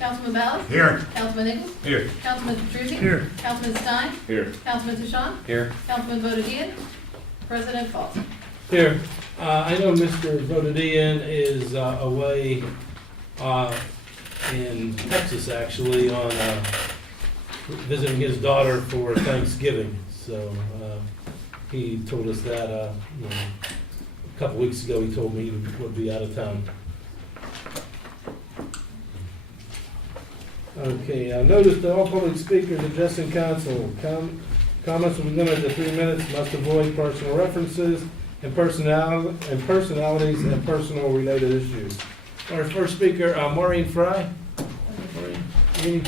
Councilman Ballas? Here. Councilman Nichols? Here. Councilman Petrusi? Here. Councilman Stein? Here. Councilman DeShawn? Here. Councilman Botadian? President Faulks? Here, I know Mr. Vodadian is away in Texas, actually, on visiting his daughter for Thanksgiving. So he told us that a couple weeks ago. He told me he would be out of town. Okay, I noticed that all public speakers addressing council comments will be limited to 3 minutes, must avoid personal references and personalities and personal related issues. Our first speaker, Maureen Fry. Maureen.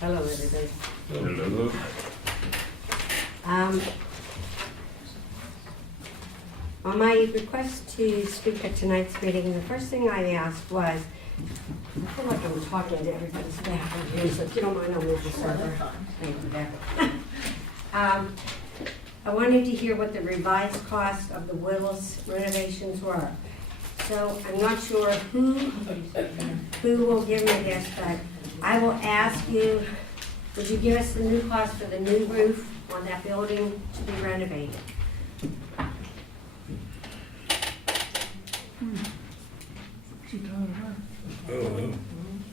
Hello, everybody. Hello. On my request to speak at tonight's meeting, the first thing I asked was, I feel like I'm talking to everybody's back on here, so if you don't mind, I'll move the server. Thank you, Beck. I wanted to hear what the revised cost of the Willis renovations were. So I'm not sure who will give me this, but I will ask you, would you give us the new cost for the new roof on that building to be renovated?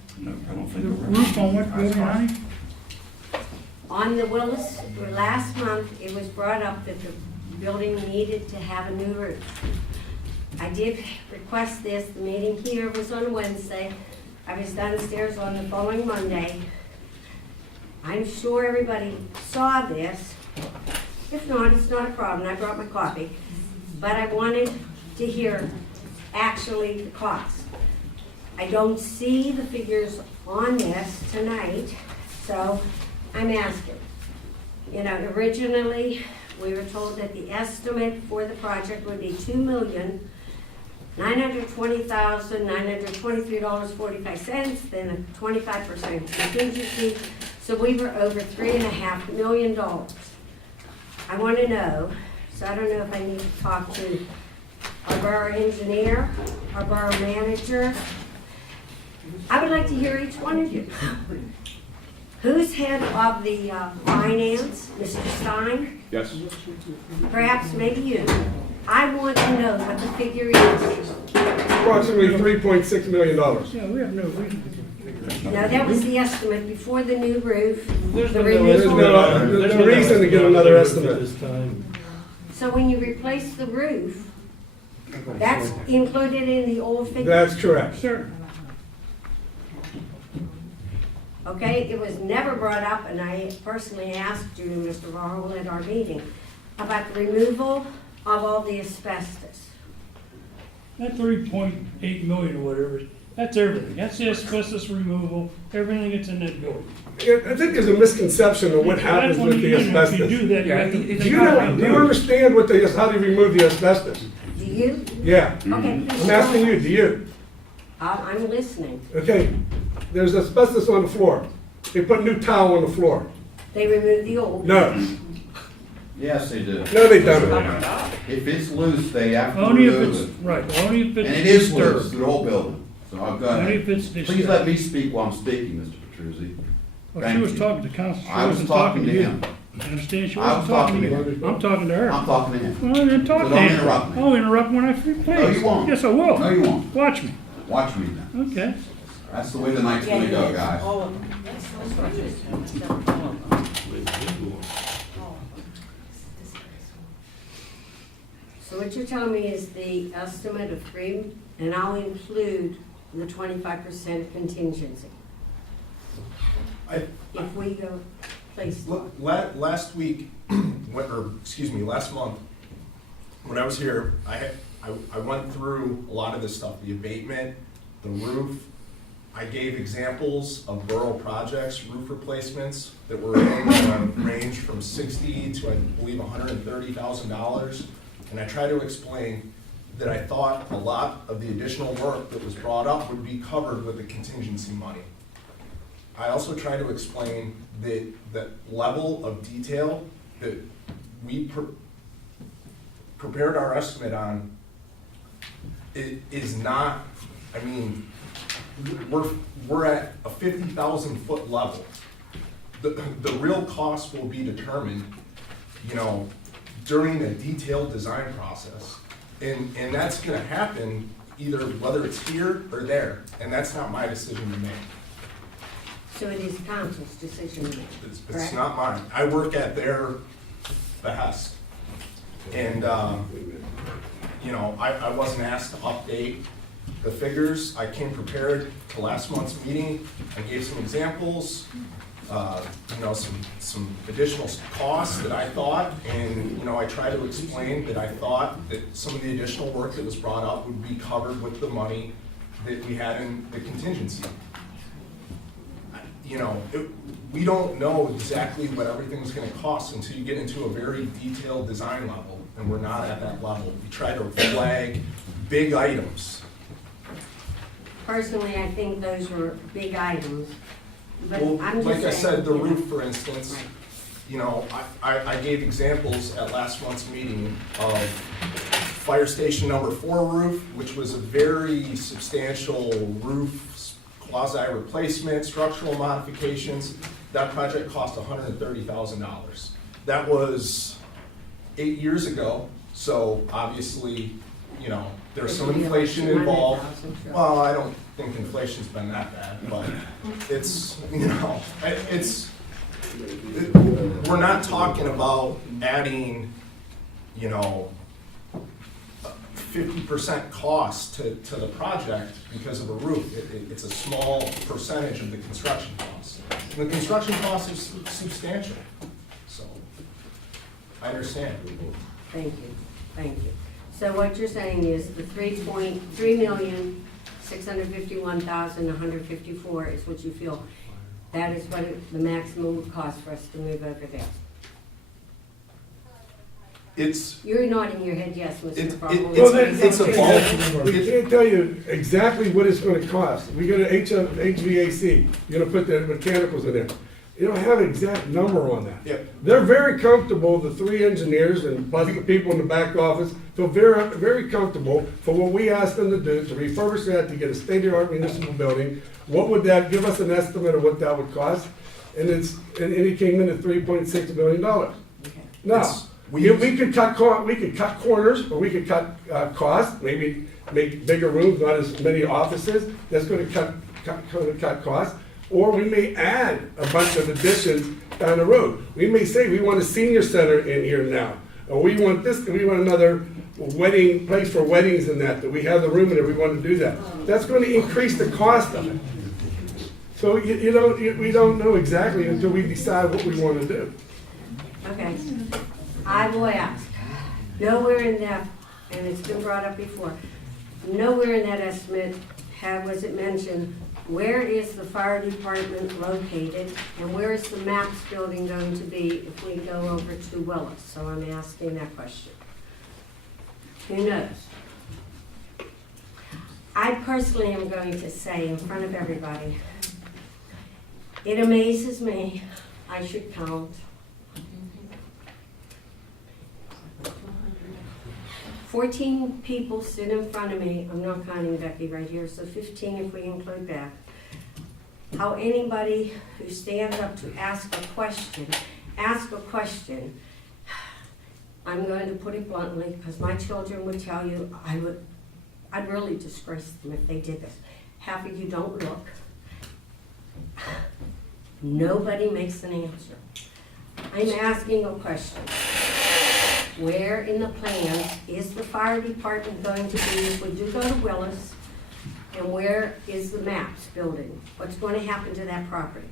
Roof on what building, honey? On the Willis, last month, it was brought up that the building needed to have a new roof. I did request this, the meeting here was on Wednesday. I was downstairs on the following Monday. I'm sure everybody saw this. If not, it's not a problem, I brought my copy. But I wanted to hear actually the cost. I don't see the figures on this tonight, so I'm asking. You know, originally, we were told that the estimate for the project would be $2,920,923.45, then a 25% contingency, so we were over $3.5 million. I want to know, so I don't know if I need to talk to our borough engineer, our borough manager. I would like to hear each one of you. Who's head of the finance, Mr. Stein? Yes. Perhaps maybe you. I want to know what the figure is. Approximately $3.6 million. Yeah, we have no reason to. Now, that was the estimate before the new roof. There's the no removal. There's no reason to get another estimate. This time. So when you replace the roof, that's included in the old figure? That's correct. Sir, Okay, it was never brought up, and I personally asked you, Mr. Varl, at our meeting, about the removal of all the asbestos. that 3.8 million or whatever, that's everything. That's the asbestos removal, everything that's in that building. I think there's a misconception of what happens That's with the when you- If you asbestos. do that, you have to. Do you understand what how they remove the asbestos? Do you? Yeah. Okay, please. I'm asking you, do you? I'm listening. Okay, there's asbestos on the floor. They put new tile on the floor. They removed the old. No, Yes, they do. no, they don't. If it's loose, they have to Only if remove it's, it. right, only if it's. And it is disturbed. loose, the whole building. So I've got Only if it's Please disturbed. let me speak while I'm speaking, Mr. Petruzzi. Well, she Thank was you. talking to council, she I was wasn't talking talking to to you. him. You understand? She I wasn't was talking to talking you. to I'm talking to her. I'm talking to him. Well, then talk So to don't him. interrupt me. I'll interrupt when I please. No, you won't. Yes, I will. No, you won't. Watch me. Watch me then. Okay. That's the way the night's gonna go, guys. So what you're telling me is the estimate of three, and I'll include the 25% contingency. If we go, please. Last week, last month, when I was here, I went through a lot of this stuff, the abatement, the roof. I gave examples of borough projects, roof replacements that were ranged from $60,000 to, I believe, $130,000. And I try to explain that I thought a lot of the additional work that was brought up would be covered with the contingency money. I also try to explain that level of detail that we prepared our estimate on, it is not, I mean, we're at a 50,000 foot level. The real cost will be determined, you know, during the detailed design process. And that's gonna happen either whether it's here or there, and that's not my decision to make. So it is council's decision to make, It's correct? not mine. I work at their behest. And, you know, I wasn't asked to update the figures. I came prepared to last month's meeting. I gave some examples, you know, some additional costs that I thought, and, you know, I tried to explain that I thought that some of the additional work that was brought up would be covered with the money that we had in the contingency. You know, we don't know exactly what everything's gonna cost until you get into a very detailed design level, and we're not at that level. We try to flag big items. Personally, I think those were big items, but Well, I'm just saying. like I said, the you know, roof, for instance, Right. you know, I gave examples at last month's meeting of fire station number 4 roof, which was a very substantial roof, quasi replacement, structural modifications. That project cost $130,000. That was 8 years ago, so obviously, you know, there's some inflation involved. 200,000, sure. Well, I don't think inflation's been that bad, but it's, you know, we're not talking about adding, you know, 50% cost to the project because of a roof. It's a small percentage of the construction cost. And the construction cost is substantial, so I understand. Thank you, thank you. So what you're saying is the 3,651,154 is what you feel, that is what the maximum would cost for us to move over there? It's, You're nodding your head yes, It- Mr. it- Farwell. it's a bulk. We can't tell you exactly what it's gonna cost. We go to HVAC, you're gonna put the mechanicals in there. You don't have an exact number on that. Yep. They're very comfortable, the 3 engineers and plus the people in the back office, feel very, very comfortable for what we asked them to do, to refurbish that, to get a state-of-the-art municipal building. What would that, give us an estimate of what that would cost? And it came in at $3.6 million. Now, It's- we could cut corners, or we could cut costs, maybe make bigger rooms, not as many offices. That's gonna cut costs. Or we may add a bunch of additions down the road. We may say, we want a senior center in here now. Or we want another wedding, place for weddings and that we have the room in there, we want to do that. That's gonna increase the cost of it. So we don't know exactly until we decide what we wanna do. Okay, I will ask, nowhere in that, and it's been brought up before, nowhere in that estimate was it mentioned, where is the fire department located, and where is the MAPS building going to be if we go over to Willis? So I'm asking that question. Who knows? I personally am going to say in front of everybody, it amazes me, I should count, 14 people sit in front of me, I'm not counting Becky right here, so 15 if we include that. How anybody who stands up to ask a question, I'm going to put it bluntly, because my children would tell you, I'd really disgrace them if they did this. Half of you don't look. Nobody makes an answer. I'm asking a question. Where in the plans is the fire department going to be if we do go to Willis? And where is the MAPS building? What's going to happen to that property?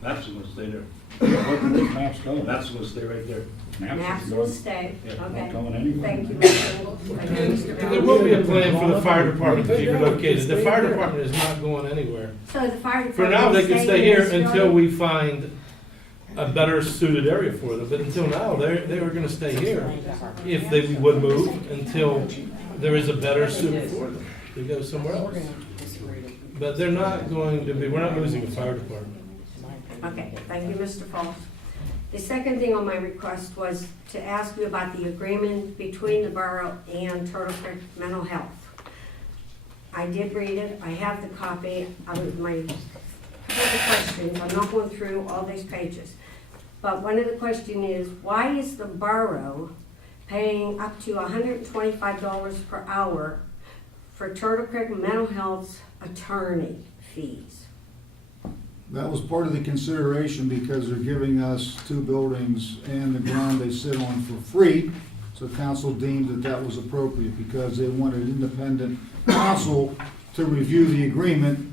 Maps will stay there. Where's Maps going? Maps will stay right there. MAPS will stay, Yeah, not okay. going anywhere. Thank you, Mr. Engels. Thank you, Mr. There Bell. will be a plan for the fire department to be relocated. The fire department is not going anywhere. So the fire department. For now, they can will stay in here this until building? we find a better suited area for them. But until now, they were gonna stay here if they would move until there is a better suit for them to go somewhere else. But they're not going to be, we're not losing a fire department. Okay, thank you, Mr. Fox. The second thing on my request was to ask you about the agreement between the borough and Turtle Creek Mental Health. I did read it, I have the copy of my couple of the questions, I'm not going through all these pages. But one of the questions is, why is the borough paying up to $125 per hour for Turtle Creek Mental Health's attorney fees? That was part of the consideration because they're giving us 2 buildings and the ground they sit on for free. So council deemed that that was appropriate because they wanted independent counsel to review the agreement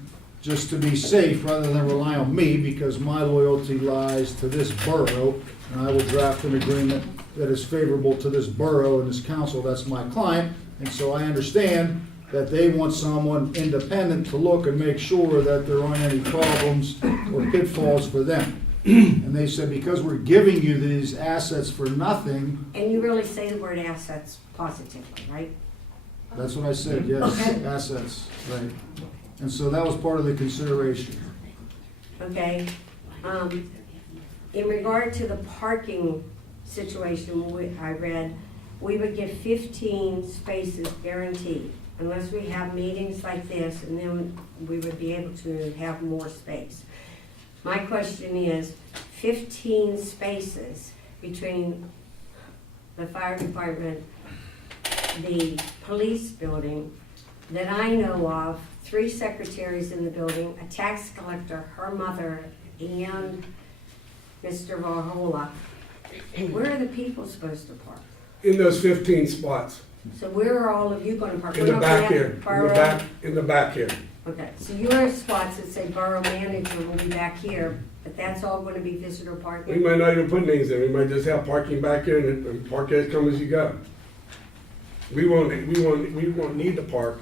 just to be safe rather than rely on me because my loyalty lies to this borough and I will draft an agreement that is favorable to this borough and this council. That's my client. And so I understand that they want someone independent to look and make sure that there aren't any problems or pitfalls for them. And they said, because we're giving you these assets for nothing, And you really say the word assets positively, right? that's what I said, yes, Okay. assets, right. And so that was part of the consideration. Okay. In regard to the parking situation, I read, we would get 15 spaces guaranteed, unless we have meetings like this, and then we would be able to have more space. My question is, 15 spaces between the fire department, the police building, that I know of, 3 secretaries in the building, a tax collector, her mother, and Mr. Varhola. Where are the people supposed to park? In those 15 spots, So where are all of you gonna park? in We're the not back gonna here, have in the borough- back, in the back here. Okay, so your spots that say borough manager will be back here, but that's all gonna be visitor We parking? might not even put names in, we might just have parking back here and park as come as you go. We won't need to park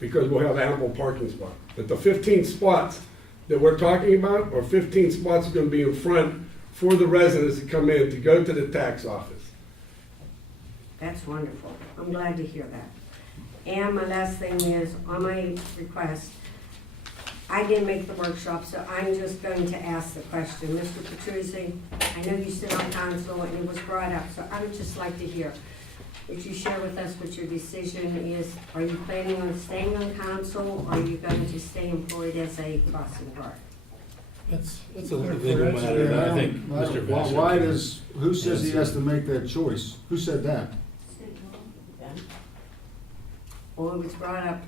because we'll have ample parking spots. But the 15 spots that we're talking about, are 15 spots are gonna be in front for the residents to come in to go to the tax office. That's wonderful. I'm glad to hear that. And my last thing is, on my request, I didn't make the workshop, so I'm just going to ask the question. Mr. Petruzzi, I know you sit on council and it was brought up, so I would just like to hear, would you share with us what your decision is? Are you planning on staying on council, or are you going to stay employed as a crossing guard? That's a legal matter, and I think Mr. Vassar. Why does, who says he has to make that choice? Who said that? Well, it was brought up.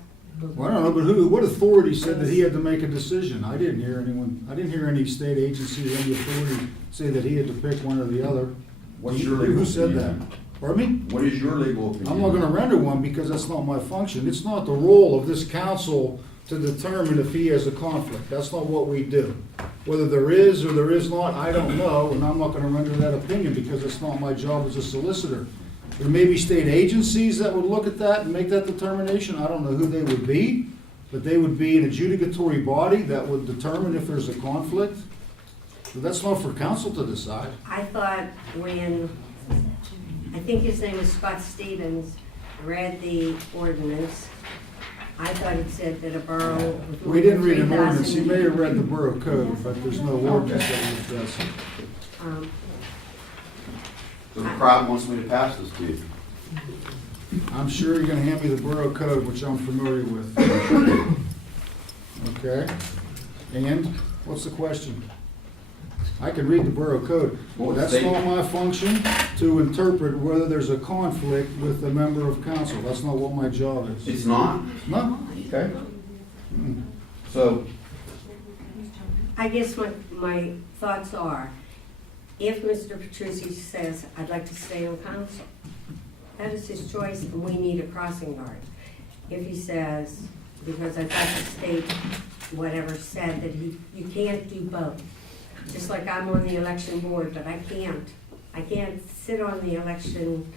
Well, I don't know, but who, what authority said that he had to make a decision? I didn't hear anyone, I didn't hear any state agency or any authority say that he had to pick one or the other. What's your legal Who said that? opinion? Pardon me? What is your legal opinion? I'm not gonna render one because that's not my function. It's not the role of this council to determine if he has a conflict. That's not what we do. Whether there is or there is not, I don't know, and I'm not gonna render that opinion because it's not my job as a solicitor. There may be state agencies that would look at that and make that determination. I don't know who they would be, but they would be an adjudicatory body that would determine if there's a conflict. But that's not for council to decide. I thought when, I think his name was Scott Stevens, read the ordinance, I thought it said that a borough. with We didn't read an 3,000 ordinance. He may have read the borough code, but there's no ordinance that would address it. So the crowd wants me to pass this to you. I'm sure you're gonna hand me the borough code, which I'm familiar with. Okay, and what's the question? I can read the borough code. Well, That's they- not my function to interpret whether there's a conflict with a member of council. That's not what my job is. It's not? No, Okay. So, I guess my thoughts are, if Mr. Petruzzi says, I'd like to stay on council, that is his choice, and we need a crossing guard. If he says, because I thought the state, whatever, said that you can't do both. Just like I'm on the election board, but I can't sit on the election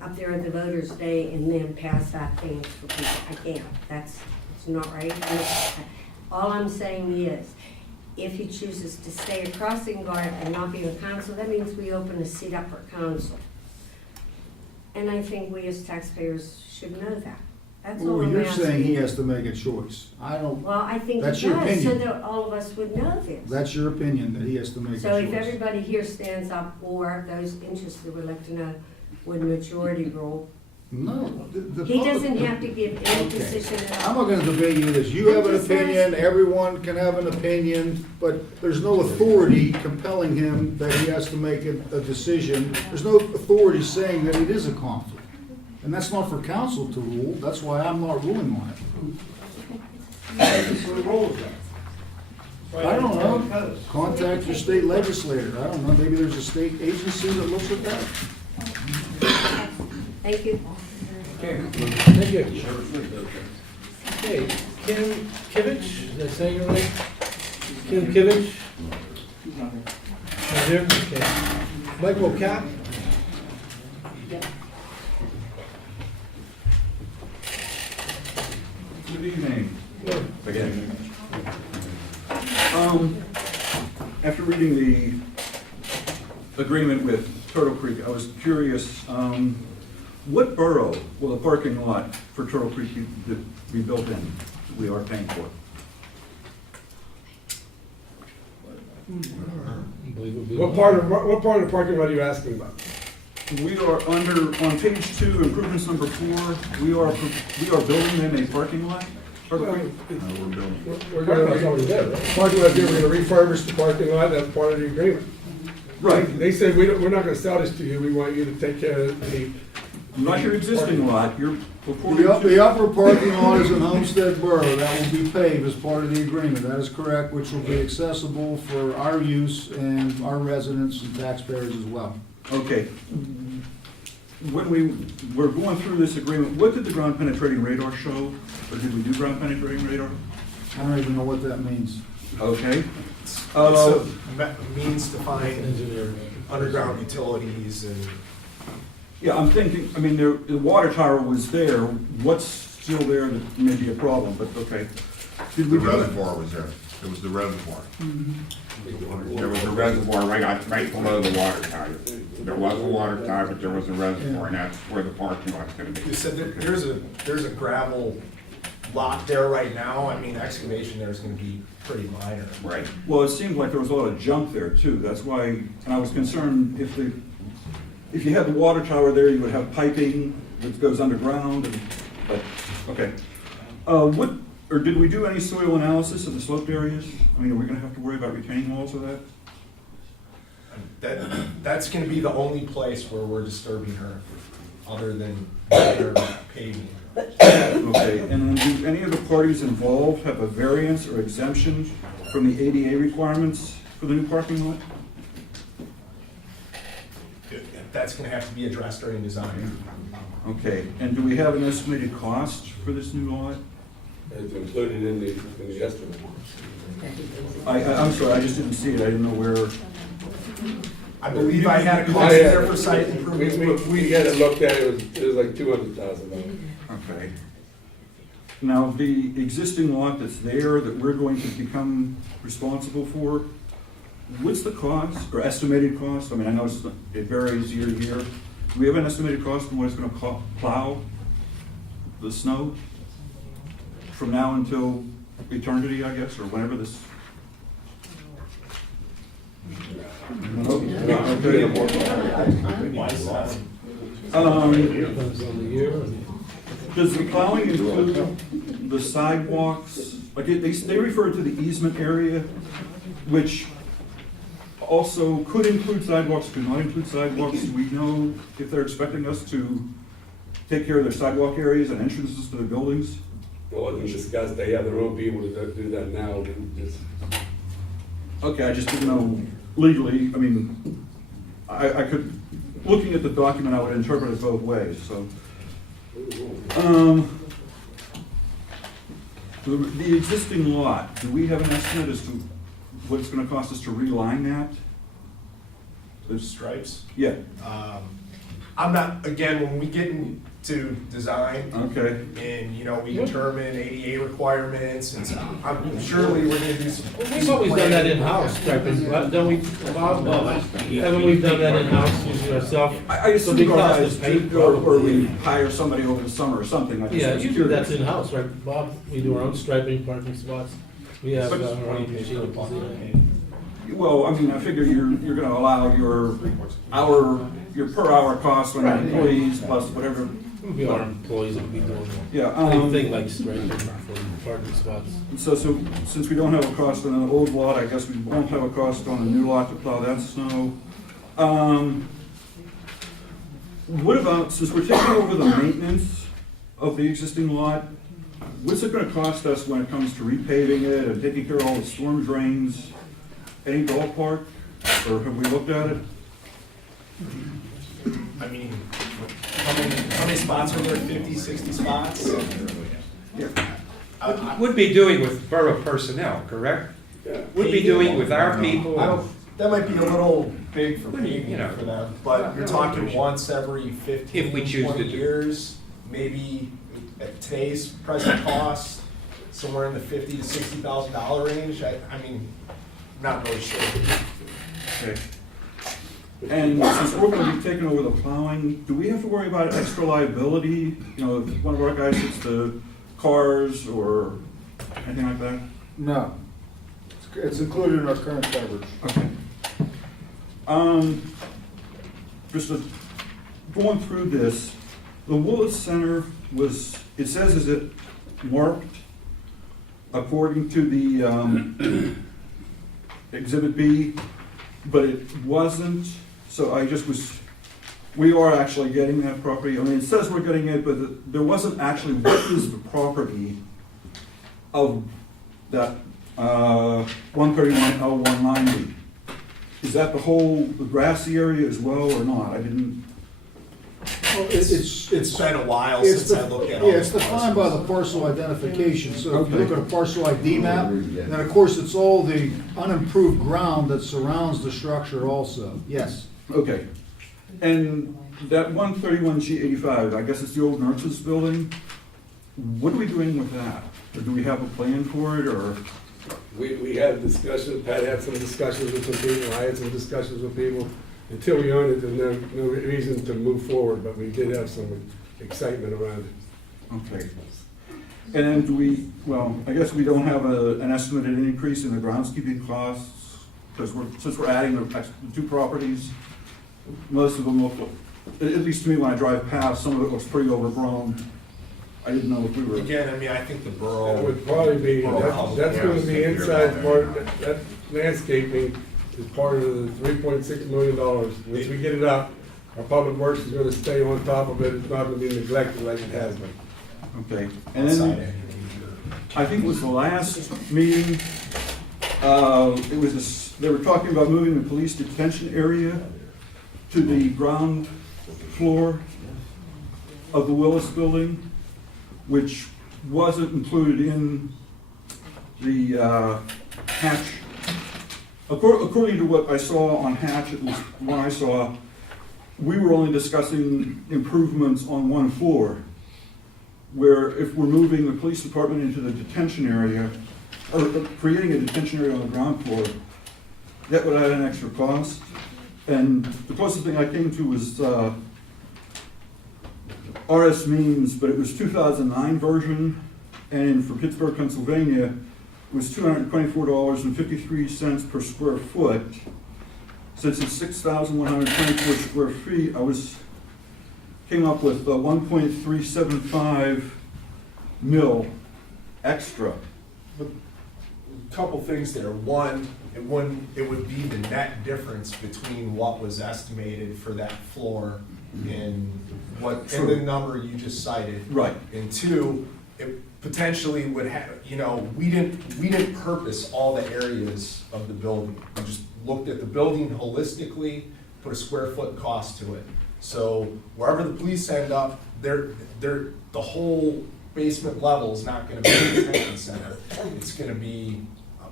up there at the voters' day and then pass out things for people. I can't. It's not right. And all I'm saying is, if he chooses to stay a crossing guard and not be on council, that means we open a seat up for council. And I think we as taxpayers should know that. That's all Well, I'm you're saying he asking. has to make a choice. I don't, Well, I think he That's does, your so opinion. that all of us would know this. that's your opinion, that he has to make a choice. So if everybody here stands up, or those interested would like to know, would majority rule? No. the He public- doesn't have to give any Okay. position at I'm all. not gonna debate you this. You have an I'm just opinion, asking. everyone can have an opinion, but there's no authority compelling him that he has to make a decision. There's no authority saying that it is a conflict. And that's not for council to rule, that's why I'm not ruling on it. I don't know. Contact your state legislator. I don't know, maybe there's a state agency that looks at that. Thank you. Thank you. Okay, Kim Kivich, did I say your name? Kim Kivich? Right here, okay. Michael Cap? Good evening. Again. After reading the agreement with Turtle Creek, I was curious, what borough will the parking lot for Turtle Creek be built in, that we are paying for? What part of the parking lot are you asking about? We are on page 2, improvements number 4, we are building them a parking lot? Turtle Creek? We're gonna, parking lot, we're gonna refurbish the parking lot, that's part of the agreement. Right, They said, we're not gonna sell this to you, we want you to take care of the. not your existing lot, you're performing. The upper parking lot is in Homestead Borough, that will be paved as part of the agreement, that is correct, which will be accessible for our use and our residents and taxpayers as well. Okay. When we were going through this agreement, what did the ground penetrating radar show? Or did we do ground penetrating radar? I don't even know what that means. Okay. It's a means to find underground utilities and Yeah, I'm thinking, I mean, the water tower was there. What's still there that may be a problem, but okay. Did we The do that? reservoir was there. It was the reservoir. There was a reservoir right below the water tower. There was a water tower, but there was a reservoir, and that's where the parking lot's gonna be. you said that there's a gravel lot there right now. I mean, excavation there is gonna be pretty minor. Right. Well, it seemed like there was a lot of junk there too. That's why, and I was concerned if you had the water tower there, you would have piping that goes underground, but, okay. Or did we do any soil analysis of the sloped areas? I mean, are we gonna have to worry about retaining walls of that? That's gonna be the only place where we're disturbing her, other than their paving. Okay, and then do any of the parties involved have a variance or exemption from the ADA requirements for the new parking lot? That's gonna have to be addressed during design. Okay, and do we have an estimated cost for this new lot? It's included in the estimate. I'm sorry, I just didn't see it, I didn't know where. I believe I had a cost there for site improvements. We had it looked at, it was like $200,000. Okay. Now, the existing lot that's there that we're going to become responsible for, what's the cost or estimated cost? I mean, I know it varies year to year. Do we have an estimated cost on what it's gonna plow the snow from now until eternity, I guess, or whenever this? Depends on the year. Does the plowing include the sidewalks? Like, they refer to the easement area, which also could include sidewalks, could not include sidewalks. Do we know if they're expecting us to take care of their sidewalk areas and entrances to the buildings? Well, it wasn't discussed, they have their own people to do that now, we just. Okay, I just didn't know legally, I mean, I could, looking at the document, I would interpret it both ways, so. The existing lot, do we have an estimate as to what it's gonna cost us to reline that? Those stripes. Yeah, I'm not, again, when we get in to design. Okay. And, you know, we determine ADA requirements, and so I'm surely we're gonna do some. We've always done that in-house, striping, don't we, Bob? Haven't we done that in-house using ourselves? I assume So because guys, the paint or we probably- hire somebody over the summer or something. I just Yeah, was usually curious. that's in-house, right, Bob? We do our own striping, parking spots. We have our own machine. Well, I mean, I figure you're gonna allow your per hour cost on your employees plus whatever. It would be our employees that would be doing Yeah, anything like striping for parking spots. So since we don't have a cost on an old lot, I guess we won't have a cost on a new lot to plow that snow. What about, since we're taking over the maintenance of the existing lot, what's it gonna cost us when it comes to repaving it and taking care of all the storm drains? Any ballpark, or have we looked at it? I mean, how many spots are there, 50, 60 spots? Would be doing with borough personnel, correct? Would be doing with our people. I don't, that might be a little big for paving You know. for them, but you're talking once every 15, If we choose to 20 do- years, maybe at today's present cost, somewhere in the $50,000 to $60,000 range. I mean, not really sure. Okay. And since we're gonna be taking over the plowing, do we have to worry about extra liability? You know, if one of our guys hits the cars or anything like that? No. It's included in our current coverage. Okay. Just going through this, the Willis Center was, it says, is it marked according to the Exhibit B, but it wasn't, so I just was, we are actually getting that property. I mean, it says we're getting it, but there wasn't actually, what is the property of that 131L190? Is that the whole the grassy area as well or not? I didn't, Well, It's been a while it's since I looked at all yeah, it's the defined by parcels. the parcel identification, so if you Okay. look at a parcel ID map, then of course it's all the unimproved ground that surrounds the structure also, yes. okay. And that 131G85, I guess it's the old nurses building, what are we doing with that? Or do we have a plan for it, or? We had a discussion, Pat had some discussions with some people, I had some discussions with people. Until we own it, there's no reason to move forward, but we did have some excitement around it. Okay. And then do we, well, I guess we don't have an estimated increase in the groundskeeping costs, because since we're adding the two properties, most of them look, at least to me when I drive past, some of it looks pretty overgrown. I didn't know if we were. Again, I mean, I think the That borough. would probably be, Borough that's Health, gonna yeah, be inside part, that landscaping is part of the $3.6 million. Once we get it up, our public works is gonna stay on top of it, it's not gonna be neglected like it has been. Okay. And Outside then, end. I think it was the last meeting, it was, they were talking about moving the police detention area to the ground floor of the Willis building, which wasn't included in the Hatch. According to what I saw on Hatch, at least one I saw, we were only discussing improvements on one floor, where if we're moving the police department into the detention area, or creating a detention area on the ground floor, that would add an extra cost. And the closest thing I came to was RS Means, but it was 2009 version, and for Pittsburgh, Pennsylvania, it was $224.53 per square foot. Since it's 6,124 square feet, came up with 1.375 mil extra. Couple things there. One, it would be the net difference between what was estimated for that floor and and the number you just cited. Right. And two, it potentially would have, we didn't purpose all the areas of the building. We just looked at the building holistically, put a square foot cost to it. So wherever the police end up, the whole basement level is not gonna be a detention center. It's gonna be a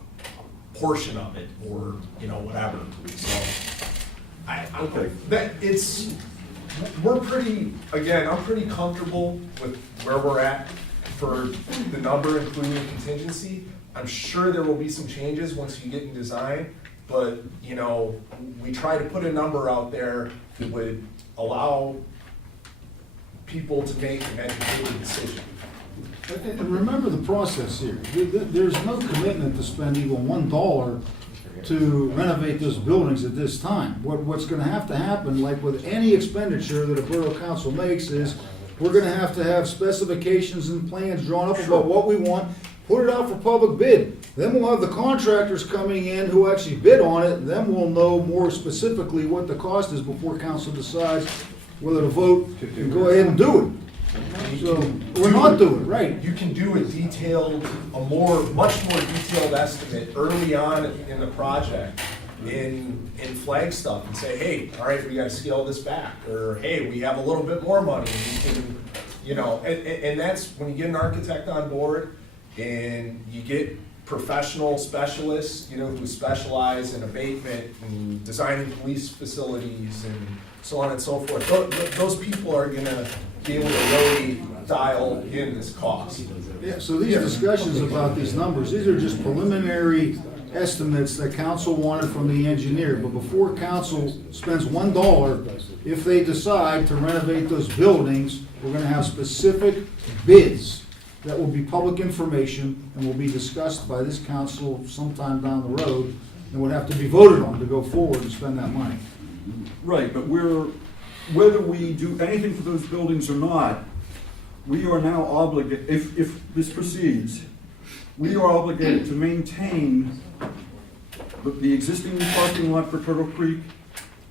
portion of it, or, whatever. So, Okay. We're pretty, again, I'm pretty comfortable with where we're at for the number, including the contingency. I'm sure there will be some changes once you get in design, but, you know, we try to put a number out there that would allow people to make an educated decision. And remember the process here. There's no commitment to spend even $1 to renovate those buildings at this time. What's gonna have to happen, like with any expenditure that a borough council makes, is we're gonna have to have specifications and plans drawn up about what we want, put it out for public bid. Then we'll have the contractors coming in who actually bid on it, then we'll know more specifically what the cost is before council decides whether to vote and go ahead and do it. So, we're not doing it, right? You can do a detailed, much more detailed estimate early on in the project in flag stuff and say, hey, all right, we gotta scale this back, or hey, we have a little bit more money, we can, you know, and that's when you get an architect on board and you get professional specialists, you know, who specialize in abatement and designing police facilities and so on and so forth. Those people are gonna be able to really dial in this cost. Yeah, so these discussions about these numbers, these are just preliminary estimates that council wanted from the engineer. But before council spends $1, if they decide to renovate those buildings, we're gonna have specific bids that will be public information and will be discussed by this council sometime down the road and would have to be voted on to go forward and spend that money. Right, but whether we do anything for those buildings or not, we are now obligated, if this proceeds, we are obligated to maintain the existing parking lot for Turtle Creek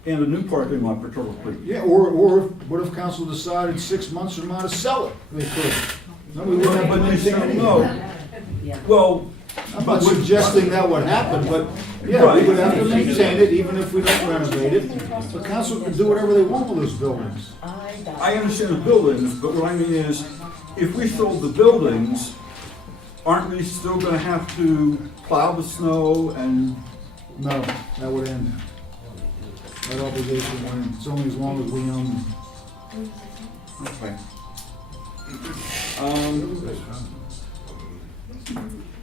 and a new parking lot for Turtle Creek. Yeah, or what if council decided 6 months from now to sell it? They could. Then we wouldn't have to maintain anything. No. Well, I'm not suggesting that would happen, but yeah, we would have to maintain it even if we don't renovate it. The council can do whatever they want with those buildings. I understand the buildings, but what I mean is, if we sold the buildings, aren't we still gonna have to plow the snow and? No, that would end. That obligation would end. It's only as long as we own them. Okay.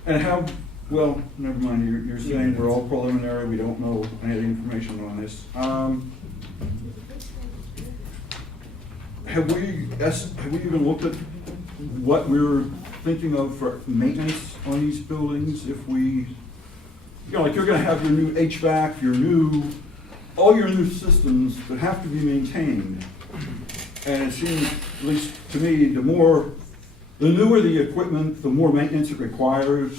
And how, well, never mind, you're saying we're all preliminary, we don't know any information on this. Have we even looked at what we're thinking of for maintenance on these buildings? If we, you know, like you're gonna have your new HVAC, all your new systems that have to be maintained. And it seems, at least to me, the newer the equipment, the more maintenance it requires.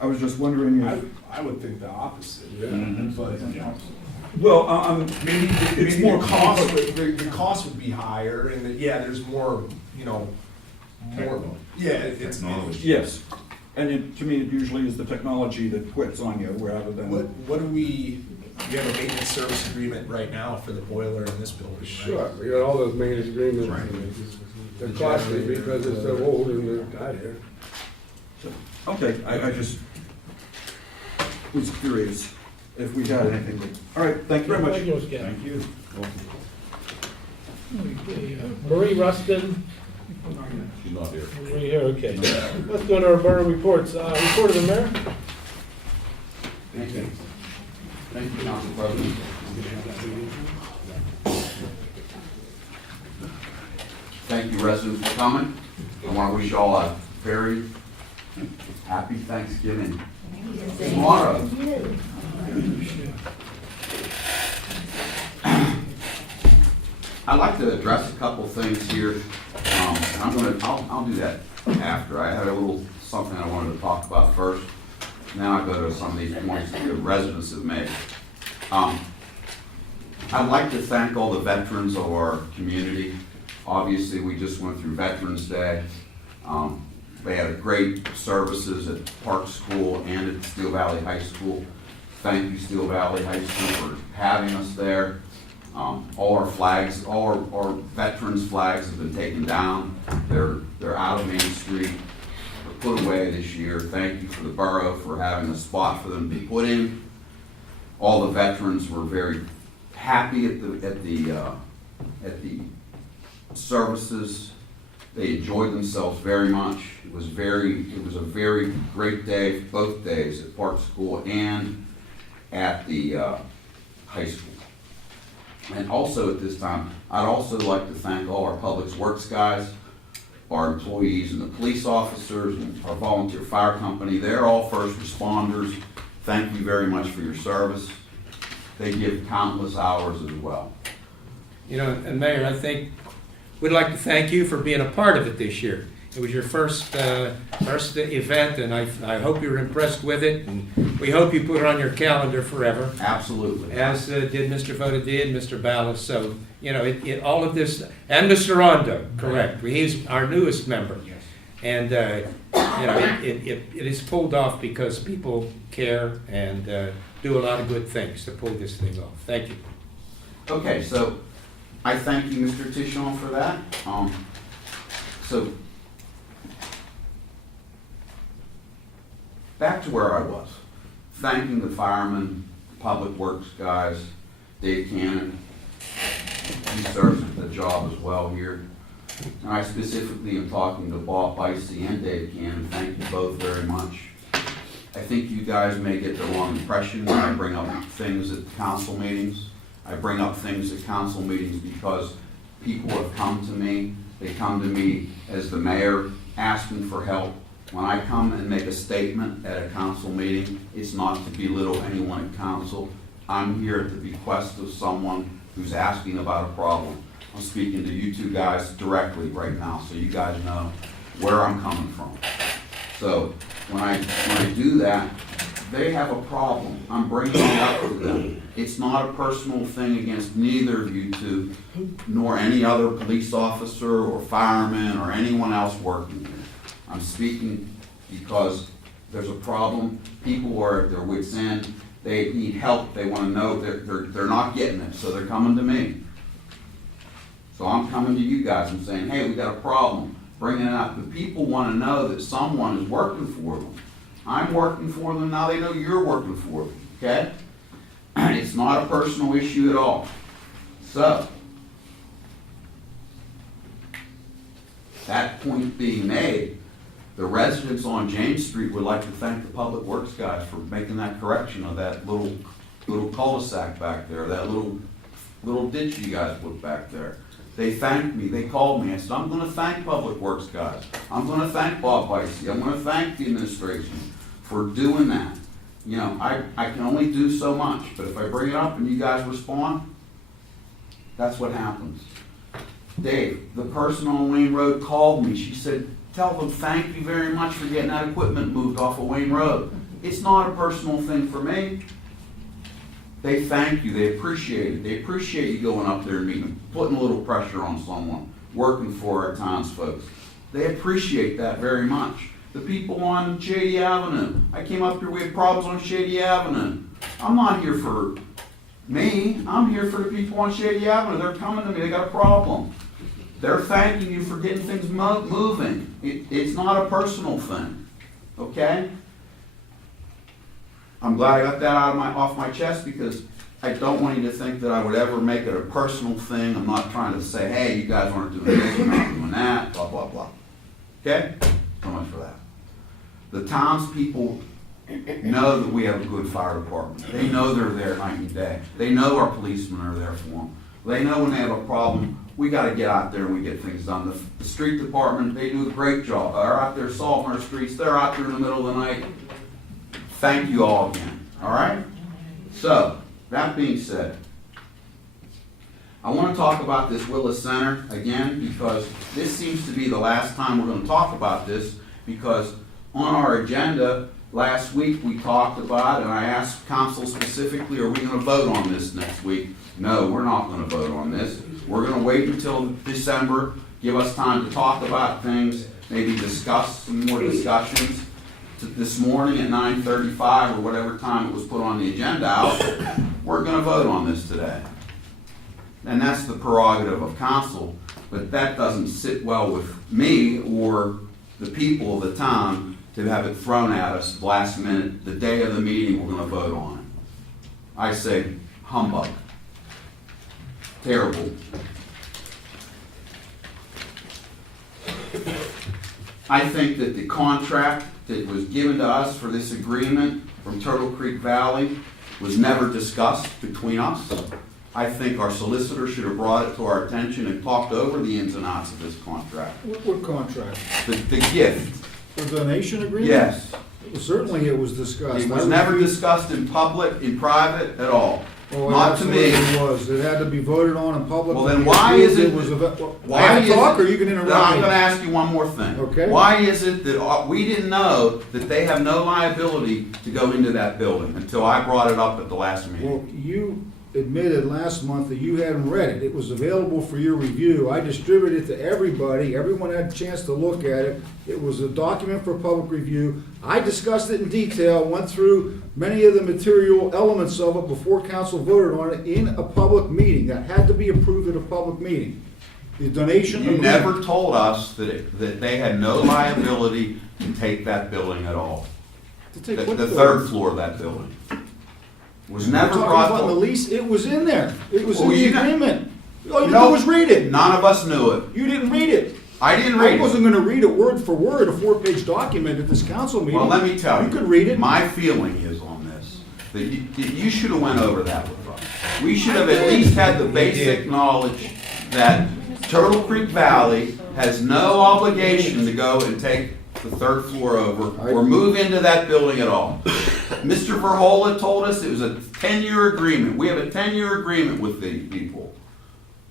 I was just wondering if. I would think the opposite, Mhm. but, Well, maybe it's more cost, the cost would be higher, and yeah, there's more, you know, it's. yes. And to me, it usually is the technology that quits on you rather than. What do we have a maintenance service agreement right now for the boiler in this building, right? Sure, we got all those maintenance agreements. They're costly because it's so old and they're out here. Okay, I just was curious if we had anything. All right, thank you very much. Thank you, Mr. Captain. Thank you. Okay, Marie Rustin. She's not here. Marie here, okay. Let's go to our borough reports. Report of the mayor. Thank you. Thank you, Council President. Thank you, residents, for coming. I want to wish you all a very happy Thanksgiving tomorrow. I'd like to address a couple things here. I'll do that after. I had a little something I wanted to talk about first. Now I go to some of these points that the residents have made. I'd like to thank all the veterans of our community. Obviously, we just went through Veterans Day. They had great services at Park School and at Steel Valley High School. Thank you, Steel Valley High School, for having us there. All our flags, all our veterans' flags have been taken down. They're out of Main Street. They're put away this year. Thank you for the borough for having a spot for them to be put in. All the veterans were very happy at the at the services. They enjoyed themselves very much. It was a very great day, both days, at Park School and at the high school. And also at this time, I'd also like to thank all our public works guys, our employees and the police officers and our volunteer fire company. They're all first responders. Thank you very much for your service. They give countless hours as well. You know, and Mayor, I think we'd like to thank you for being a part of it this year. It was your first event, and I hope you were impressed with it, and we hope you put it on your calendar forever. Absolutely. As did Mr. Voda did, Mr. Ballas. So, you know, all of this, and Mr. Rondo, correct. He's our newest member. Yes. And, you know, it is pulled off because people care and do a lot of good things to pull this thing off. Thank you. Okay, so I thank you, Mr. Tishon, for that. So back to where I was, thanking the firemen, public works guys, Dave Cannon. He serves the job as well here. And I specifically am talking to Bob Bicey and Dave Cannon. Thank you both very much. I think you guys may get the wrong impression when I bring up things at council meetings. I bring up things at council meetings because people have come to me. They come to me as the mayor asking for help. When I come and make a statement at a council meeting, it's not to belittle anyone at council. I'm here at the bequest of someone who's asking about a problem. I'm speaking to you two guys directly right now, so you guys know where I'm coming from. So when I do that, they have a problem. I'm bringing it up to them. It's not a personal thing against neither of you two, nor any other police officer or fireman or anyone else working here. I'm speaking because there's a problem. People are at their wits' end. They need help. They want to know they're not getting it, so they're coming to me. So I'm coming to you guys and saying, hey, we got a problem. Bringing it up. The people want to know that someone is working for them. I'm working for them. Now they know you're working for them. Okay? It's not a personal issue at all. So, that point being made, the residents on James Street would like to thank the Public Works guys for making that correction of that little cul-de-sac back there, that little ditch you guys put back there. They thanked me. They called me. I said, I'm going to thank Public Works guys. I'm going to thank Bob Bicey. I'm going to thank the administration for doing that. You know, I can only do so much, but if I bring it up and you guys respond, that's what happens. Dave, the person on Wayne Road called me. She said, tell them thank you very much for getting that equipment moved off of Wayne Road. It's not a personal thing for me. They thank you. They appreciate it. They appreciate you going up there and meeting, putting a little pressure on someone, working for our townsfolk. They appreciate that very much. The people on Shady Avenue. I came up here, we had problems on Shady Avenue. I'm not here for me. I'm here for the people on Shady Avenue. They're coming to me. They got a problem. They're thanking you for getting things moving. It's not a personal thing. Okay? I'm glad I got that off my chest because I don't want you to think that I would ever make it a personal thing. I'm not trying to say, hey, you guys aren't doing this, you're not doing that, blah, blah, blah. Okay? So much for that. The townspeople know that we have a good fire department. They know they're there night and day. They know our policemen are there for them. They know when they have a problem, we got to get out there and we get things done. The street department, they do a great job. They're out there salting our streets. They're out there in the middle of the night. Thank you all again. All right? So, that being said, I want to talk about this Willis Center again because this seems to be the last time we're going to talk about this because on our agenda last week we talked about, and I asked council specifically, are we going to vote on this next week? No, we're not going to vote on this. We're going to wait until December, give us time to talk about things, maybe discuss some more discussions. This morning at 9:35 or whatever time it was put on the agenda out, we're going to vote on this today. And that's the prerogative of council, but that doesn't sit well with me or the people of the town to have it thrown at us last minute, the day of the meeting we're going to vote on it. I say humbug. Terrible. I think that the contract that was given to us for this agreement from Turtle Creek Valley was never discussed between us. I think our solicitor should have brought it to our attention and talked over the ins and outs of this contract. What contract? The gift, The donation agreement? yes. Certainly it was discussed. It was never discussed in public, in private, at all. Oh, Not to me. absolutely it was. It had to be voted on in public. Well, then why is it- was Why I is can talk it- or you can No, I'm interrupt gonna me? ask you one more thing. Okay. Why is it that we didn't know that they have no liability to go into that building until I brought it up at the last meeting? Well, you admitted last month that you hadn't read it. It was available for your review. I distributed it to everybody. Everyone had a chance to look at it. It was a document for public review. I discussed it in detail, went through many of the material elements of it before council voted on it in a public meeting. That had to be approved at a public meeting. The donation. You agreement- never told us that they had no liability to take that building at all. To take The what the for? third floor of that building. Was never Talking brought about the to. lease, it was in there. It was in Well, the you know- agreement. All you No. did was read it. None of us knew it. You didn't read it. I didn't I read it. wasn't gonna read it word for word, a 4-page document at this council meeting. Well, let me tell you. You could read it. My feeling is on this, that you should have went over that with us. We should have at least had the basic knowledge that Turtle Creek Valley has no obligation to go and take the third floor over or move into that building at all. Mr. Verhola told us it was a 10-year agreement. We have a 10-year agreement with these people.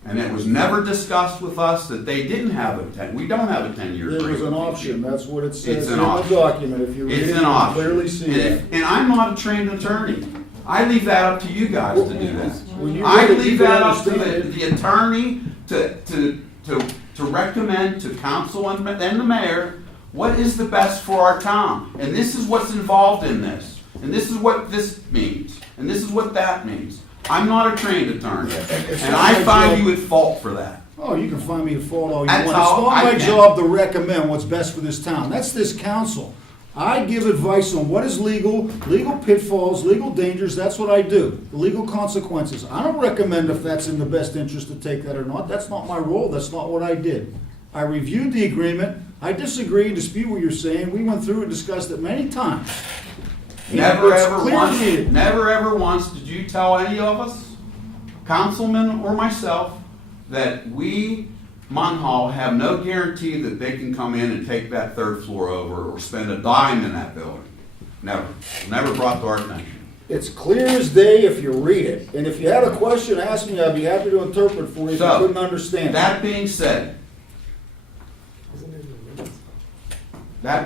And it was never discussed with us that they didn't have we don't have a 10-year agreement. There was an with these option, people. that's what it says It's in an the option. document. If you read it, It's you an can option. clearly see And that. and I'm not a trained attorney. I leave that up to you guys to do that. When you I read it, you leave can that up to understand it. the attorney to recommend to council and the mayor what is the best for our town. And this is what's involved in this. And this is what this means. And this is what that means. I'm not a trained attorney. It's And not I my find job. you at fault for that. Oh, you can find me a fault all you want. That's It's how not I my can. job to recommend what's best for this town. That's this council. I give advice on what is legal, legal pitfalls, legal dangers, that's what I do. The legal consequences. I don't recommend if that's in the best interest to take that or not. That's not my role, that's not what I did. I reviewed the agreement, I disagree, dispute what you're saying, we went through and discussed it many times. Never It's ever clear once, to me. never ever once did you tell any of us, councilman or myself, that we, Munhall, have no guarantee that they can come in and take that third floor over or spend a dime in that building. Never. Never brought to our attention. It's clear as day if you read it. And if you had a question, ask me, I'd be happy to interpret for you if you So, couldn't understand it. That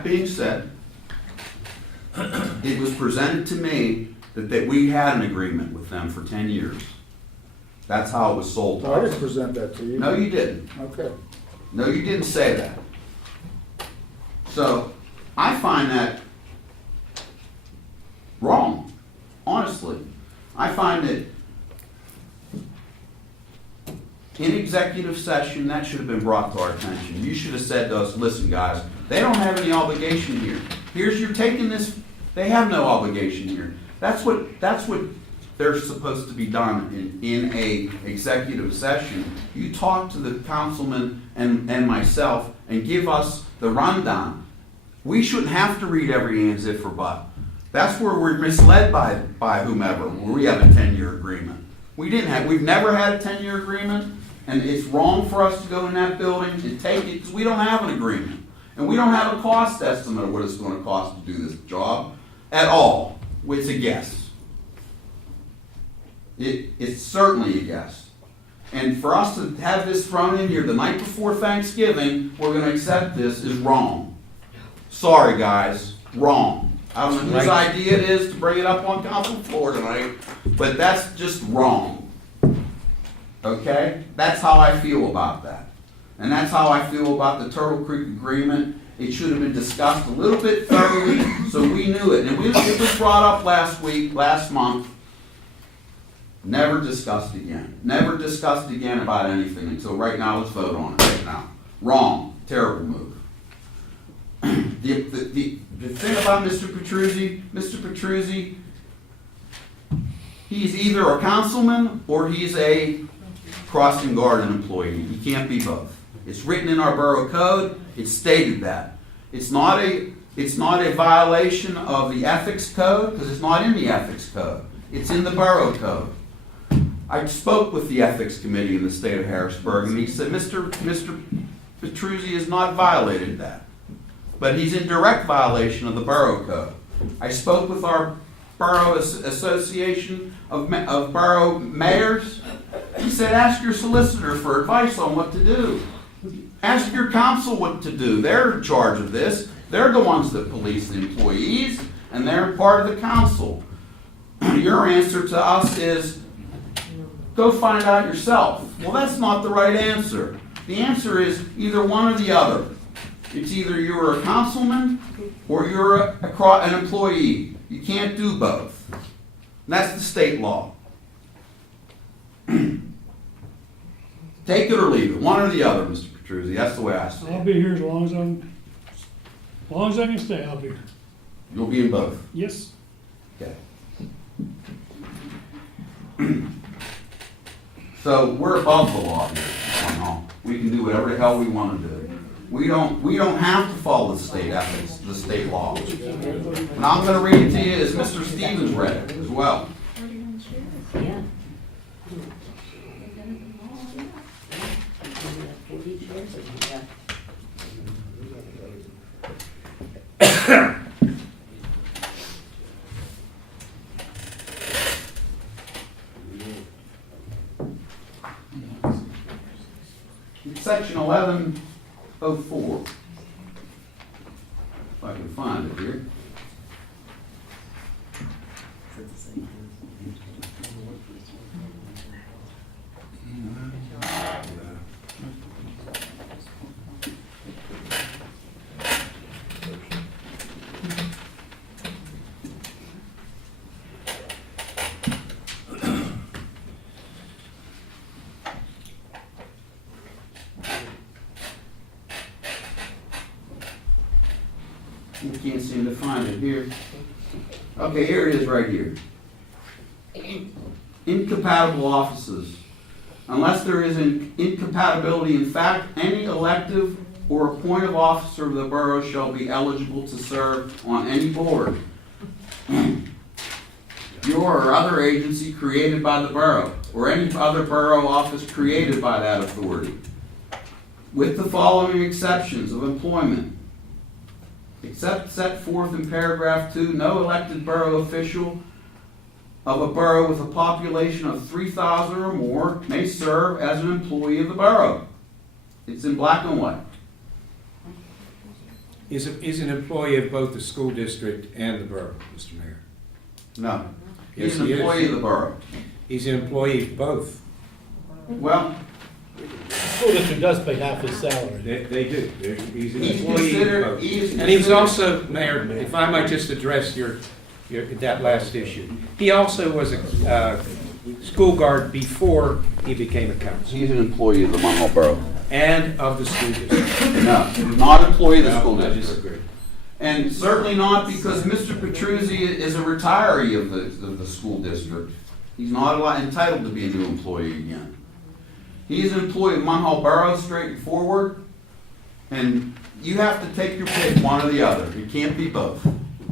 being said, it was presented to me that we had an agreement with them for 10 years. That's how it was sold to I didn't us. present that to you. No, you didn't. Okay. No, you didn't say that. So, I find that wrong, honestly. I find that in executive session, that should have been brought to our attention. You should have said to us, listen, guys, they don't have any obligation here. You're taking this, they have no obligation here. That's what they're supposed to be done in a executive session. You talk to the councilman and myself and give us the rundown. We shouldn't have to read every and, if, or but. That's where we're misled by whomever, where we have a 10-year agreement. We've never had a 10-year agreement, and it's wrong for us to go in that building and take it, because we don't have an agreement. And we don't have a cost estimate of what it's gonna cost to do this job at all. It's a guess. It's certainly a guess. And for us to have this thrown in here the night before Thanksgiving, we're gonna accept this, is wrong. Sorry, guys, wrong. I don't know whose idea it is to bring it up on council floor tonight, but that's just wrong. Okay? That's how I feel about that. And that's how I feel about the Turtle Creek Agreement. It should have been discussed a little bit thoroughly so we knew it. And it was brought up last month. Never discussed again. Never discussed again about anything until right now. Let's vote on it right now. Wrong. Terrible move. The thing about Mr. Petruzzi, he's either a councilman or he's a crossing guard employee. He can't be both. It's written in our borough code. It's stated that. It's not a violation of the ethics code, because it's not in the ethics code. It's in the borough code. I spoke with the ethics committee in the state of Harrisburg, and he said, Mr. Petruzzi has not violated that. But he's in direct violation of the borough code. I spoke with our borough association of borough mayors. He said, ask your solicitor for advice on what to do. Ask your council what to do. They're in charge of this. They're the ones that police the employees, and they're part of the council. Your answer to us is, go find out yourself. Well, that's not the right answer. The answer is either one or the other. It's either you're a councilman or you're an employee. You can't do both. And that's the state law. Take it or leave it, one or the other, Mr. Petruzzi. That's the way I see I'll it. be here as long as I can stay, I'll be here. You'll be in both. Yes. Okay. So we're above the law here. Munhall. We can do whatever the hell we want to do. We don't have to follow the state ethics, the state law. And I'm going to read it to you as Mr. Stevens read it as well. Yeah. Section 1104. If I can find it here. You can't seem to find it here. Okay, here it is right here. Incompatible offices. Unless there is an incompatibility in fact, any elective or appointed officer of the borough shall be eligible to serve on any board, your or other agency created by the borough, or any other borough office created by that authority, with the following exceptions of employment. Except set forth in paragraph 2, no elected borough official of a borough with a population of 3,000 or more may serve as an employee of the borough. It's in black and white. Is an employee of both the school district and the borough, Mr. Mayor? No. Yes, He's an he is. employee of the borough. He's an employee of both. Well, The school district does pay half his salary. They do. He's an he's employee considered, of both. he is And he was considered- also, Mayor, if I might just address that last issue. He also was a school guard before he became a council, He's an employee of the Munhall Borough. and of the school district. No, he's not employee of the school No, I district. disagree. And certainly not because Mr. Petruzzi is a retiree of the school district. He's not entitled to be a new employee again. He's an employee of Munhall Borough, straight and forward, and you have to take your pick, one or the other. It can't be both.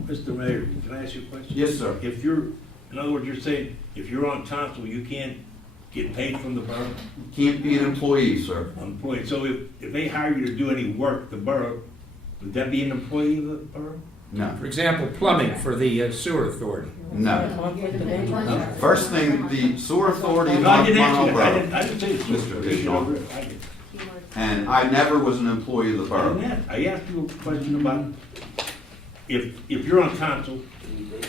Mr. Mayor, can I ask you a question? Yes, sir. If you're, in other words, you're saying, if you're on council, you can't get paid from the borough? Can't be an employee, sir. Employee, so if they hire you to do any work at the borough, would that be an employee of the borough? No, For example, plumbing for the sewer authority. no. First thing, the sewer authority of No, I didn't Munhall ask you that. Borough, I didn't say it's Mr. Mr. Bishop. and I never was an employee of the borough. I asked you a question about if you're on council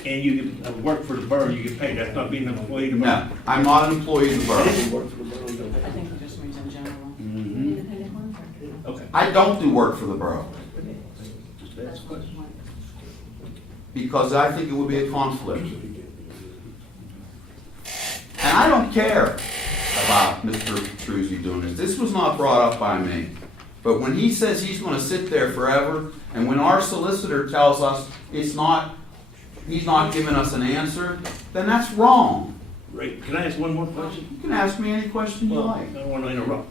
and you get work for the borough, you get paid, that's not being an employee of the borough? No, I'm not an employee of the borough. I think it just means in general. Okay. I don't do work for the borough Just ask a question. because I think it would be a conflict. And I don't care about Mr. Petruzzi doing this. This was not brought up by me. But when he says he's going to sit there forever, and when our solicitor tells us he's not giving us an answer, then that's wrong. Right, can I ask one more question? You can ask me any question you Well, like. I don't want to interrupt.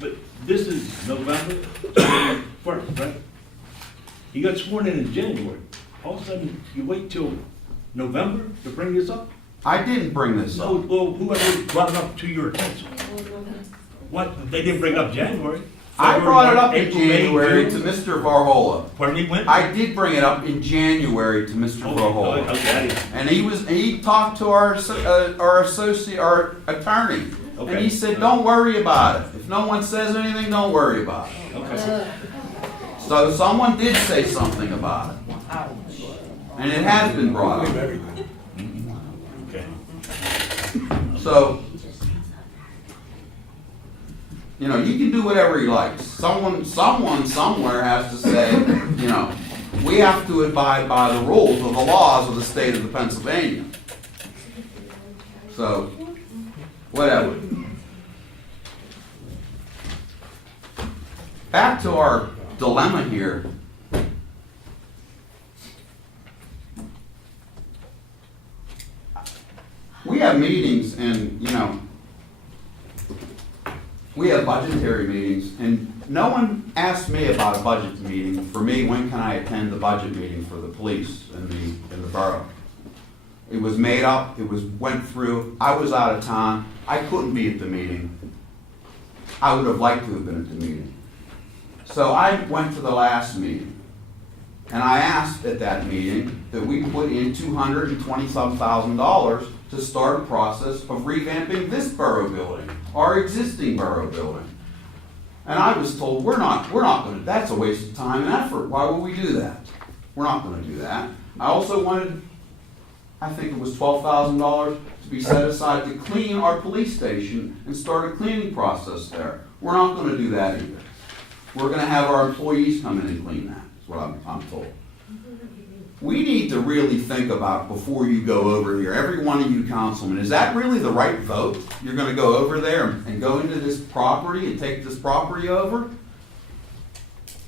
But this is November 1st, right? He got sworn in January. All of a sudden, you wait till November to bring this up? I didn't bring this No, up. well, whoever brought it up to your attention. What, they didn't bring up January? I brought it up in April, May, January to June? Mr. Varhola. Pardon me, when? I did bring it up in January to Mr. Varhola. Okay. And he talked to our associate, our attorney. And Okay. he said, don't worry about it. If no one says anything, don't worry about it. Okay. So someone did say something about it. And it has been brought up. Okay. So, you know, you can do whatever he likes. Someone somewhere has to say, you know, we have to abide by the rules of the laws of the state of Pennsylvania. So, whatever. Back to our dilemma here. We have meetings and, you know, we have budgetary meetings, and no one asked me about a budget meeting. For me, when can I attend the budget meeting for the police in the borough? It was made up, went through, I was out of town, I couldn't be at the meeting. I would have liked to have been at the meeting. So I went to the last meeting, and I asked at that meeting that we put in $220,000 to start a process of revamping this borough building, our existing borough building. And I was told, we're not gonna, that's a waste of time and effort. Why would we do that? We're not gonna do that. I also wanted, I think it was $12,000 to be set aside to clean our police station and start a cleaning process there. We're not gonna do that either. We're gonna have our employees come in and clean that, is what I'm told. We need to really think about before you go over here, every one of you councilmen, is that really the right vote? You're gonna go over there and go into this property and take this property over?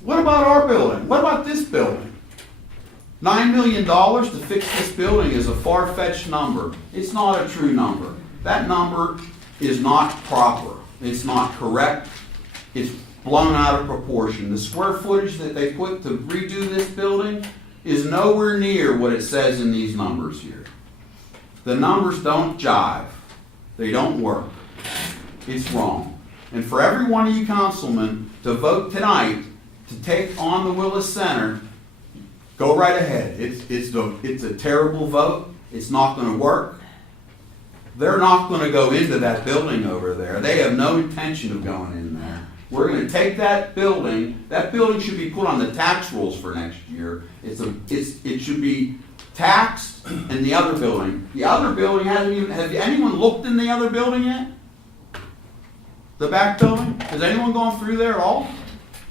What about our building? What about this building? $9 million to fix this building is a far-fetched number. It's not a true number. That number is not proper. It's not correct. It's blown out of proportion. The square footage that they put to redo this building is nowhere near what it says in these numbers here. The numbers don't jive. They don't work. It's wrong. And for every one of you councilmen to vote tonight to take on the Willis Center, go right ahead. It's a terrible vote. It's not going to work. They're not going to go into that building over there. They have no intention of going in there. We're going to take that building should be put on the tax rolls for next year. It should be taxed, and the other building hasn't even, have anyone looked in the other building yet? The back building? Has anyone gone through there at all?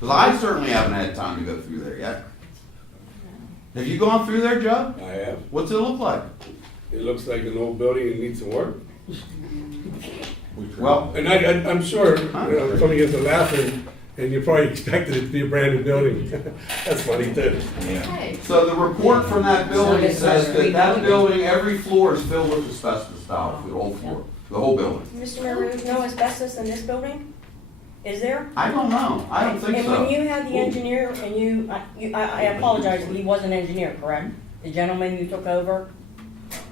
Because I certainly haven't had time to go through there yet. Have you gone through there, Joe? I have. What's it look like? It looks like an old building and needs some work. Well, And I'm sure, you know, somebody gets a laugh and you probably expected it to be a brand new building. That's funny too. Okay. so the report from that building says that building, every floor is filled with asbestos tile for the whole floor, the whole building. Mr. Mayor, there's no asbestos in this building? Is there? I don't know. I don't think And so. when you had the engineer, and I apologize, he was an engineer, correct? The gentleman you took over?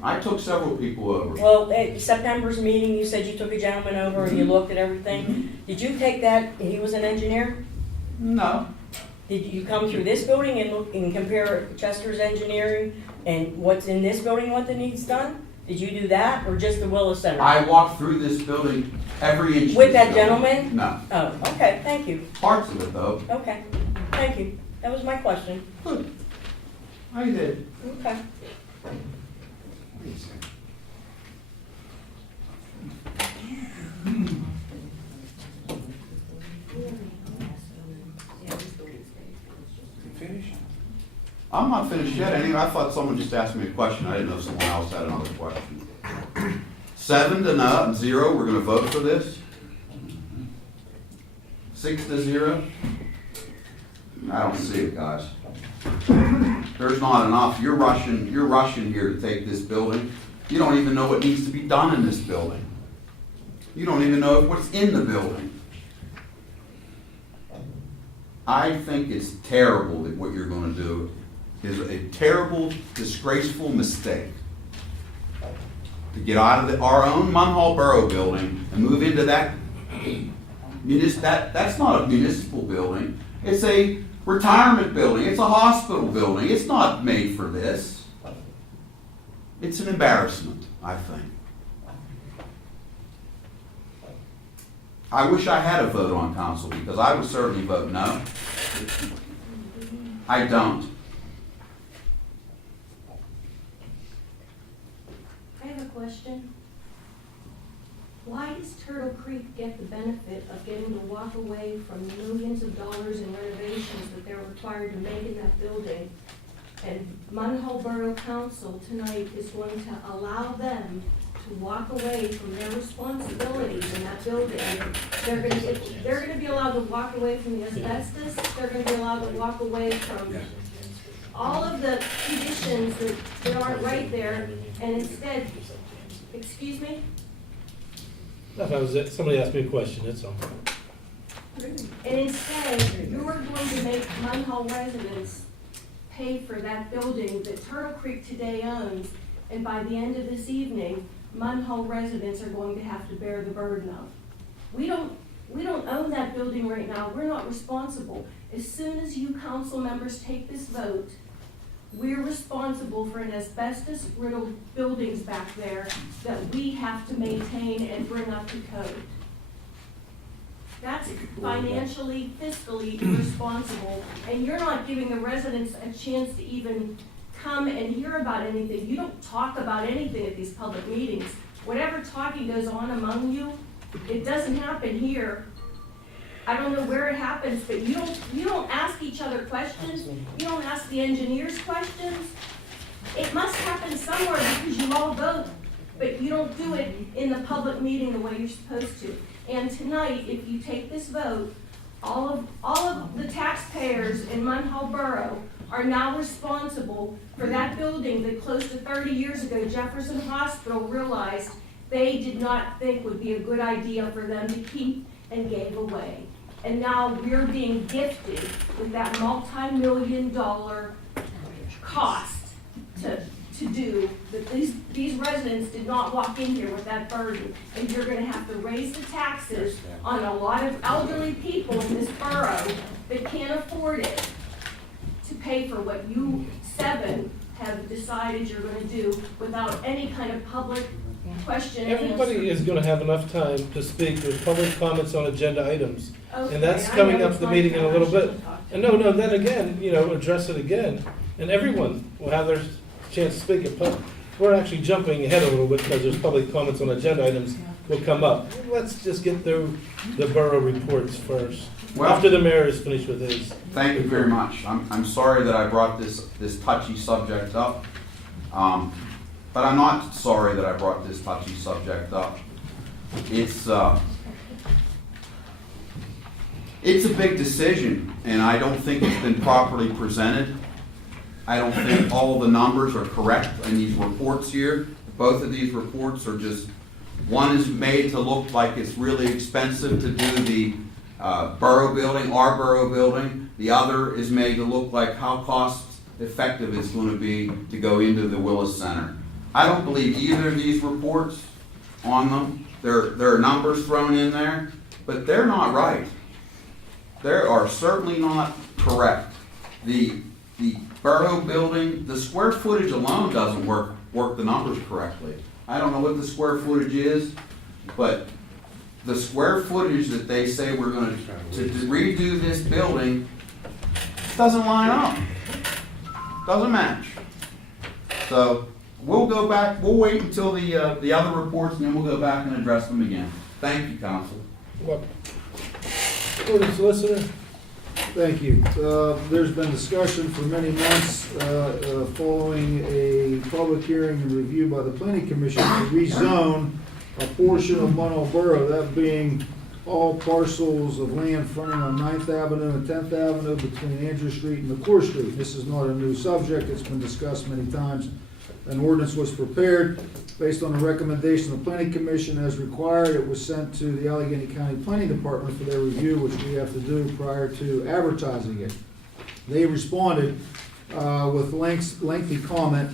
I took several people over. Well, at September's meeting, you said you took a gentleman over and you looked at everything. Did you take that, he was an engineer? No. Did you come through this building and look and compare Chester's engineering and what's in this building, what that needs done? Did you do that, or just the Willis Center? I walked through this building every inch. of With this that building. gentleman? No. Oh, okay, thank you. Parts of it though. Okay, thank you. That was my question. Good. I did. Okay. I'm not finished yet. Anyway, I thought someone just asked me a question. I didn't know someone else had another question. 7-0, we're gonna vote for this. 6-0. I don't see it, guys. There's not enough. You're rushing here to take this building. You don't even know what needs to be done in this building. You don't even know what's in the building. I think it's terrible that what you're gonna do is a terrible, disgraceful mistake. To get out of our own Munhall Borough building and move into that, that's not a municipal building. It's a retirement building, it's a hospital building, it's not made for this. It's an embarrassment, I think. I wish I had a vote on council, because I would certainly vote no. I don't. I have a question. Why does Turtle Creek get the benefit of getting to walk away from millions of dollars in renovations that they're required to make in that building? And Munhall Borough Council tonight is going to allow them to walk away from their responsibilities in that building. They're gonna be allowed to walk away from the asbestos, they're gonna be allowed to walk away from all of the conditions that aren't right there, and instead, excuse me? That was it. Somebody asked me a question, that's all. And instead, you're going to make Munhall residents pay for that building that Turtle Creek today owns, and by the end of this evening, Munhall residents are going to have to bear the burden of. We don't own that building right now, we're not responsible. As soon as you council members take this vote, we're responsible for an asbestos-riddled buildings back there that we have to maintain and bring up to code. That's financially, fiscally irresponsible, and you're not giving the residents a chance to even come and hear about anything. You don't talk about anything at these public meetings. Whatever talking goes on among you, it doesn't happen here. I don't know where it happens, but you don't ask each other questions. You don't ask the engineers questions. It must happen somewhere because you all vote, but you don't do it in the public meeting the way you're supposed to. And tonight, if you take this vote, all of the taxpayers in Munhall Borough are now responsible for that building that close to 30 years ago, Jefferson Hospital realized they did not think would be a good idea for them to keep and gave away. And now we're being gifted with that multi-million-dollar cost to do, that these residents did not walk in here with that burden. And you're gonna have to raise the taxes on a lot of elderly people in this borough that can't afford it to pay for what you seven have decided you're gonna do without any kind of public question and Everybody answer. is gonna have enough time to speak with public comments on agenda items. Okay, And that's I coming know up it's the my meeting in a time, little I bit. shouldn't talk to And no, then again, address it again, and everyone will have their chance to speak. We're actually jumping ahead a little bit because there's public comments on agenda items will come up. Let's just get through the borough reports first, Well- after the mayor is finished with his. Thank you very much. I'm sorry that I brought this touchy subject up. But I'm not sorry that I brought this touchy subject up. It's a big decision, and I don't think it's been properly presented. I don't think all the numbers are correct in these reports here. Both of these reports are just, one is made to look like it's really expensive to do the borough building, our borough building. The other is made to look like how cost effective it's going to be to go into the Willis Center. I don't believe either of these reports on them. There are numbers thrown in there, but they're not right. They are certainly not correct. The borough building, the square footage alone doesn't work the numbers correctly. I don't know what the square footage is, but the square footage that they say we're going to redo this building doesn't line up. Doesn't match. So we'll go back, we'll wait until the other reports, and then we'll go back and address them again. Thank you, Council. Order solicitor. Thank you. There's been discussion for many months following a public hearing and review by the Planning Commission to rezone a portion of Munhall Borough, that being all parcels of land fronting on 9th Avenue and 10th Avenue between Andrew Street and McClure Street. This is not a new subject. It's been discussed many times. An ordinance was prepared. Based on the recommendation of the Planning Commission as required, it was sent to the Allegheny County Planning Department for their review, which we have to do prior to advertising it. They responded with lengthy comment,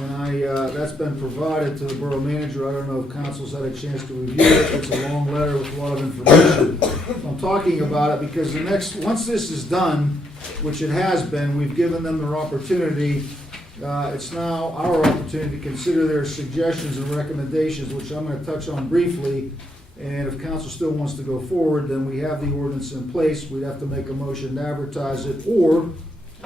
and that's been provided to the borough manager. I don't know if council's had a chance to review it. It's a long letter with a lot of information. I'm talking about it because once this is done, which it has been, we've given them their opportunity. It's now our opportunity to consider their suggestions and recommendations, which I'm going to touch on briefly. And if council still wants to go forward, then we have the ordinance in place. We'd have to make a motion to advertise it, or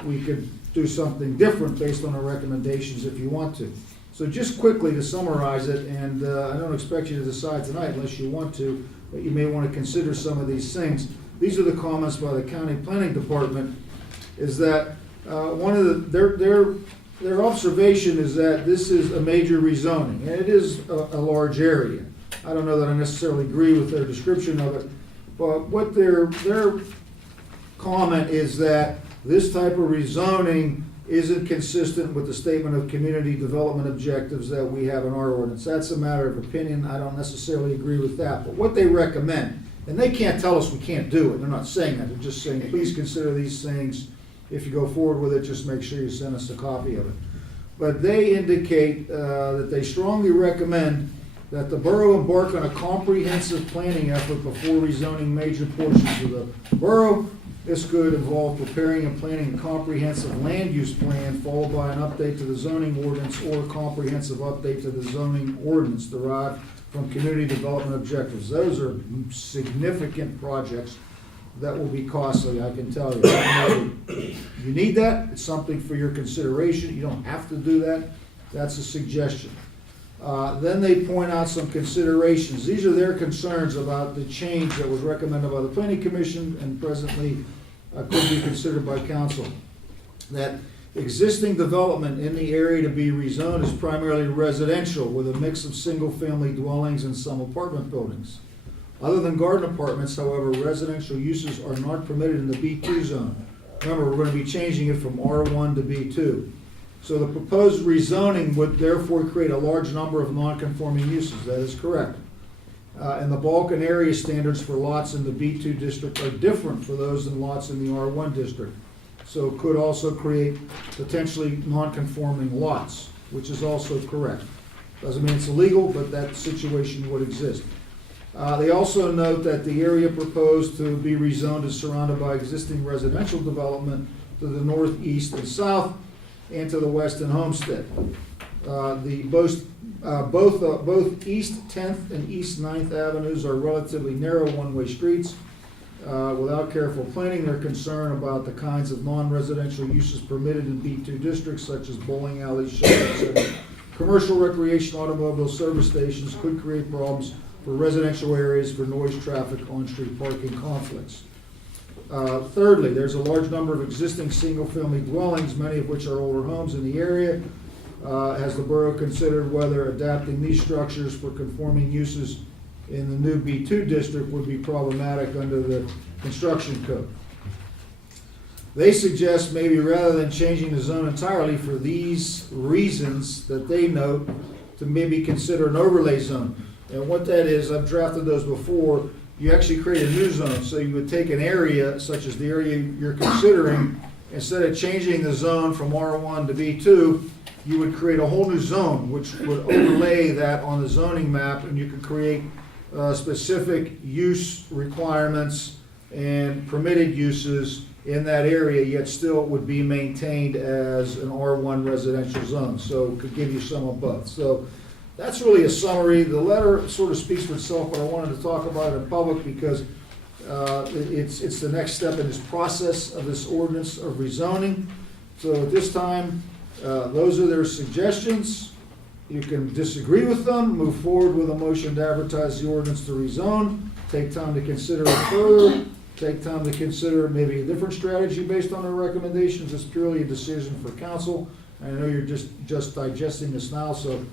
we could do something different based on our recommendations if you want to. So just quickly to summarize it, and I don't expect you to decide tonight unless you want to, but you may want to consider some of these things. These are the comments by the county planning department, is that one of their observation is that this is a major rezoning, and it is a large area. I don't know that I necessarily agree with their description of it, but what their comment is that this type of rezoning isn't consistent with the statement of community development objectives that we have in our ordinance. That's a matter of opinion. I don't necessarily agree with that, but what they recommend, and they can't tell us we can't do it. They're not saying that. They're just saying, please consider these things. If you go forward with it, just make sure you send us a copy of it. But they indicate that they strongly recommend that the borough embark on a comprehensive planning effort before rezoning major portions of the borough. This could involve preparing and planning a comprehensive land use plan, followed by an update to the zoning ordinance or a comprehensive update to the zoning ordinance derived from community development objectives. Those are significant projects that will be costly, I can tell you. You need that, it's something for your consideration. You don't have to do that. That's a suggestion. Then they point out some considerations. These are their concerns about the change that was recommended by the Planning Commission and presently could be considered by council. That existing development in the area to be rezoned is primarily residential with a mix of single-family dwellings and some apartment buildings. Other than garden apartments, however, residential uses are not permitted in the B2 zone. Remember, we're going to be changing it from R1 to B2. So the proposed rezoning would therefore create a large number of non-conforming uses. That is correct. And the bulk and area standards for lots in the B2 district are different for those in lots in the R1 district. So it could also create potentially non-conforming lots, which is also correct. Doesn't mean it's illegal, but that situation would exist. They also note that the area proposed to be rezoned is surrounded by existing residential development to the north, east, and south, and to the west and Homestead. Both East 10th and East 9th Avenues are relatively narrow one-way streets. Without careful planning, they're concerned about the kinds of non-residential uses permitted in B2 districts, such as bowling alleys, shopping centers. Commercial, recreation, automobile service stations could create problems for residential areas for noise, traffic, on-street parking conflicts. Thirdly, there's a large number of existing single-family dwellings, many of which are older homes in the area. Has the borough considered whether adapting these structures for conforming uses in the new B2 district would be problematic under the construction code? They suggest maybe rather than changing the zone entirely for these reasons that they note, to maybe consider an overlay zone. And what that is, I've drafted those before, you actually create a new zone. So you would take an area, such as the area you're considering, instead of changing the zone from R1 to B2, you would create a whole new zone, which would overlay that on the zoning map, and you could create specific use requirements and permitted uses in that area, yet still would be maintained as an R1 residential zone. So it could give you some of both. So that's really a summary. The letter sort of speaks for itself, but I wanted to talk about it in public because it's the next step in this process of this ordinance of rezoning. So at this time, those are their suggestions. You can disagree with them, move forward with a motion to advertise the ordinance to rezone, take time to consider it further, take time to consider maybe a different strategy based on their recommendations. It's purely a decision for council. I know you're just digesting this now, so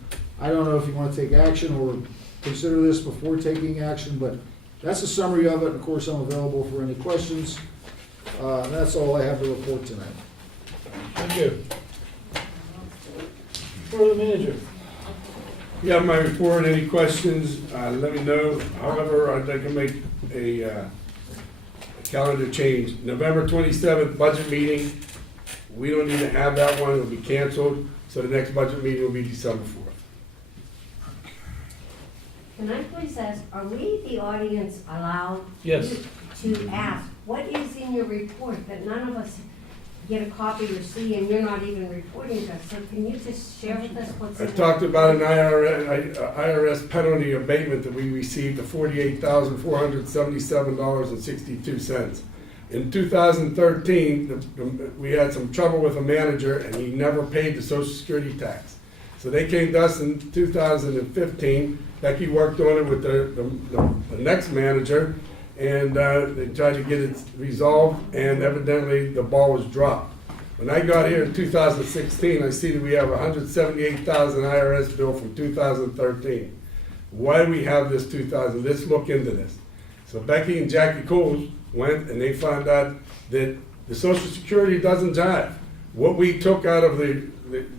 I don't know if you want to take action or consider this before taking action, but that's a summary of it. Of course, I'm available for any questions. That's all I have to report tonight. Thank you. For the manager. You have my report, any questions, let me know. However, I'd like to make a calendar change. November 27th, budget meeting, we don't need to have that one, it'll be canceled, so the next budget meeting will be December 4th. Can I please ask, are we, the audience, allowed Yes. to ask, what is in your report that none of us get a copy or see, and you're not even reporting to us? So can you just share with us what's I in it? talked about an IRS penalty abatement that we received of $48,477.62. In 2013, we had some trouble with a manager, and he never paid the Social Security tax. So they came to us in 2015. Becky worked on it with the next manager, and they tried to get it resolved, and evidently the ball was dropped. When I got here in 2016, I see that we have a $178,000 IRS bill from 2013. Why do we have this 2000? Let's look into this. So Becky and Jackie Coles went and they found out that the Social Security doesn't jive. What we took out of the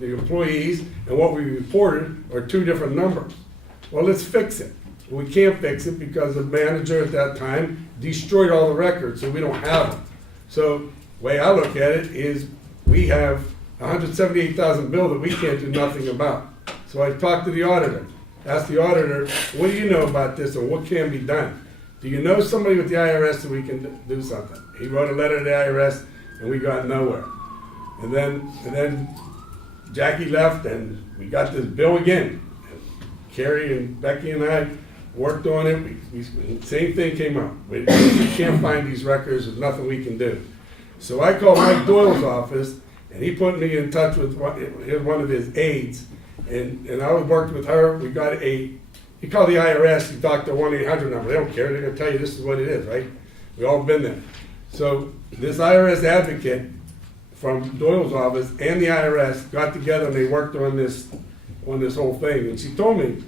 employees and what we reported are two different numbers. Well, let's fix it. We can't fix it because the manager at that time destroyed all the records, so we don't have them. So the way I look at it is we have a $178,000 bill that we can't do nothing about. So I talked to the auditor, asked the auditor, what do you know about this and what can be done? Do you know somebody with the IRS that we can do something? He wrote a letter to the IRS and we got nowhere. And then Jackie left and we got this bill again. Carrie and Becky and I worked on it. Same thing came up. We can't find these records. There's nothing we can do. So I called Mike Doyle's office, and he put me in touch with one of his aides. And I worked with her. We got he called the IRS. He talked to 1-800 number. They don't care. They're going to tell you this is what it is, right? We all been there. So this IRS advocate from Doyle's office and the IRS got together and they worked on this whole thing. And she told me.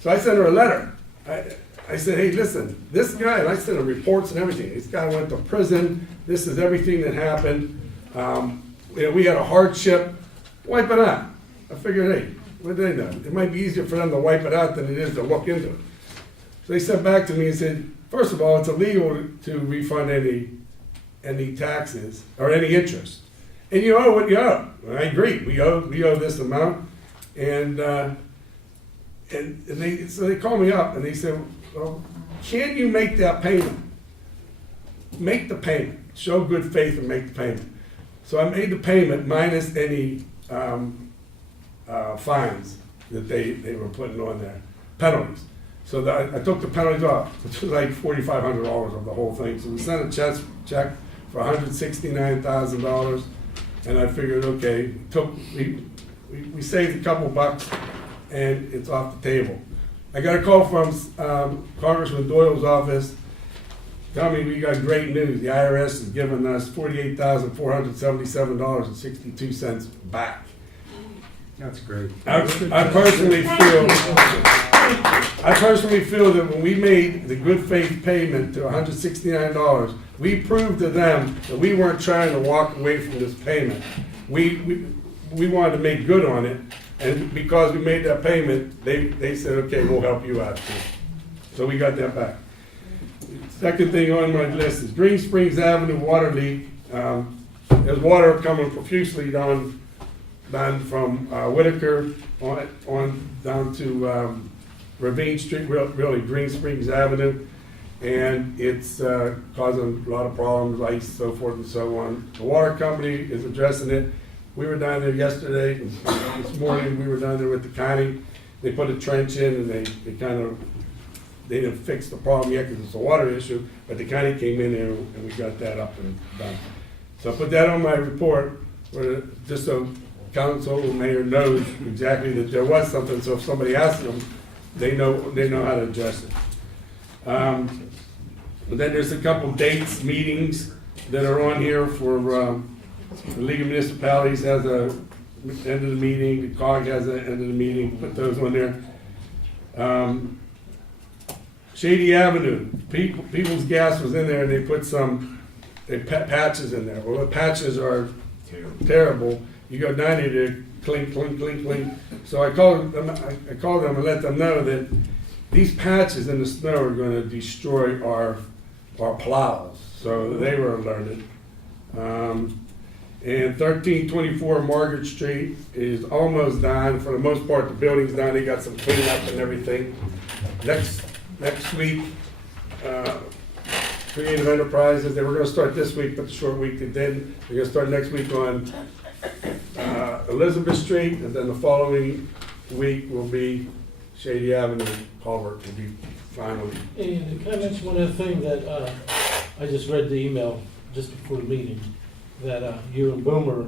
So I sent her a letter. I said, hey, listen, this guy, and I sent him reports and everything. This guy went to prison. This is everything that happened. We had a hardship. Wipe it out. I figured, hey, what do they know? It might be easier for them to wipe it out than it is to look into it. So they sent back to me and said, first of all, it's illegal to refund any taxes or any interest. And you owe what you owe. And I agree. We owe this amount. So they called me up and they said, well, can you make that payment? Make the payment. Show good faith and make the payment. So I made the payment minus any fines that they were putting on there, penalties. So I took the penalties off, which was like $4,500 of the whole thing. So we sent a check for $169,000, and I figured, okay, we saved a couple bucks, and it's off the table. I got a call from Congressman Doyle's office. Tell me we got great news. The IRS has given us $48,477.62 back. That's great. I personally feel that when we made the good faith payment to $169, we proved to them that we weren't trying to walk away from this payment. We wanted to make good on it. And because we made that payment, they said, okay, we'll help you out too. So we got that back. Second thing on my list is Green Springs Avenue water leak. There's water coming profusely down from Whitaker on down to Ravine Street, really Green Springs Avenue. And it's causing a lot of problems, ice, so forth and so on. The water company is addressing it. We were down there yesterday, this morning we were down there with the county. They put a trench in and they didn't fix the problem yet because it's a water issue, but the county came in there and we got that up and done. So I put that on my report, just so council and mayor knows exactly that there was something, so if somebody asks them, they know how to address it. But then there's a couple dates, meetings that are on here for the League of Municipalities has a end of the meeting, the COG has an end of the meeting, put those on there. Shady Avenue, People's Gas was in there and they put patches in there. Well, the patches are terrible. You go down there, they're clink, clink, clink, clink. So I called them and let them know that these patches in the snow are gonna destroy our plows. So they were alerted. And 1324 Margaret Street is almost done. For the most part, the building's done. They got some cleanup and everything. Next week, Creative Enterprises, they were gonna start this week, but the short week they didn't. They're gonna start next week on Elizabeth Street, and then the following week will be Shady Avenue, Culvert will be finally. And can I mention one other thing that, I just read the email just before the meeting, that, you and Boomer,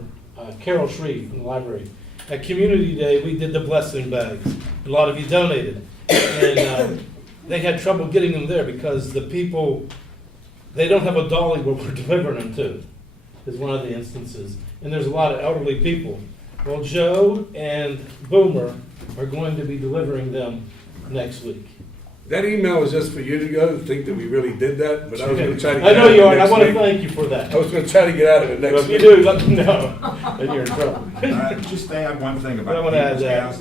Carol Shreve from the library, at Community Day, we did the blessing bags. A lot of you donated. And, they had trouble getting them there because the people, they don't have a dolly where we're delivering them to, is one of the instances. And there's a lot of elderly people. Well, Joe and Boomer are going to be delivering them next week. That email was just for you to go and think that we really did that, but I was gonna try to I get know out of you it are, and I next want to week. thank you for that. I was gonna try to get out of it But next if you week. do, let me know, then you're in trouble. Just to add one thing I about wanna add People's that.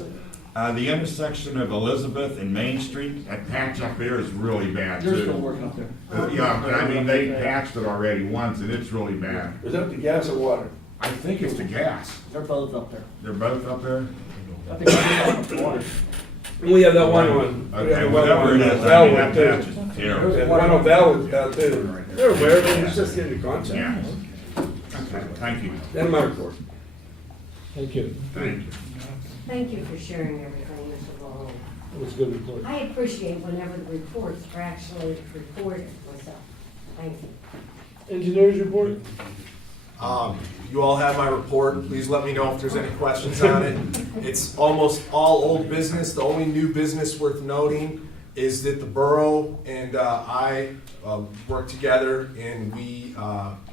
Gas. The intersection of Elizabeth and Main Street, that patch up there is really bad too. They're still working up there. Yeah, but I mean, they patched it already once and it's really bad. Is that the gas or water? I think it's the gas. They're both up there. They're both up there? I think they're up the water. We have that one on. we have Okay, the one whatever on it is, Val I mean, one, that too. patch is There's terrible. one on Val out too. They're aware of it, it's just getting the contact. Yeah. Okay, thank you. That's my report. Thank you. Thank you. Thank you for sharing everything, Mr. Ball. It was a good report. I appreciate whenever the reports are actually reported myself. Thank you. Engineers report? You all have my report. Please let me know if there's any questions on it. It's almost all old business. The only new business worth noting is that the borough and I worked together and we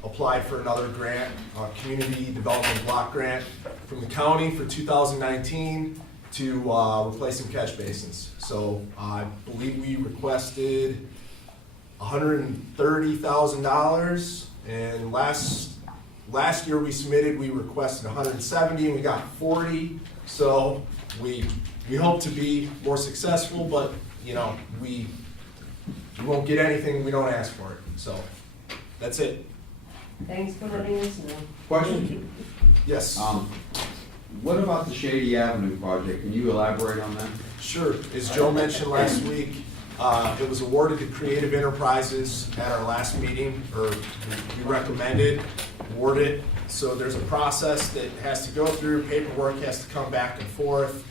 applied for another grant, a community development block grant from the county for 2019 to replace some catch basins. So I believe we requested $130,000, and last year we submitted, we requested 170 and we got 40. So we hope to be more successful, but you know, we won't get anything we don't ask for it. So that's it. Thanks for letting us know. Question? Yes. What about the Shady Avenue project? Can you elaborate on that? Sure. As Joe mentioned last week, it was awarded to Creative Enterprises at our last meeting, or we recommended award it. So there's a process that has to go through, paperwork has to come back and forth.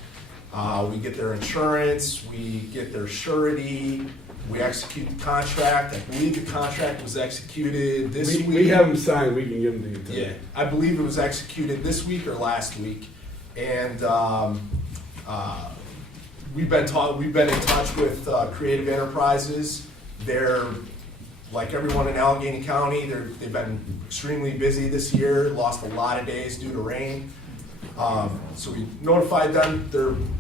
We get their insurance, we get their surety, we execute the contract. I believe the contract was executed this week. We have them signed, we can give them to you. Yeah, I believe it was executed this week or last week. And we've been in touch with Creative Enterprises. They're, like everyone in Allegheny County, they've been extremely busy this year, lost a lot of days due to rain. So we notified them,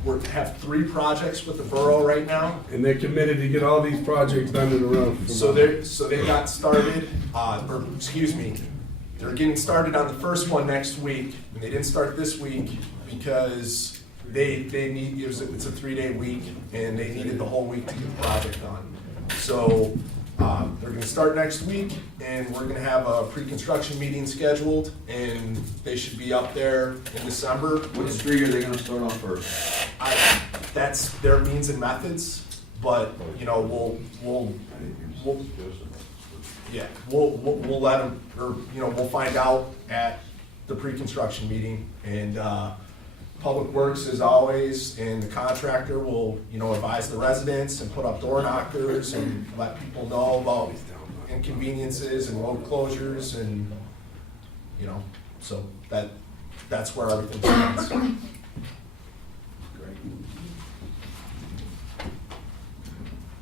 we have 3 projects with the borough right now. And they're committed to get all these projects done in a row. So they got started, they're getting started on the first one next week, and they didn't start this week because they need, it's a 3-day week, and they needed the whole week to get the project done. So they're gonna start next week, and we're gonna have a pre-construction meeting scheduled, and they should be up there in December. What street are they gonna start on first? That's their means and methods, but, you know, we'll let them, or, you know, we'll find out at the pre-construction meeting. And Public Works, as always, and the contractor will, you know, advise the residents and put up door knockers and let people know about inconveniences and road closures, and, you know, so that's where everything stands.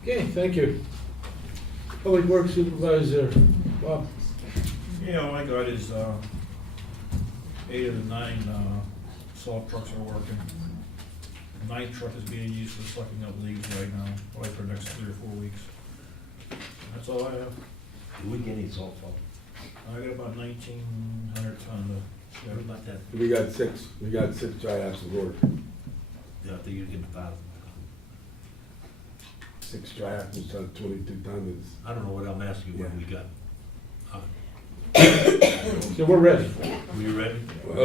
Okay, thank you. Public Works Supervisor, Bob. Yeah, all I got is 8 of the 9 salt trucks are working. The 9th truck is being used for sucking up leaves right now, probably for the next 3 or 4 weeks. That's all I have. Do we get any salt from? I got about 1,900 ton What about that? We got six dry axles ordered. Yeah, I think you're getting 1,000. 6 dry axles on 22 ton is. I don't know what I'm asking you, what we got. So we're ready. Were you ready? Well,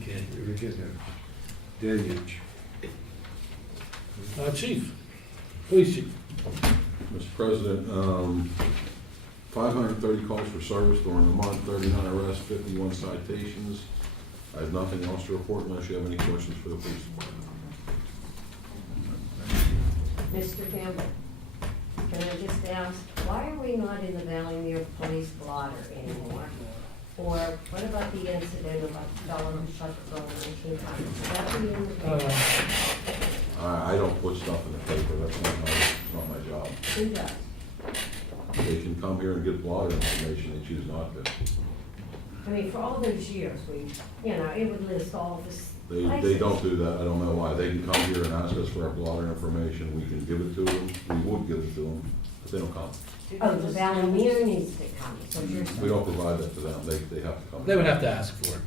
Okay. we're getting there. Deluge. Chief, police chief. Mr. President, 530 calls for service during the month, 39 arrests, 51 citations. I have nothing else to report unless you have any questions for the police department. Mr. Campbell, can I just ask, why are we not in the Valley police blotter anymore? Or what about the incident about the fellow who shot the girl 19 times? Is that be in the paper? I don't put stuff in the paper, that's not my job. Who does? They can come here and get blotter information, they choose not to. I mean, for all those years, it would list all this. They don't do that, I don't know why. They can come here and ask us for our blotter information, we can give it to them, we would give it to them, but they don't come. Oh, the Valley needs to come, so you're saying. We don't provide that to them, they have to come. They would have to ask for it.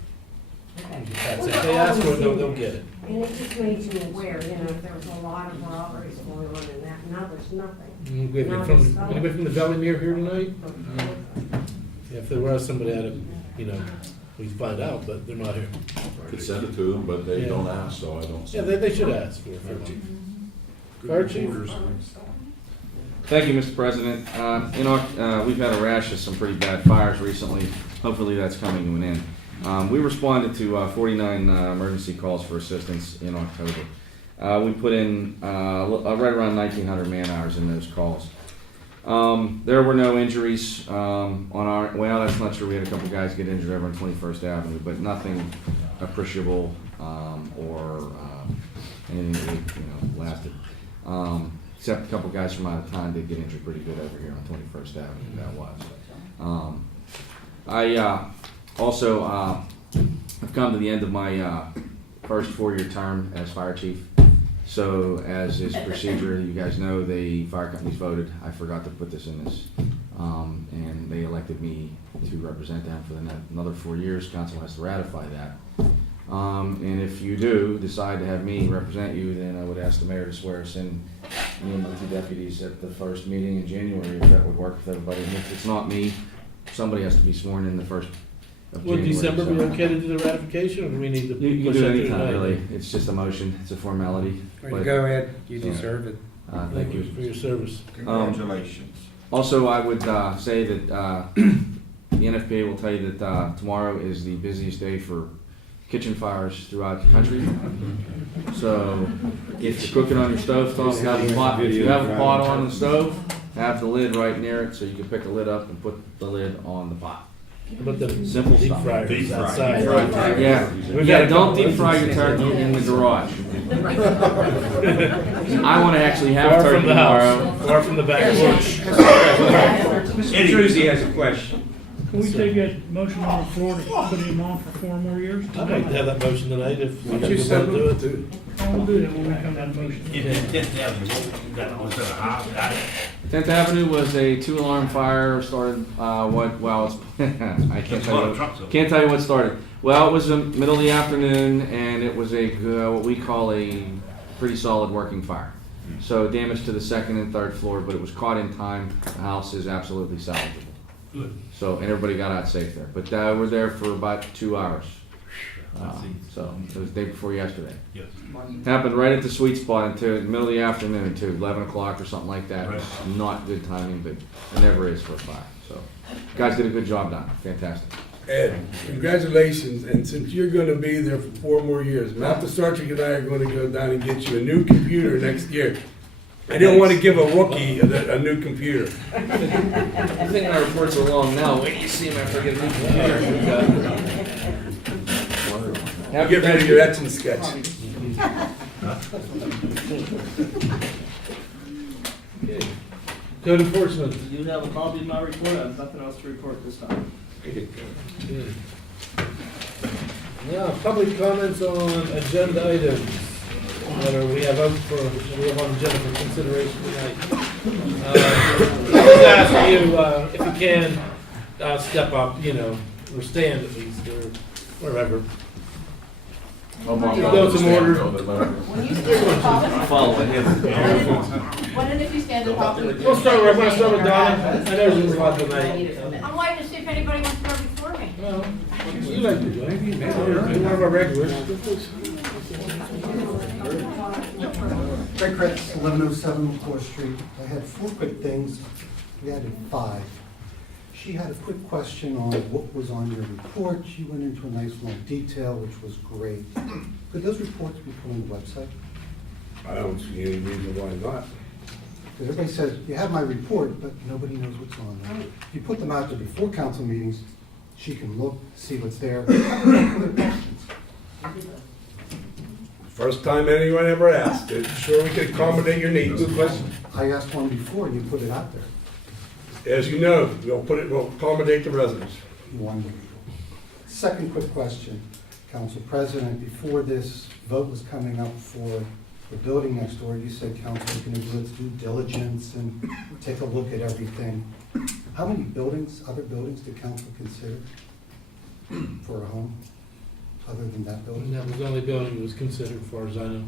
Okay. That's it. If they ask for it, they'll get it. And it just made you aware, if there was a lot of robberies going on in that, now there's nothing. Anybody from the Valley Mirror here tonight? If there was somebody out of, we find out, but they're not here. Could send it to them, but they Yeah. don't ask, so I don't. Yeah, send it. they should ask for it. Fire chief? Thank you, Mr. President. We've had a rash of some pretty bad fires recently. Hopefully that's coming to an end. We responded to 49 emergency calls for assistance in October. We put in right around 1,900 man-hours in those calls. There were no injuries on our, well, that's not true. We had a couple guys get injured over on 21st Avenue, but nothing appreciable or anything that lasted. Except a couple guys from out of town did get injured pretty good over here on 21st Avenue, that was. I also have come to the end of my first 4-year term as fire chief. So as is procedure, you guys know, the fire companies voted. I forgot to put this in this. And they elected me to represent them for another 4 years. Council has to ratify that. And if you do decide to have me represent you, then I would ask the mayor to swear us in, me and my 2 deputies, at the first meeting in January, if that would work with everybody. And if it's not me, somebody has to be sworn in the first of Would January. December be so- okay to do the ratification, or do we need to You can push do that it through anytime, tonight? really. It's just a motion, it's a formality. but- Go ahead, you So- deserve it. Thank you. For your service. Congratulations. Also, I would say that the NFPA will tell you that tomorrow is the busiest day for kitchen fires throughout the country. So if you're cooking on your stove top, if you have a pot on the stove, have the lid right near it so you can pick the lid up and put the lid on the pot. But the Simple deep stuff. fryers Deep fry. outside. Yeah, We've got a don't couple deep fry your instances. turkey in the garage. I want to actually have Far turkey from the tomorrow. house, far from the back porch. Mr. Truesy has a question. Can we take that motion on the floor to put him on for 4 more years? I'd like to have that motion tonight if you Would guys you want so to do it too. I'll do that when we come to that motion. In 10th Avenue, what you got, was it a house? 10th Avenue was a 2-alarm fire, started, I can't There's a lot of tell trucks you, up can't tell you what started. Well, it was the middle of the afternoon, and it was what we call a pretty solid working fire. So damage to the 2nd and 3rd floor, but it was caught in time. The house is absolutely salvageable. Good. So, and everybody got out safe there. But we're there for about 2 hours. So it was the day before yesterday. Yes. Happened right at the sweet spot until the middle of the afternoon, too, 11 o'clock or something like that. Right. Not good timing, but it never is for a fire. So, guys did a good job down. Fantastic. Ed, congratulations, and since you're gonna be there for 4 more years, Master Sergeant and I are gonna go down and get you a new computer next year. I didn't wanna give a rookie a new computer. I'm thinking our reports are long now. Wait till you see them after I get a new computer. Get rid of your etch and sketch. Okay. Code enforcement. You have a copy of my report, I have nothing else to report this time. Good. Now, public comments on agenda items that we have on agenda for consideration tonight. I'll just ask you, if you can, step up, you know, or stand at least, or wherever. Go some order. When you stand in public, Following him. when if you stand in public. We'll start with Donna. I know there's a lot tonight. I'm waiting to see if anybody wants to go before me. Well, you like to do it. You're one of our regulars. Craig Kretz, 1107 4th Street. I had 4 quick things. We added 5. She had a quick question on what was on your report. She went into a nice long detail, which was great. Could those reports be put on the website? I don't see any reason why not. Because everybody says, you have my report, but nobody knows what's on there. If you put them out there before council meetings, she can look, see what's there. Other questions? First time anyone ever asked. Sure we could accommodate your needs. Good question. I asked one before, and you put it out there. As you know, we'll accommodate the residents. Wonderful. Second quick question, Council President, before this vote was coming up for the building next door, you said council was gonna do its due diligence and take a look at everything. How many buildings, other buildings did council consider for a home, other than that building? That was the only building that was considered, as far as I know.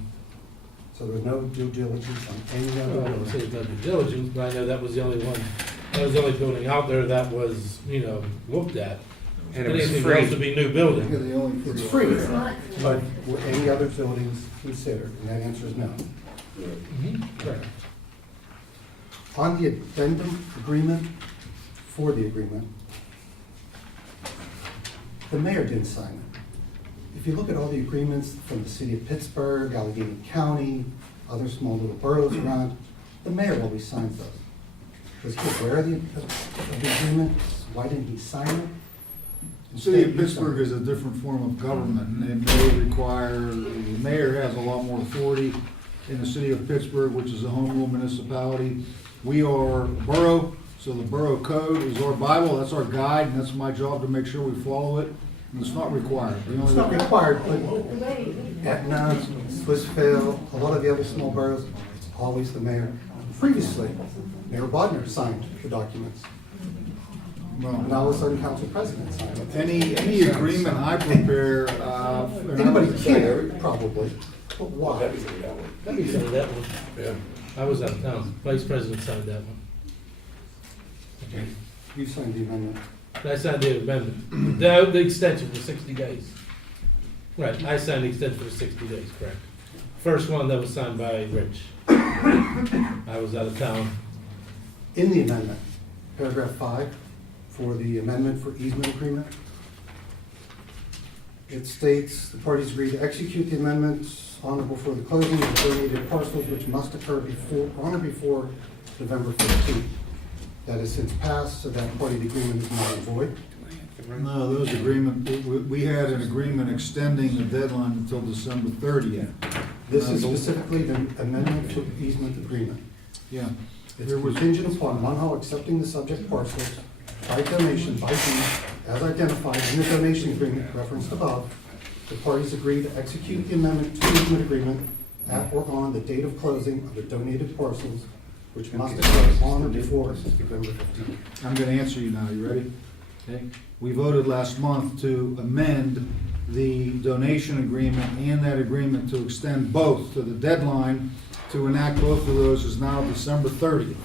So there was no due diligence on any I other don't building? say it's not due diligence, but I know that was the only one. That was the only building out there that was, you know, looked at. And it was Anything free. else would be new building. Yeah, the only, it's free, but were any other buildings considered? And that answer is no. Correct. On the addendum agreement, for the agreement, the mayor didn't sign it. If you look at all the agreements from the city of Pittsburgh, Allegheny County, other small little boroughs around, the mayor always signs those. Was he aware of the agreement? Why didn't he sign it? The city of Pittsburgh is a different form of government, and it may require, the mayor has a lot more authority in the city of Pittsburgh, which is a home rule municipality. We are a borough, so the borough code is our Bible, that's our guide, and that's my job to make sure we follow it. And it's not required. It's not required, but Etna, Swissvale, a lot of the other small boroughs, it's always the mayor. Previously, Mayor Bodnar signed the documents. And all of a sudden, council president signed it. Any agreement I prepare, Anybody can, probably, but why? Let me sign that one. Yeah. I was out of town. Vice President signed that one. Okay. You signed the amendment. I signed the amendment. The extension for 60 days. Right, I signed the extension for 60 days, correct. First one that was signed by Rich. I was out of town. In the amendment, paragraph 5, for the amendment for easement agreement, it states the parties agree to execute the amendments on or before the closing of the donated parcels, which must occur on or before November 15th. That has since passed, so that part of the agreement is null and void. No, those agreement, we had an agreement extending the deadline until December 30th. This is specifically the amendment to the easement agreement. Yeah. It's contingent upon Munhall accepting the subject parcels by donation by deed as identified in the donation agreement referenced above. The parties agree to execute the amendment to the easement agreement at or on the date of closing of the donated parcels, which must occur on or before November 15th. I'm gonna answer you now, you ready? Okay. We voted last month to amend the donation agreement and that agreement to extend both, to the deadline to enact both of those is now December 30th.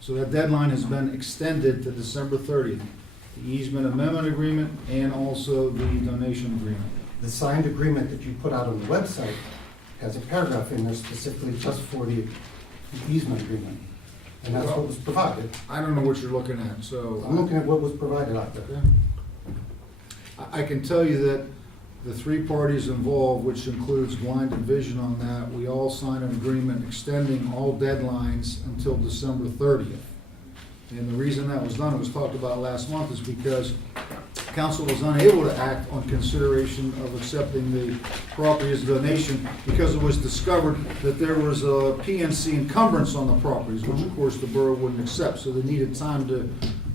So that deadline has been extended to December 30th. The easement amendment agreement and also the donation agreement. The signed agreement that you put out on the website has a paragraph in there specifically just for the easement agreement. And that's what was provided. I don't know what you're looking at, so. I'm looking at what was provided out there. I can tell you that the 3 parties involved, which includes Blind and Vision on that, we all signed an agreement extending all deadlines until December 30th. And the reason that was done, it was talked about last month, is because council was unable to act on consideration of accepting the property as a donation because it was discovered that there was a PNC encumbrance on the properties, which of course the borough wouldn't accept, so they needed time to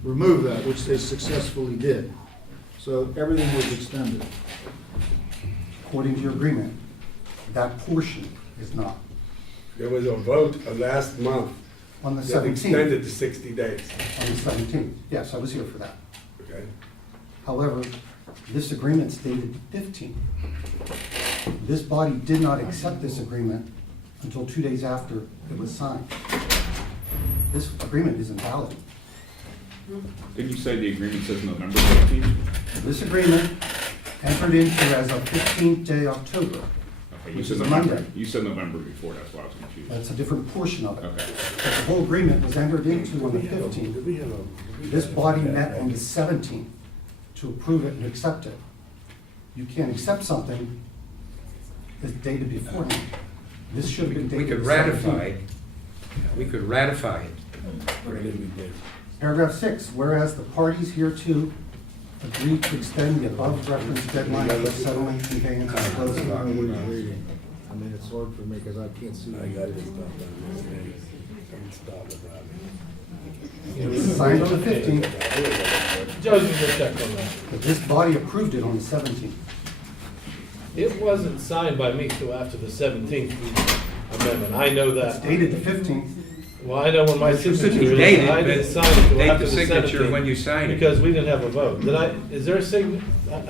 remove that, which they successfully did. So everything was extended. According to your agreement, that portion is not. There was a vote last month On the That 17th. extended to 60 days. On the 17th, yes, I was here for that. Okay? However, this agreement stated 15. This body did not accept this agreement until 2 days after it was signed. This agreement is invalid. Didn't you say the agreement says November 15th? This agreement entered into as of 15th day October. Okay, you Which said is November. Monday. You said November before, that's why I was confused. That's a different portion of it. Okay. But the whole agreement was entered into on the 15th. This body met on the 17th to approve it and accept it. You can't accept something that's dated beforehand. This should have been dated. We could the ratify 17th. it. We could ratify it. Paragraph 6, whereas the parties hereto agreed to extend the above referenced deadline for settlement, conveyance, and closing. I mean, it's hard for me because I can't see. It was signed on the 15th, Judge will check on that. but this body approved it on the 17th. It wasn't signed by me till after the 17th amendment. I know that. Dated the 15th. Well, I know when my It should signature be is, dated, I but didn't sign it till date after the the signature 17th. when you sign it. Because we didn't have a vote. Is there a I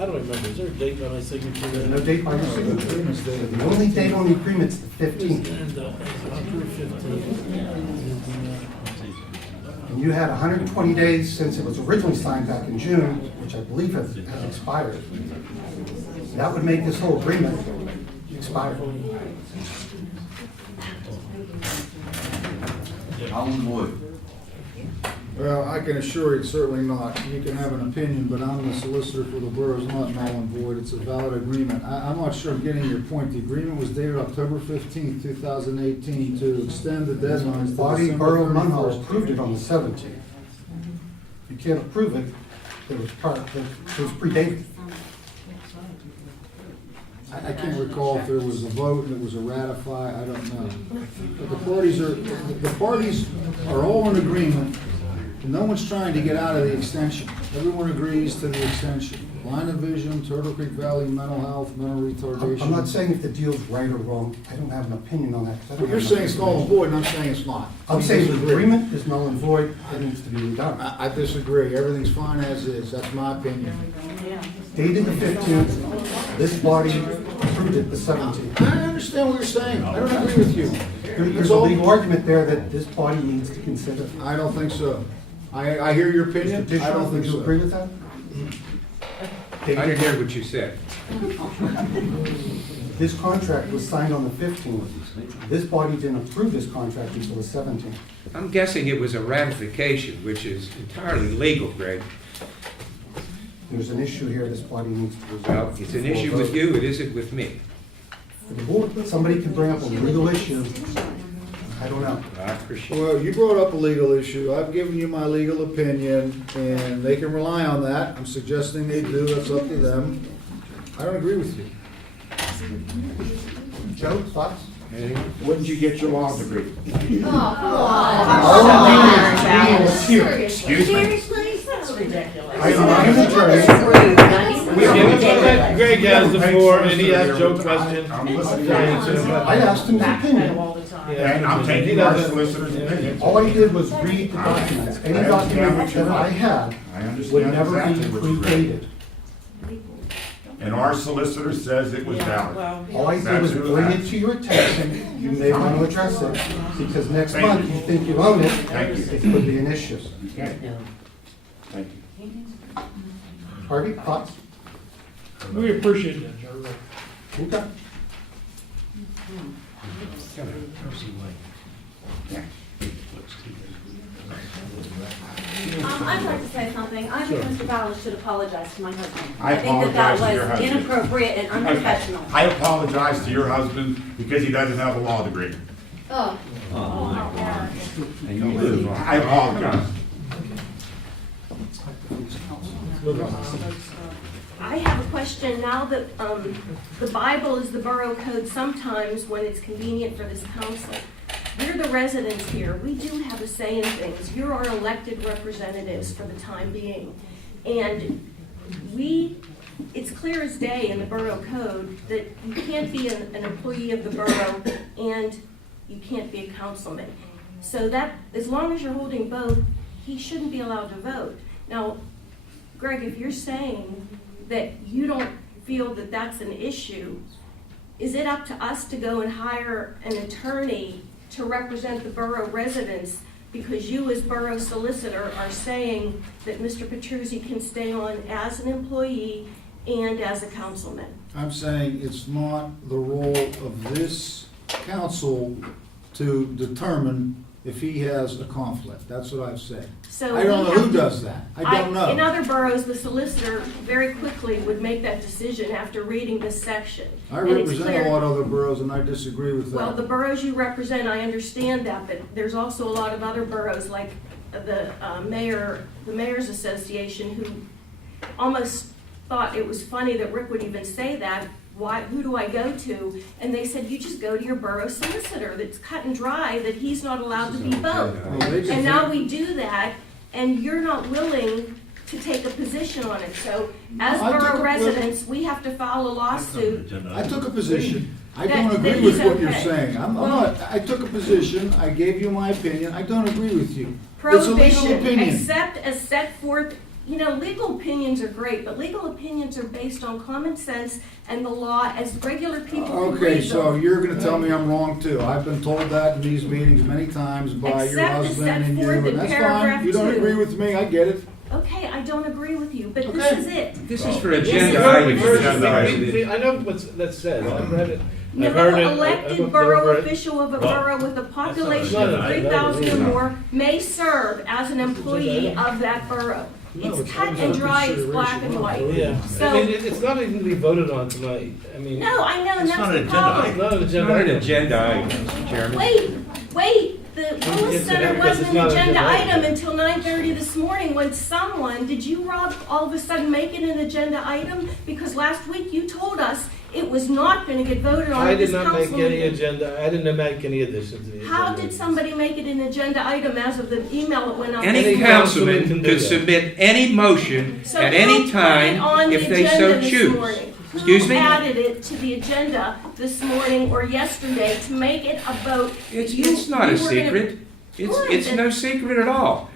don't remember, is there a date by my signature? There's no date by your signature. The only date on the agreement's the 15th. And you had 120 days since it was originally signed back in June, which I believe has expired. That would make this whole agreement expire. Alan Wood. Well, I can assure you, certainly not. You can have an opinion, but I'm the solicitor for the borough. It's not null and void. It's a valid agreement. I'm not sure I'm getting your point. The agreement was dated October 15th, 2018 to extend the deadlines to Body December Borough Munhall 31st. approved it on the 17th. You can't approve it, it was predated. I can't recall if there was a vote and it was a ratify, I don't know. But the parties are all in agreement, and no one's trying to get out of the extension. Everyone agrees to the extension. Line of vision, Turtle Creek Valley, mental health, mental retardation. I'm not saying if the deal's right or wrong, I don't have an opinion on that. 'cause I don't But you're have saying it's enough null and information. void, and I'm saying it's not. I'm We saying the disagree. agreement is null and void, it needs to be redone. I disagree. Everything's fine as is. That's my opinion. Dated the 15th, this body approved it the 17th. I understand what you're saying. I don't agree with you. There's a legal argument there that this body needs to consider. I don't think so. I hear your opinion. Mr. Dishon, I don't would think you so. agree with that? I didn't hear what you said. This contract was signed on the 15th. This body didn't approve this contract until the 17th. I'm guessing it was a ratification, which is entirely legal, Greg. There's an issue here this body needs to resolve. Well, it's an issue with you, it isn't with me. For the board, somebody could bring up a legal issue. I don't know. I appreciate it. Well, you brought up a legal issue. I've given you my legal opinion, and they can rely on that. I'm suggesting they do. That's up to them. I don't agree with you. Joe, thoughts? Wouldn't you get your law degree? Excuse me? That's ridiculous. I'm an attorney. Greg has the floor, and he asked Joe a question. I asked him his opinion. And I'm taking our solicitor's opinion. All he did was read the documents. Any document that I had I understand would never be exactly what you read. predated. And our solicitor says it was valid. All I did was bring it to your attention. You may want to address it, because next Thank month you. you think you own it, Thank you. it could be an issue. Okay. Thank you. Harvey, thoughts? We appreciate that, Joe. Okay. I'd like to say something. I think Mr. Bowles should apologize to my husband. I think that apologize to your was husband. inappropriate and unprofessional. I apologize to your husband because he doesn't have a law degree. Oh. I apologize. I have a question now that the Bible is the borough code sometimes when it's convenient for this council. We're the residents here. We do have a say in things. You're our elected representatives for the time being. And it's clear as day in the borough code that you can't be an employee of the borough and you can't be a councilman. So that, as long as you're holding both, he shouldn't be allowed to vote. Now, Greg, if you're saying that you don't feel that that's an issue, is it up to us to go and hire an attorney to represent the borough residents because you as borough solicitor are saying that Mr. Petruzzi can stay on as an employee and as a councilman? I'm saying it's not the role of this council to determine if he has a conflict. That's what I've said. So I don't know we have who to- does that. I don't know. In other boroughs, the solicitor very quickly would make that decision after reading this section. I And it's represent clear- a lot of other boroughs, and I disagree with Well, the that. boroughs you represent, I understand that, but there's also a lot of other boroughs, like the Mayor's Association, who almost thought it was funny that Rick would even say that. Why, who do I go to? And they said, you just go to your borough solicitor. That's cut and dry, that he's not allowed to be both. Well, they can And now think- we do that, and you're not willing to take a position on it. So as I took borough a- residents, we have to file a lawsuit. I took a position. I That- don't that agree with he's what you're okay. saying. I'm Well- not, I took a position, I gave you my opinion, I don't agree with you. It's a legal Prohibition, opinion. except as set forth, you know, legal opinions are great, but legal opinions are based on common sense and the law as regular people can Okay, read so them. you're gonna tell me I'm wrong too. I've been told that in these meetings many times by your Except as husband set and you, forth in and that's paragraph fine. You don't 2. agree with me, I get it. Okay, I don't agree with you, but Okay. this is it. This is for This agenda is- items. I know what's, that says, I've read it. No I've heard it. I've elected looked borough over it. official of a Well, borough with a population not of an 3,000 or agenda. more may serve as an employee of that borough. No, It's cut under and dry, it's black consideration. and white. Yeah, I So, mean, it's not even to be voted on tonight. I mean. no, I know, and It's that's not an the agenda problem. It's not an It's agenda. not an item. agenda item, Mr. Chairman. Wait, the Willis It's Center because wasn't it's an not an agenda agenda item until 9:30 this morning when someone, did you, Rob, all of a sudden make it an agenda item? Because last week you told us it was not gonna get voted on I at this did not make council any meeting. agenda, I didn't make any additions to the agenda. How did somebody make it an agenda item as of the email that went out? Any Any councilman councilman can do could that. submit any motion So at who any put it time on the if they so agenda this choose. morning? Excuse me? Who added it to the agenda this morning or yesterday to make it a vote? It's not a You were gonna- secret. Good, It's then- no secret at all.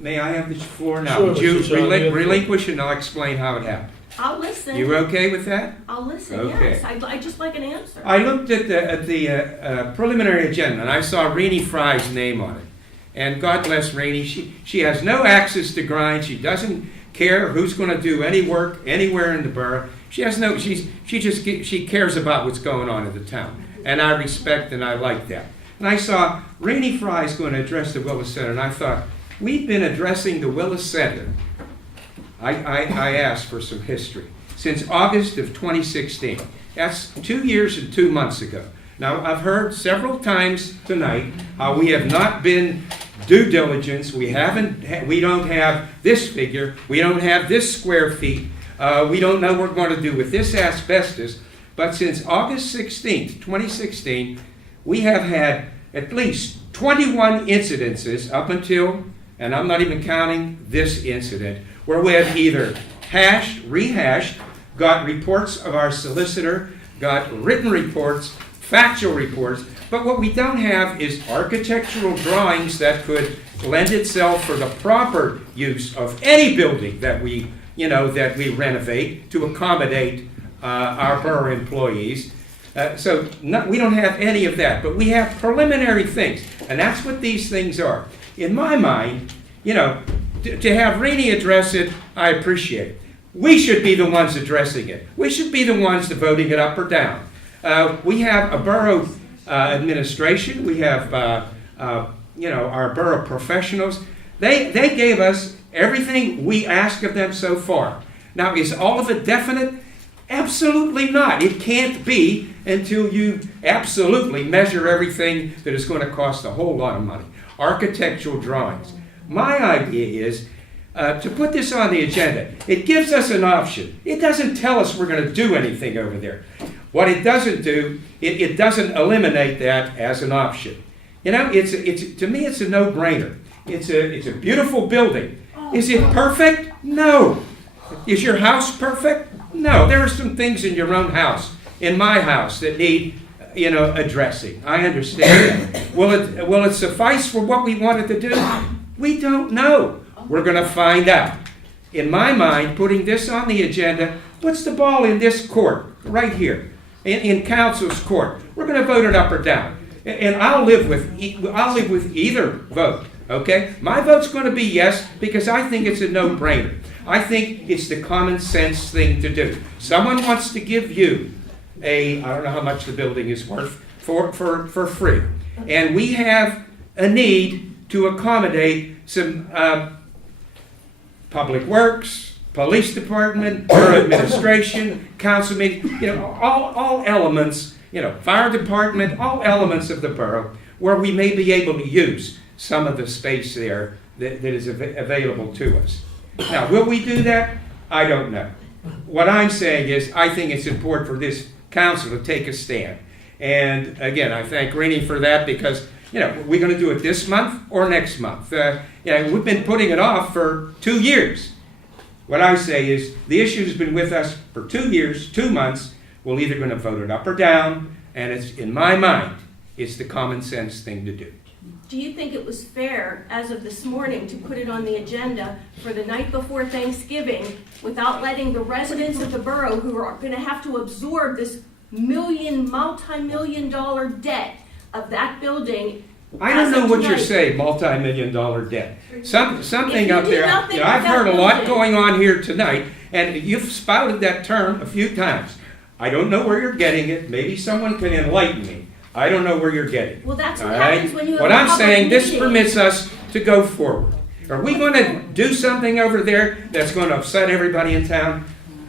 May I have the floor now? Sure, Would you Mr. Shaw, you have- relinquish and I'll explain how it happened? I'll listen. You okay with that? I'll listen, Okay. yes. I'd just like an answer. I looked at the preliminary agenda and I saw Renee Fry's name on it. And God bless Renee, she has no access to grind. She doesn't care who's going to do any work anywhere in the borough. She cares about what's going on in the town. And I respect and I like that. And I saw Renee Fry's going to address the Willis Center and I thought, we've been addressing the Willis Center. I asked for some history. Since August of 2016. That's 2 years and 2 months ago. Now, I've heard several times tonight how we have not been due diligence. We don't have this figure. We don't have this square feet. We don't know what we're going to do with this asbestos. But since August 16th, 2016, we have had at least 21 incidences up until, and I'm not even counting this incident, where we have either rehashed, got reports of our solicitor, got written reports, factual reports, but what we don't have is architectural drawings that could lend itself for the proper use of any building that we renovate to accommodate our borough employees. We don't have any of that, but we have preliminary things, and that's what these things are. In my mind, to have Renee address it, I appreciate it. We should be the ones addressing it. We should be the ones voting it up or down. We have a borough administration. We have, our borough professionals. They gave us everything we asked of them so far. Now, is all of it definite? Absolutely not. It can't be until you absolutely measure everything that is going to cost a whole lot of money. Architectural drawings. My idea is to put this on the agenda. It gives us an option. It doesn't tell us we're going to do anything over there. What it doesn't do, it doesn't eliminate that as an option. To me, it's a no-brainer. It's a beautiful building. Is it perfect? No. Is your house perfect? No. There are some things in your own house, in my house, that need addressing. I understand that. Will it suffice for what we wanted to do? We don't know. We're going to find out. In my mind, putting this on the agenda puts the ball in this court, right here, in council's court. We're going to vote it up or down. And I'll live with either vote, okay? My vote's going to be yes because I think it's a no-brainer. I think it's the common sense thing to do. Someone wants to give you I don't know how much the building is worth, for free. And we have a need to accommodate some public works, police department, borough administration, council meeting, all elements, fire department, all elements of the borough where we may be able to use some of the space there that is available to us. Now, will we do that? I don't know. What I'm saying is I think it's important for this council to take a stand. And again, I thank Rini for that because, we're going to do it this month or next month. We've been putting it off for 2 years. What I say is the issue has been with us for 2 years, 2 months. We're either going to vote it up or down, and it's, in my mind, it's the common sense thing to do. Do you think it was fair, as of this morning, to put it on the agenda for the night before Thanksgiving without letting the residents of the borough, who are going to have to absorb this multi-million-dollar debt of that building? I don't know what you're saying, multi-million-dollar debt. Something up there. I've heard a lot going on here tonight, and you've spouted that term a few times. I don't know where you're getting it. Maybe someone can enlighten me. I don't know where you're getting it. Well, that's what all happens right? when you have What a I'm public saying, this meeting. permits us to go forward. Are we going to do something over there that's going to upset everybody in town?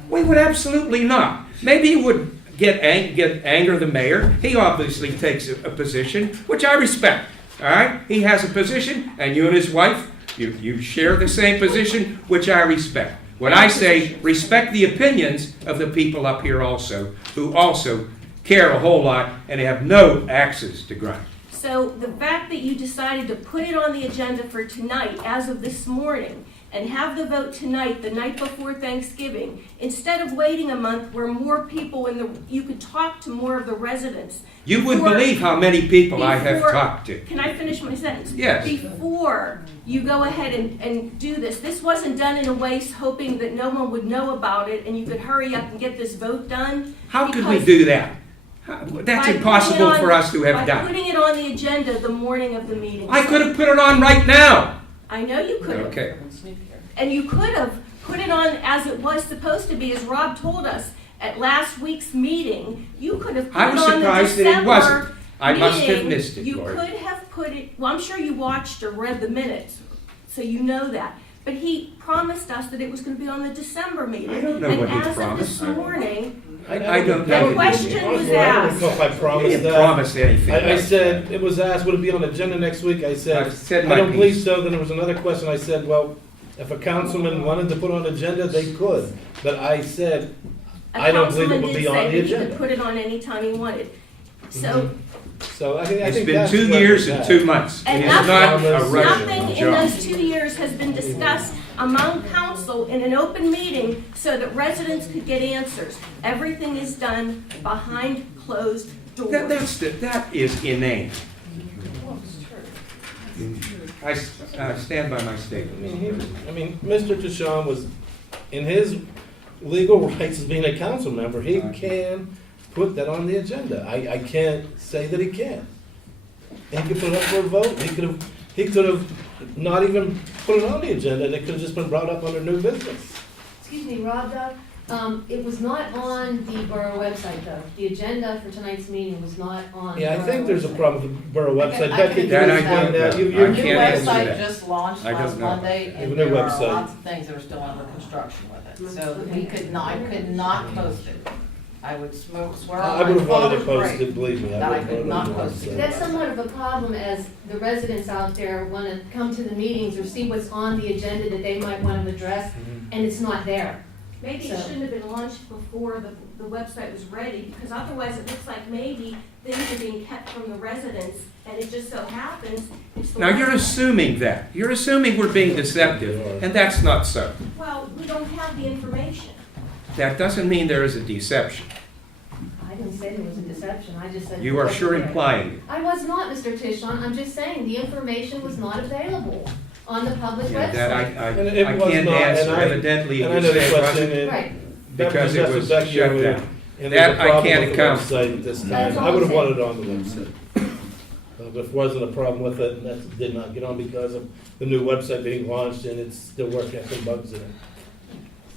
We would absolutely not. Maybe it would anger the mayor. He obviously takes a position, which I respect. All right? He has a position, and you and his wife, you share the same position, which I respect. When I say respect the opinions of the people up here also, who also care a whole lot and have no axes to grind. So the fact that you decided to put it on the agenda for tonight, as of this morning, and have the vote tonight, the night before Thanksgiving, instead of waiting a month where more people you could talk to more of the residents. You wouldn't believe how many people I have talked to. Can I finish my sentence? Yes. Before you go ahead and do this, this wasn't done in a way hoping that no one would know about it and you could hurry up and get this vote done. How could we do that? That's impossible for us to have By done. putting it on the agenda the morning of the meeting. I could have put it on right now. I know you could have. Okay. And you could have put it on as it was supposed to be, as Rob told us at last week's meeting. You could have put I it was on the surprised that it December wasn't. I must have meeting. missed it, You Lord. could have put it, well, I'm sure you watched or read the minutes, so you know that. But he promised us that it was going to be on the December meeting. I don't know what he promised. And as of this morning, I don't know. the question was I don't asked. know if I He promised didn't that. promise anything. I said, it was asked, would it be on the agenda next week? I said, I've said I my don't believe piece. so. Then there was another question. I said, well, if a councilman wanted to put on an agenda, they could. But I said, I don't believe it would be on the A councilman did say that he could agenda. put it on any time he wanted. So So I think It's that's been 2 where years it's and at. 2 months. It And is not a nothing- Russian nothing in job. those 2 years has been discussed among council in an open meeting so that residents could get answers. Everything is done behind closed doors. That is inane. I stand by my statement. I mean, Mr. Tishon was, in his legal rights as being a council member, he can put that on the agenda. I can't say that he can't. He could put it up for a vote. He could have not even put it on the agenda, and it could have just been brought up under new business. Excuse me, Rob, it was not on the borough website, though. The agenda for tonight's meeting was not on. Yeah, I the think borough there's a website. problem with the borough website. I Becky, can- can you I explain don't that? know. You I Our new can't answer website that. just launched I last don't know. Monday, Have a and new there are website. lots of things that are still under construction with it. So we could not, I could not post it. I would swear I on would my have wanted it father's grave posted, believe me. that I would could have not wanted it post it. posted. That's somewhat of a problem as the residents out there want to come to the meetings or see what's on the agenda that they might want to address, and it's not there. Maybe it shouldn't have been launched before the website was ready, because otherwise it looks like maybe things are being kept from the residents, and it just so happens it's the. Now, you're website. assuming that. You're assuming we're being deceptive, and that's not so. Well, we don't have the information. That doesn't mean there is a deception. I I didn't say there was a deception, I just said. You are it sure wasn't there. implying. I was not, Mr. Tishon, I'm just saying, the information was not available on the public Yeah, that website. And it I was can't not, answer, and I- evidently and you I know the said it question, wasn't, and Right. that because it that's was back shut here, down. and That there's a I problem can't with the account. website at this time. That's all I would have I'm wanted it on the website. If there wasn't a problem with it, and that did not get on because of the new website being launched, and it's still working, I some bugs in it.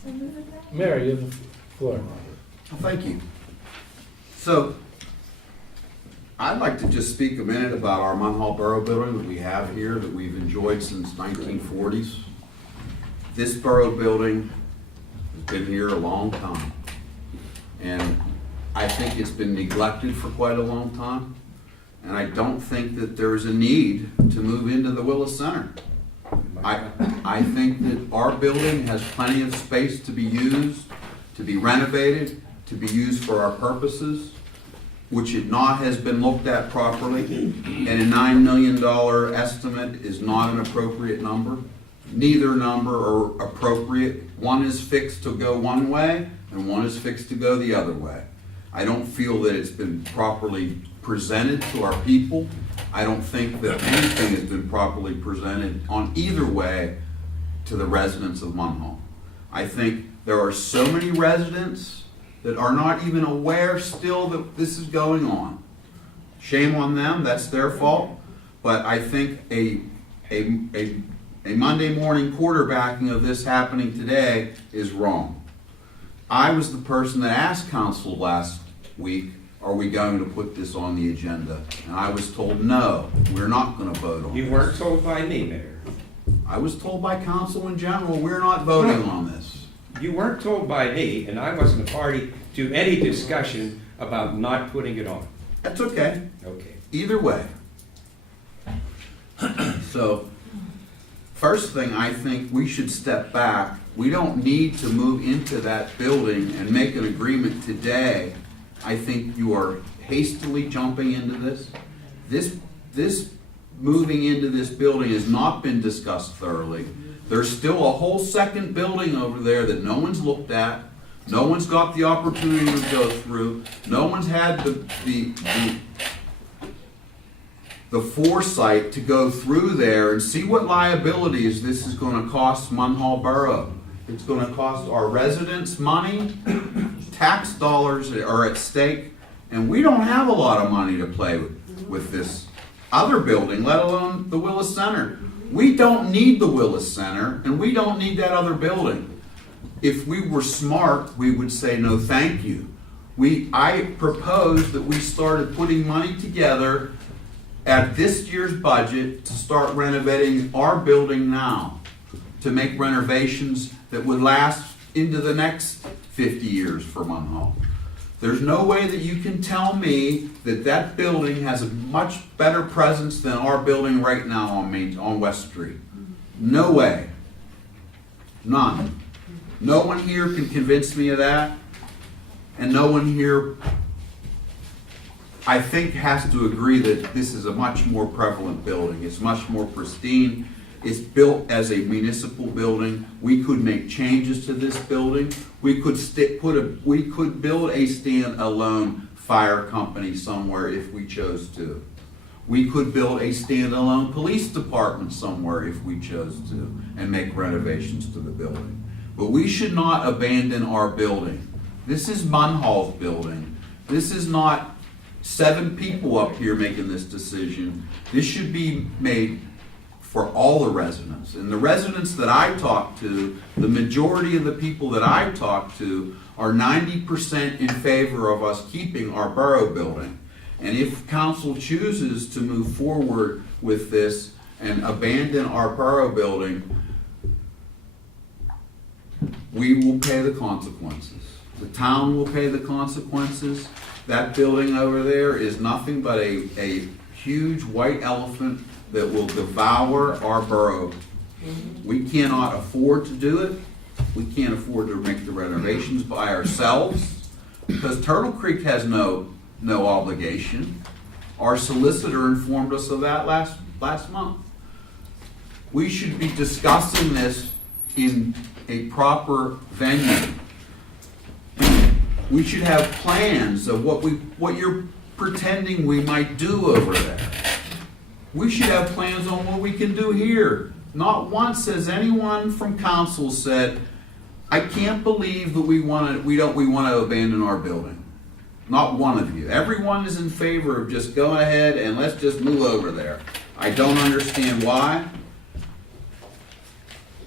So move it back. Mary, you have the floor. Well, thank you. So, I'd like to just speak a minute about our Munhall Borough building that we have here, that we've enjoyed since 1940s. This borough building has been here a long time. And I think it's been neglected for quite a long time. And I don't think that there is a need to move into the Willis Center. I think that our building has plenty of space to be used, to be renovated, to be used for our purposes, which it not has been looked at properly. And a $9 million estimate is not an appropriate number. Neither number are appropriate. One is fixed to go one way, and one is fixed to go the other way. I don't feel that it's been properly presented to our people. I don't think that anything has been properly presented on either way to the residents of Munhall. I think there are so many residents that are not even aware still that this is going on. Shame on them, that's their fault. But I think a Monday morning quarterbacking of this happening today is wrong. I was the person that asked council last week, are we going to put this on the agenda? And I was told, no, we're not going to vote on it. You weren't told by me, Mayor. I was told by council in general, we're not voting on this. You weren't told by me, and I wasn't a party to any discussion about not putting it on. That's okay. Okay. Either way. So, first thing, I think we should step back. We don't need to move into that building and make an agreement today. I think you are hastily jumping into this. This moving into this building has not been discussed thoroughly. There's still a whole second building over there that no one's looked at. No one's got the opportunity to go through. No one's had the foresight to go through there and see what liabilities this is going to cost Munhall Borough. It's going to cost our residents money. Tax dollars are at stake, and we don't have a lot of money to play with this other building, let alone the Willis Center. We don't need the Willis Center, and we don't need that other building. If we were smart, we would say no thank you. I proposed that we started putting money together at this year's budget to start renovating our building now, to make renovations that would last into the next 50 years for Munhall. There's no way that you can tell me that that building has a much better presence than our building right now on West Street. No way. None. No one here can convince me of that, and no one here, I think, has to agree that this is a much more prevalent building. It's much more pristine. It's built as a municipal building. We could make changes to this building. We could build a standalone fire company somewhere if we chose to. We could build a standalone police department somewhere if we chose to and make renovations to the building. But we should not abandon our building. This is Munhall's building. This is not 7 people up here making this decision. This should be made for all the residents. And the residents that I talk to, the majority of the people that I talk to are 90% in favor of us keeping our borough building. And if council chooses to move forward with this and abandon our borough building, we will pay the consequences. The town will pay the consequences. That building over there is nothing but a huge white elephant that will devour our borough. We cannot afford to do it. We can't afford to make the renovations by ourselves because Turtle Creek has no obligation. Our solicitor informed us of that last month. We should be discussing this in a proper venue. We should have plans of what you're pretending we might do over there. We should have plans on what we can do here. Not once has anyone from council said, I can't believe that we want to abandon our building. Not one of you. Everyone is in favor of just going ahead and let's just move over there. I don't understand why.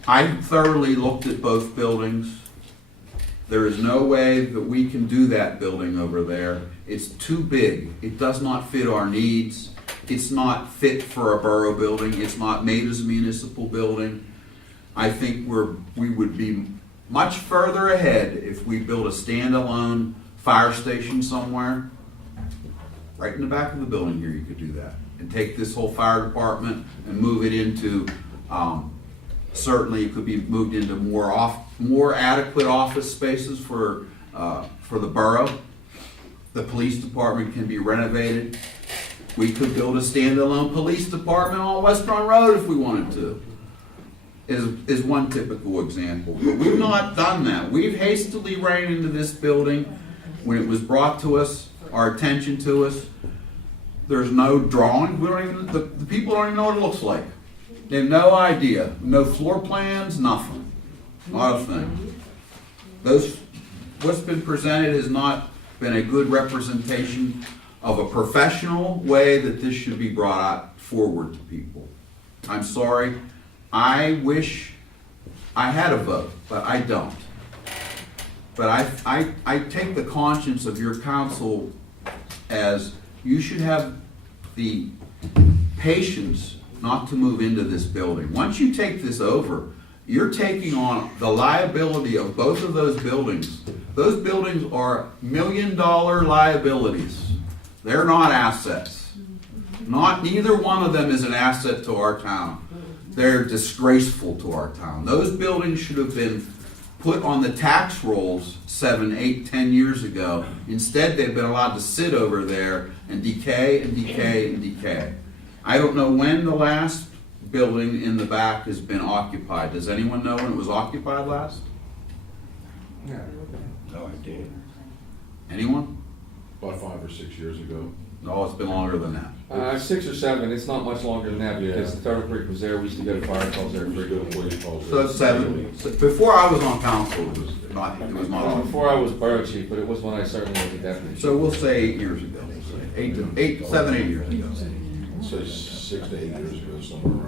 I thoroughly looked at both buildings. There is no way that we can do that building over there. It's too big. It does not fit our needs. It's not fit for a borough building. It's not made as a municipal building. I think we would be much further ahead if we built a standalone fire station somewhere. Right in the back of the building here, you could do that. And take this whole fire department and move it into, certainly it could be moved into more adequate office spaces for the borough. The police department can be renovated. We could build a standalone police department on West Front Road if we wanted to, is one typical example. But we've not done that. We've hastily ran into this building when it was brought to us, our attention to us. There's no drawing. The people don't even know what it looks like. They have no idea. No floor plans, nothing. Not a thing. What's been presented has not been a good representation of a professional way that this should be brought out forward to people. I'm sorry. I wish I had a vote, but I don't. But I take the conscience of your council as you should have the patience not to move into this building. Once you take this over, you're taking on the liability of both of those buildings. Those buildings are $1 million liabilities. They're not assets. Neither one of them is an asset to our town. They're disgraceful to our town. Those buildings should have been put on the tax rolls 7, 8, 10 years ago. Instead, they've been allowed to sit over there and decay and decay and decay. I don't know when the last building in the back has been occupied. Does anyone know when it was occupied last? No idea. Anyone? About 5 or 6 years ago. No, it's been longer than that. 6 or 7, it's not much longer than that because the Turtle Creek was there, we used to go to fire calls there. So it's 7. So before I was on council, it was not on. Before I was borough chief, but it was when I certainly was a deputy. So we'll say 8 years ago. 7, 8 years ago. So 6 to 8 years ago, somewhere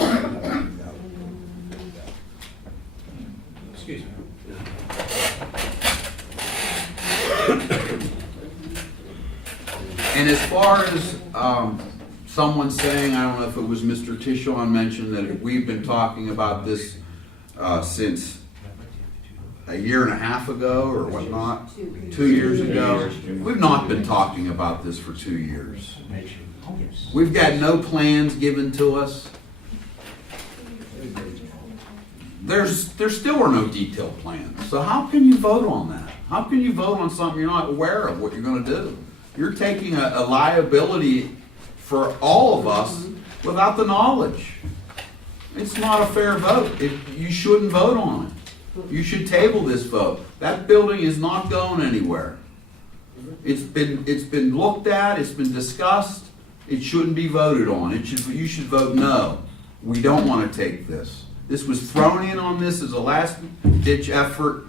around there. Excuse me. And as far as someone saying, I don't know if it was Mr. Tishon mentioned that we've been talking about this since a year and a half ago or whatnot, 2 years ago. We've not been talking about this for 2 years. We've got no plans given to us. There still are no detailed plans. So how can you vote on that? How can you vote on something you're not aware of what you're going to do? You're taking a liability for all of us without the knowledge. It's not a fair vote. You shouldn't vote on it. You should table this vote. That building is not going anywhere. It's been looked at, it's been discussed. It shouldn't be voted on. You should vote no. We don't want to take this. This was thrown in on this as a last ditch effort.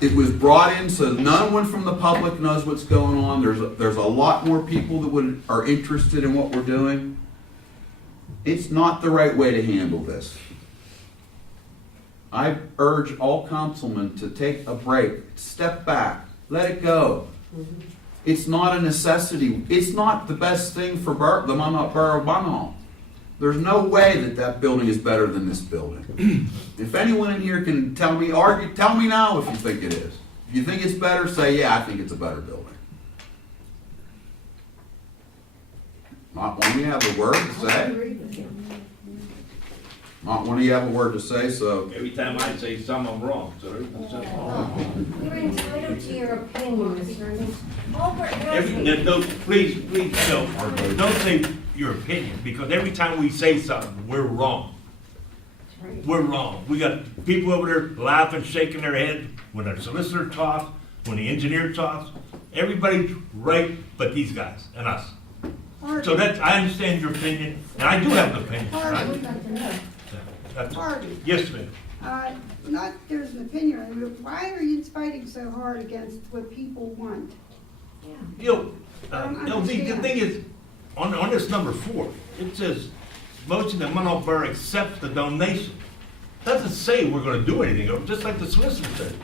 It was brought in so no one from the public knows what's going on. There's a lot more people that are interested in what we're doing. It's not the right way to handle this. I urge all councilmen to take a break, step back, let it go. It's not a necessity. It's not the best thing for the borough of Munhall. There's no way that building is better than this building. If anyone in here can tell me now if you think it is. If you think it's better, say, yeah, I think it's a better building. Not one of you have a word to say? Not one of you have a word to say, so. Every time I say something, I'm wrong, so. You're entitled to your opinion, Mr. All we're asking. Please, don't say your opinion, because every time we say something, we're wrong. we're wrong. We got people over there laughing, shaking their head when our solicitor talks, when the engineer talks. Everybody's right but these guys and us. So that's, I understand your opinion, and I do have an opinion. Harvey, That's- Harvey, Yes, ma'am. not there's an opinion, but why are you fighting so hard against what people want? The thing is, on this number 4, it says, motion that Munhall Borough accepts the donation. Doesn't say we're gonna do anything, just like the solicitor said.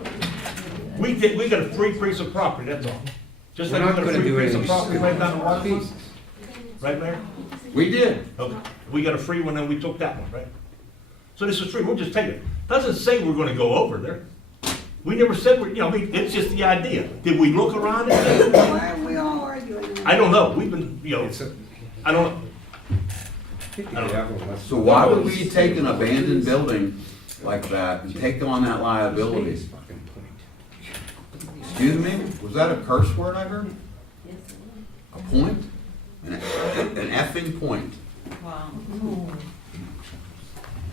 We got a free piece of property, that's all. Just like we got a free piece of property right down the water. Right, Mayor? We did. Okay, we got a free one, and we took that one, right? So this is free, we'll just take it. Doesn't say we're gonna go over there. We never said it's just the idea. Did we look around and Why are we all arguing? I don't know, we've been, I don't know. So why would we take an abandoned building like that and take on that liability? Excuse me, was that a curse word I heard? A point? An effing point. Wow.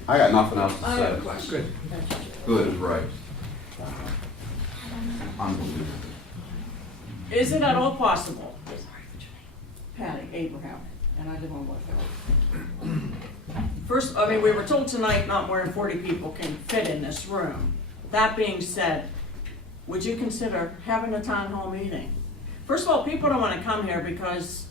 I got nothing else to I have a say. question. Good is right. Unbelievable. Is it at all possible, Patty Abraham, and I live on Woodville. First, we were told tonight not more than 40 people can fit in this room. That being said, would you consider having a town hall meeting? First of all, people don't want to come here because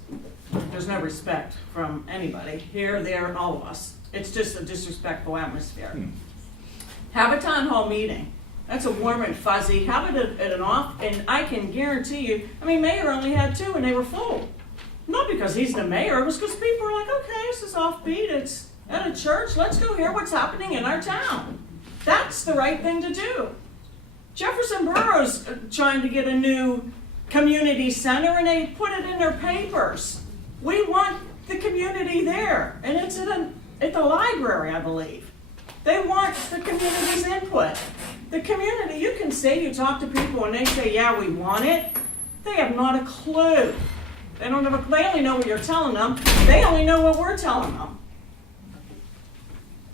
there's no respect from anybody, here, there, and all of us. It's just a disrespectful atmosphere. Have a town hall meeting. That's a warm and fuzzy. Have it at an off, and I can guarantee you, Mayor only had 2 and they were full. Not because he's the mayor, it was because people were like, okay, this is offbeat, it's at a church, let's go hear what's happening in our town. That's the right thing to do. Jefferson Borough's trying to get a new community center, and they put it in their papers. We want the community there, and it's at the library, I believe. They want the community's input. The community, you can say you talk to people and they say, yeah, we want it. They have not a clue. They only know what you're telling them. They only know what we're telling them.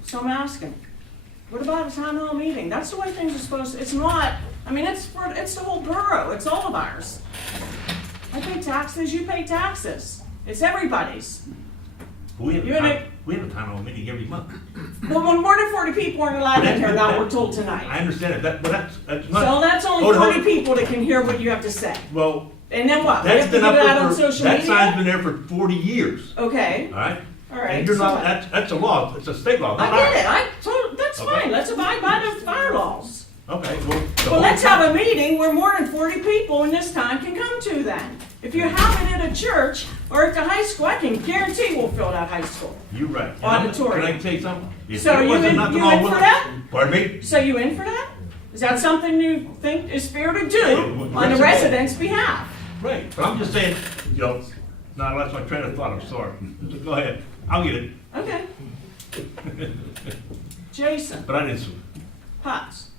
So I'm asking, what about a town hall meeting? That's the way things are supposed to, it's not, it's the whole borough, it's all of ours. I pay taxes, you pay taxes. It's everybody's. We have a town hall meeting every month. Well, when more than 40 people aren't allowed in here, now we're told tonight. I understand it, but that's not. So that's only 40 people that can hear what you have to say. Well. And then what? That's been up there for, social that media? sign's been there for 40 years. Okay. All right? All right. And you're so not, that's a law, it's a state law. I not get ours. it. That's Okay. fine. Let's abide by the fire laws. Okay, well. Well, let's have a meeting where more than 40 people in this town can come to then. If you have it at a church or at the high school, I can guarantee we'll fill that high school. You're right. Auditorium. Can I tell you something? If So there you wasn't in nothing for wrong with it- that? Pardon me? So you in for that? Is that something you think is fair to do Yeah, on the residents' behalf? Right, but I'm just saying, no, I lost my train of thought, I'm sorry. Go ahead, I'll get it. Okay. Jason, But I didn't sue. Potts,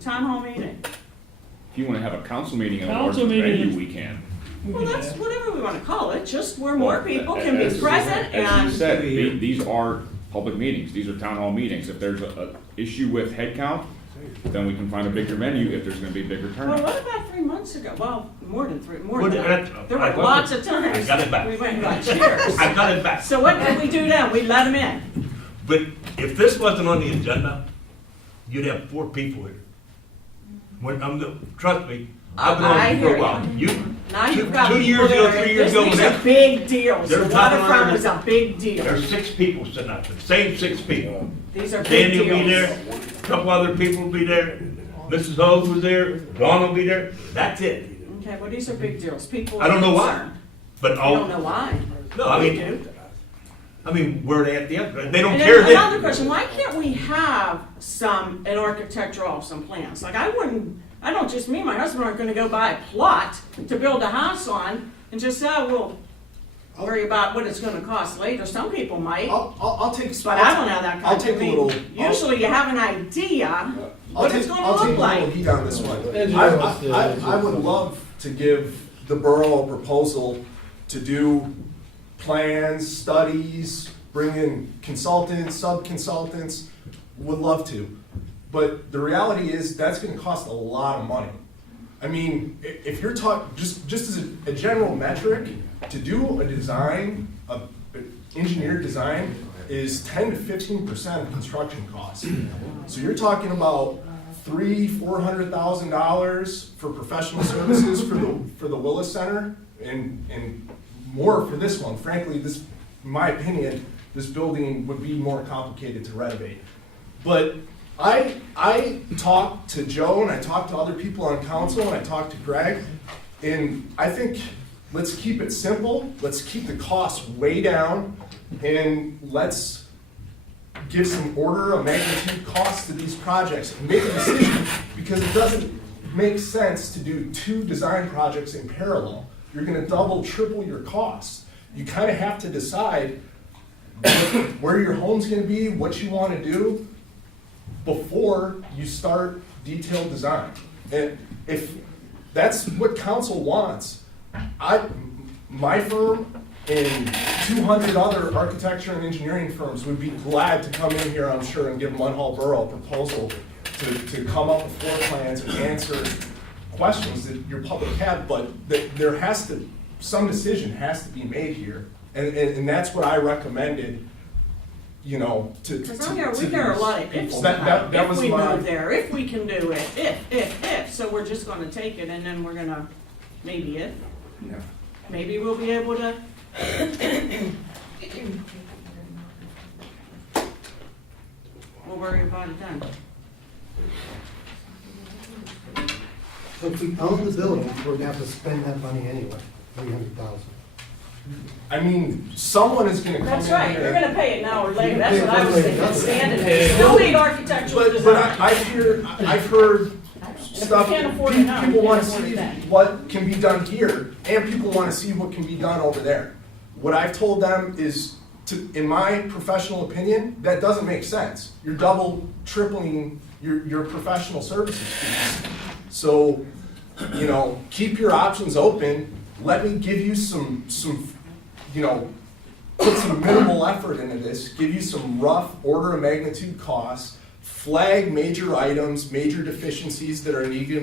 town hall meeting. If you wanna have a council meeting in a larger Council meeting venue, is- we can. Well, that's whatever we want to call it, just where more people can be As- present As you and, said, these are public meetings, these are town hall meetings. If there's a issue with head count, then we can find a bigger venue if there's gonna be a bigger well, turnout. what about 3 months ago? Well, more than Well, that. There I were got lots it. of times. I got it back. We went and got chairs. I got it back. So what did we do then? We let them in. But if this wasn't on the agenda, you'd have 4 people here. Trust me, I've been I on it for hear a while. you. Now you've got 2 people years ago, there. 3 years ago. These are big deals. The They're talking waterfront about is a big deal. There's 6 people sitting up there, same 6 people. These are big Danny will be deals. there, a couple other people will be there, Mrs. Hogue was there, Ron will be there, that's it. Okay, well, these are big deals. People I don't know are why, concerned. but You don't know why. No, I We mean, do. where are they at the end? They don't And care then another then. question, why can't we have an architect draw some plans? Like I don't just, me and my husband aren't gonna go buy a plot to build a house on and just say, oh, we'll worry about what it's gonna cost later. Some people might, I'll take. but I don't have that I'll kind take of a thing. little. Usually you have an idea what it's gonna I'll take look a little like. heat on this one. Engineer, I would love to give the borough a proposal to do plans, studies, bring in consultants, sub-consultants, would love to. But the reality is, that's gonna cost a lot of money. I mean, if you're talking, just as a general metric, to do a design, engineered design, is 10 to 15% of construction costs. So you're talking about $400,000 for professional services for the Willis Center, and more for this one. Frankly, this, in my opinion, this building would be more complicated to renovate. But I talked to Joe, and I talked to other people on council, and I talked to Greg, and I think let's keep it simple, let's keep the costs way down, and let's give some order of magnitude costs to these projects and make a decision, because it doesn't make sense to do 2 design projects in parallel. You're gonna double, triple your costs. You kind of have to decide where your home's gonna be, what you wanna do, before you start detailed design. And if that's what council wants, my firm and 200 other architecture and engineering firms would be glad to come in here, I'm sure, and give Munhall Borough a proposal to come up with floor plans and answer questions that your public have, but there has to, some decision has to be made here. And that's what I recommended, you know, to. Because we hear a lot of ifs. That was if we my. move there, if we can do it, if. So we're just gonna take it and then we're gonna, maybe if. Yeah. Maybe we'll be able to. We'll worry about it then. So if we own the building, we're gonna have to spend that money anyway, $300,000. I mean, someone is gonna come in here. That's right, you're gonna pay it now or later, You that's pay what I was it thinking, later. standing there. Still need architectural design. But I've heard stuff, can't afford it now, we people can't wanna afford it see then. what can be done here, and people wanna see what can be done over there. What I've told them is, in my professional opinion, that doesn't make sense. You're double, tripling your professional services fees. So, you know, keep your options open, let me give you some, you know, put some minimal effort into this, give you some rough order of magnitude costs, flag major items, major deficiencies that are need to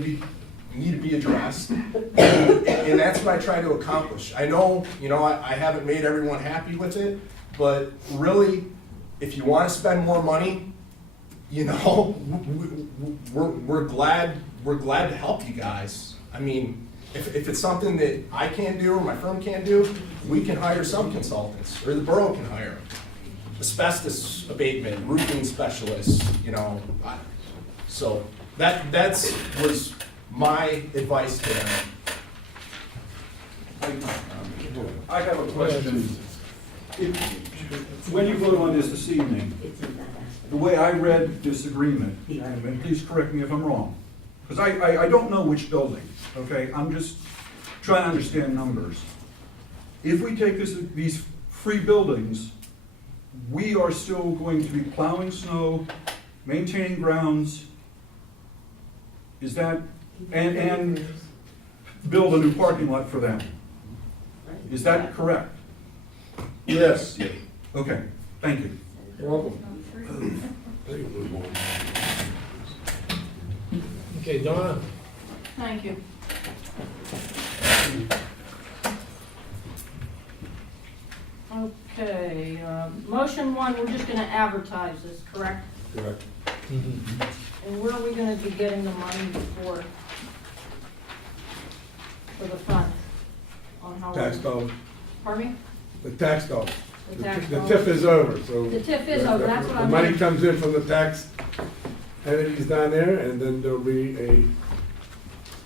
be addressed, and that's what I try to accomplish. I know, you know, I haven't made everyone happy with it, but really, if you want to spend more money, you know, we're glad to help you guys. I mean, if it's something that I can't do or my firm can't do, we can hire some consultants, or the borough can hire them. Asbestos abatement, roofing specialists, you know. So that's was my advice to them. I have a question. When you vote on this evening, the way I read this agreement, and please correct me if I'm wrong, because I don't know which building, okay? I'm just trying to understand numbers. If we take these free buildings, we are still going to be plowing snow, maintaining grounds, is that, and build a new parking lot for them. Is that correct? Yes. Okay, thank you. You're welcome. Okay, Donna? Thank you. Okay, motion one, we're just gonna advertise this, correct? Correct. And where are we gonna be getting the money for the fund? On how? Tax dollars, Pardon me? the tax dollars. The tax The dollars. TIF is over, so. The TIF is over, that's what I The money meant. comes in from the tax entities down there, and then there'll be a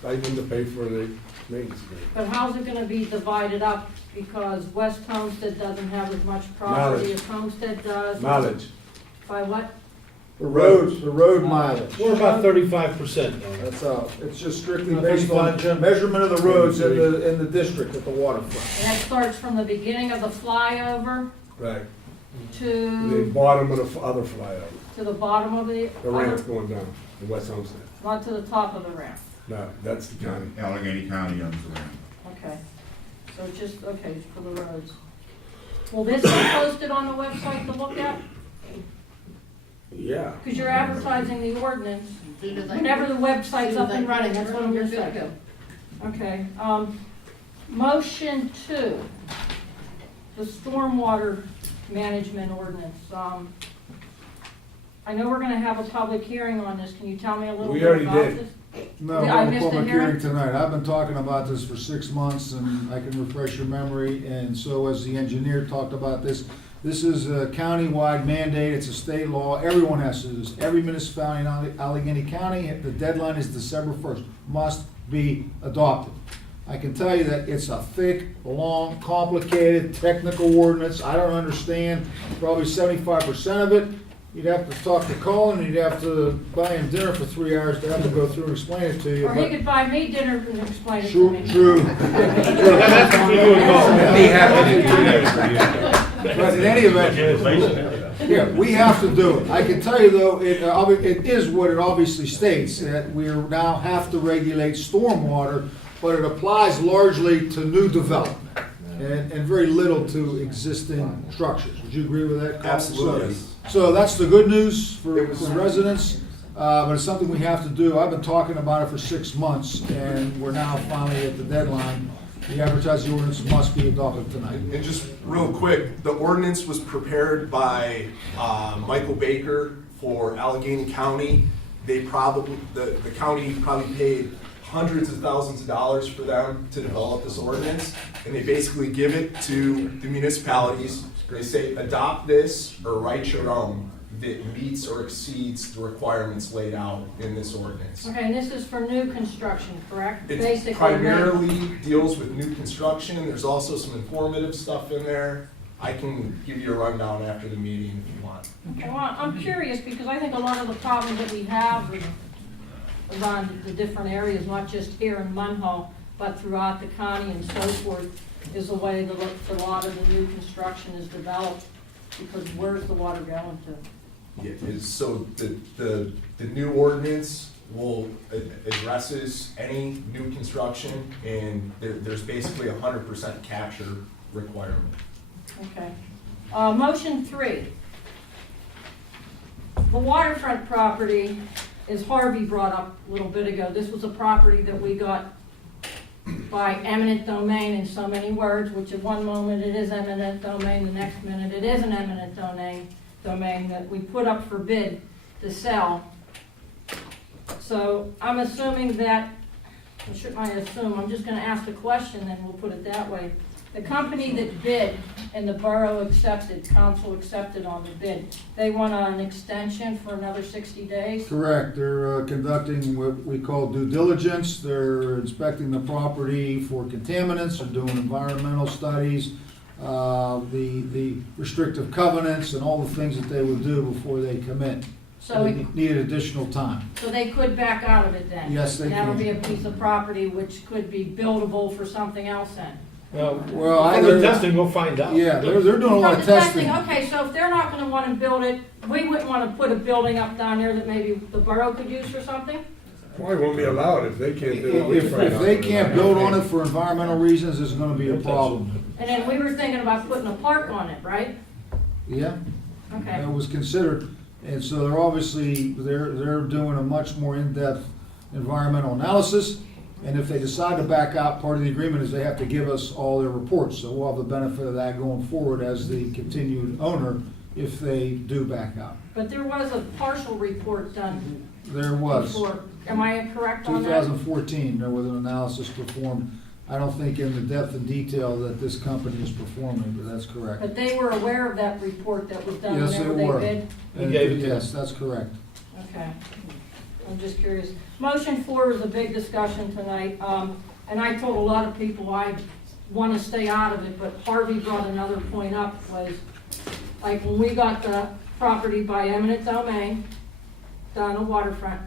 stipend to pay for the maintenance agreement. But how's it gonna be divided up? Because West Homestead doesn't have as much property Mileage. as Homestead does. Mileage. By what? The road mileage. We're about 35%. That's, it's just strictly About based on 35, Jim? measurement of the roads in the district at the waterfront. And that starts from the beginning of the flyover Right. The to bottom of the other flyover, the bottom of the. the ramp's going down, the West Homestead. Not to the top of the ramp. No, that's the county. Allegheny County owns the land. Okay. So it's just, okay, it's for the roads. Will this be posted on the website to look at? Yeah. Because you're advertising the ordinance. As soon as I- Whenever the website's up and running, that's what I'm gonna You're good to say. go. Okay, motion 2, the stormwater management ordinance. I know we're gonna have a public hearing on this, can you tell me a little We bit already about did. this? No, Did we I have a miss the public hearing? hearing tonight. I've been talking about this for 6 months, and I can refresh your memory, and so as the engineer talked about this. This is a county-wide mandate, it's a state law, everyone has to do this. Every municipality in Allegheny County, the deadline is December 1st, must be adopted. I can tell you that it's a thick, long, complicated, technical ordinance. I don't understand probably 75% of it. You'd have to talk to Colin, you'd have to buy him dinner for 3 hours to have to go through and explain it to you. Or he but- could buy me dinner and explain it to True, me. true. Be happy to do that for you. But in any event, yeah, we have to do it. I can tell you though, it is what it obviously states, that we now have to regulate stormwater, but it applies largely to new development and very little to existing structures. Would you agree with that, Colin? Absolutely. So that's the good news for residents, but it's something we have to do. I've been talking about it for 6 months, and we're now finally at the deadline. The advertising ordinance must be adopted tonight. And just real quick, the ordinance was prepared by Michael Baker for Allegheny County. They probably, the county probably paid hundreds of thousands of dollars for them to develop this ordinance. And they basically give it to the municipalities. They say, adopt this or write your own that meets or exceeds the requirements laid out in this ordinance. Okay, and this is for new construction, correct? It Basically, primarily deals with new construction. There's also some informative stuff in there. I can give you a rundown after the meeting if you want. Okay, well, I'm curious because I think a lot of the problems that we have around the different areas, not just here in Munhall, but throughout the county and so forth, is the way a lot of the new construction is developed. Because where's the water going to? Yeah, so the new ordinance will addresses any new construction, and there's basically 100% capture requirement. Okay. Motion 3. The waterfront property, as Harvey brought up a little bit ago, this was a property that we got by eminent domain in so many words, which at one moment it is eminent domain, the next minute it isn't eminent domain that we put up for bid to sell. So I'm assuming that, or shouldn't I assume, I'm just gonna ask the question and we'll put it that way. The company that bid and the borough accepted, council accepted on the bid, they want an extension for another 60 days? Correct. They're conducting what we call due diligence. They're inspecting the property for contaminants, they're doing environmental studies, the restrictive covenants and all the things that they would do before they commit. So They it- need additional time. So they could back out of it then? Yes, they And that'll can. be a piece of property which could be buildable for something else then? Well, Well, from the testing, we'll find out. Yeah, they're doing a lot From of the testing. Okay, so if they're not gonna wanna build it, we wouldn't wanna put a building up down there that maybe the borough could use for something? Probably won't be allowed if they can't do it. If they can't build on it for environmental reasons, it's gonna be a problem. And then we were thinking about putting a park on it, right? Yeah, Okay. that was considered. And so they're obviously, they're doing a much more in-depth environmental analysis. And if they decide to back out, part of the agreement is they have to give us all their reports. So we'll have the benefit of that going forward as the continued owner if they do back out. But there was a partial report done There was. before. Am I correct on that? 2014, there was an analysis performed. I don't think in the depth and detail that this company is performing, but that's correct. But they were aware of that report that was done Yes, they whenever were. they bid? And gave it to yes, that's correct. Okay, I'm just curious. Motion 4 was a big discussion tonight, and I told a lot of people I want to stay out of it, but Harvey brought another point up, was like when we got the property by eminent domain down the waterfront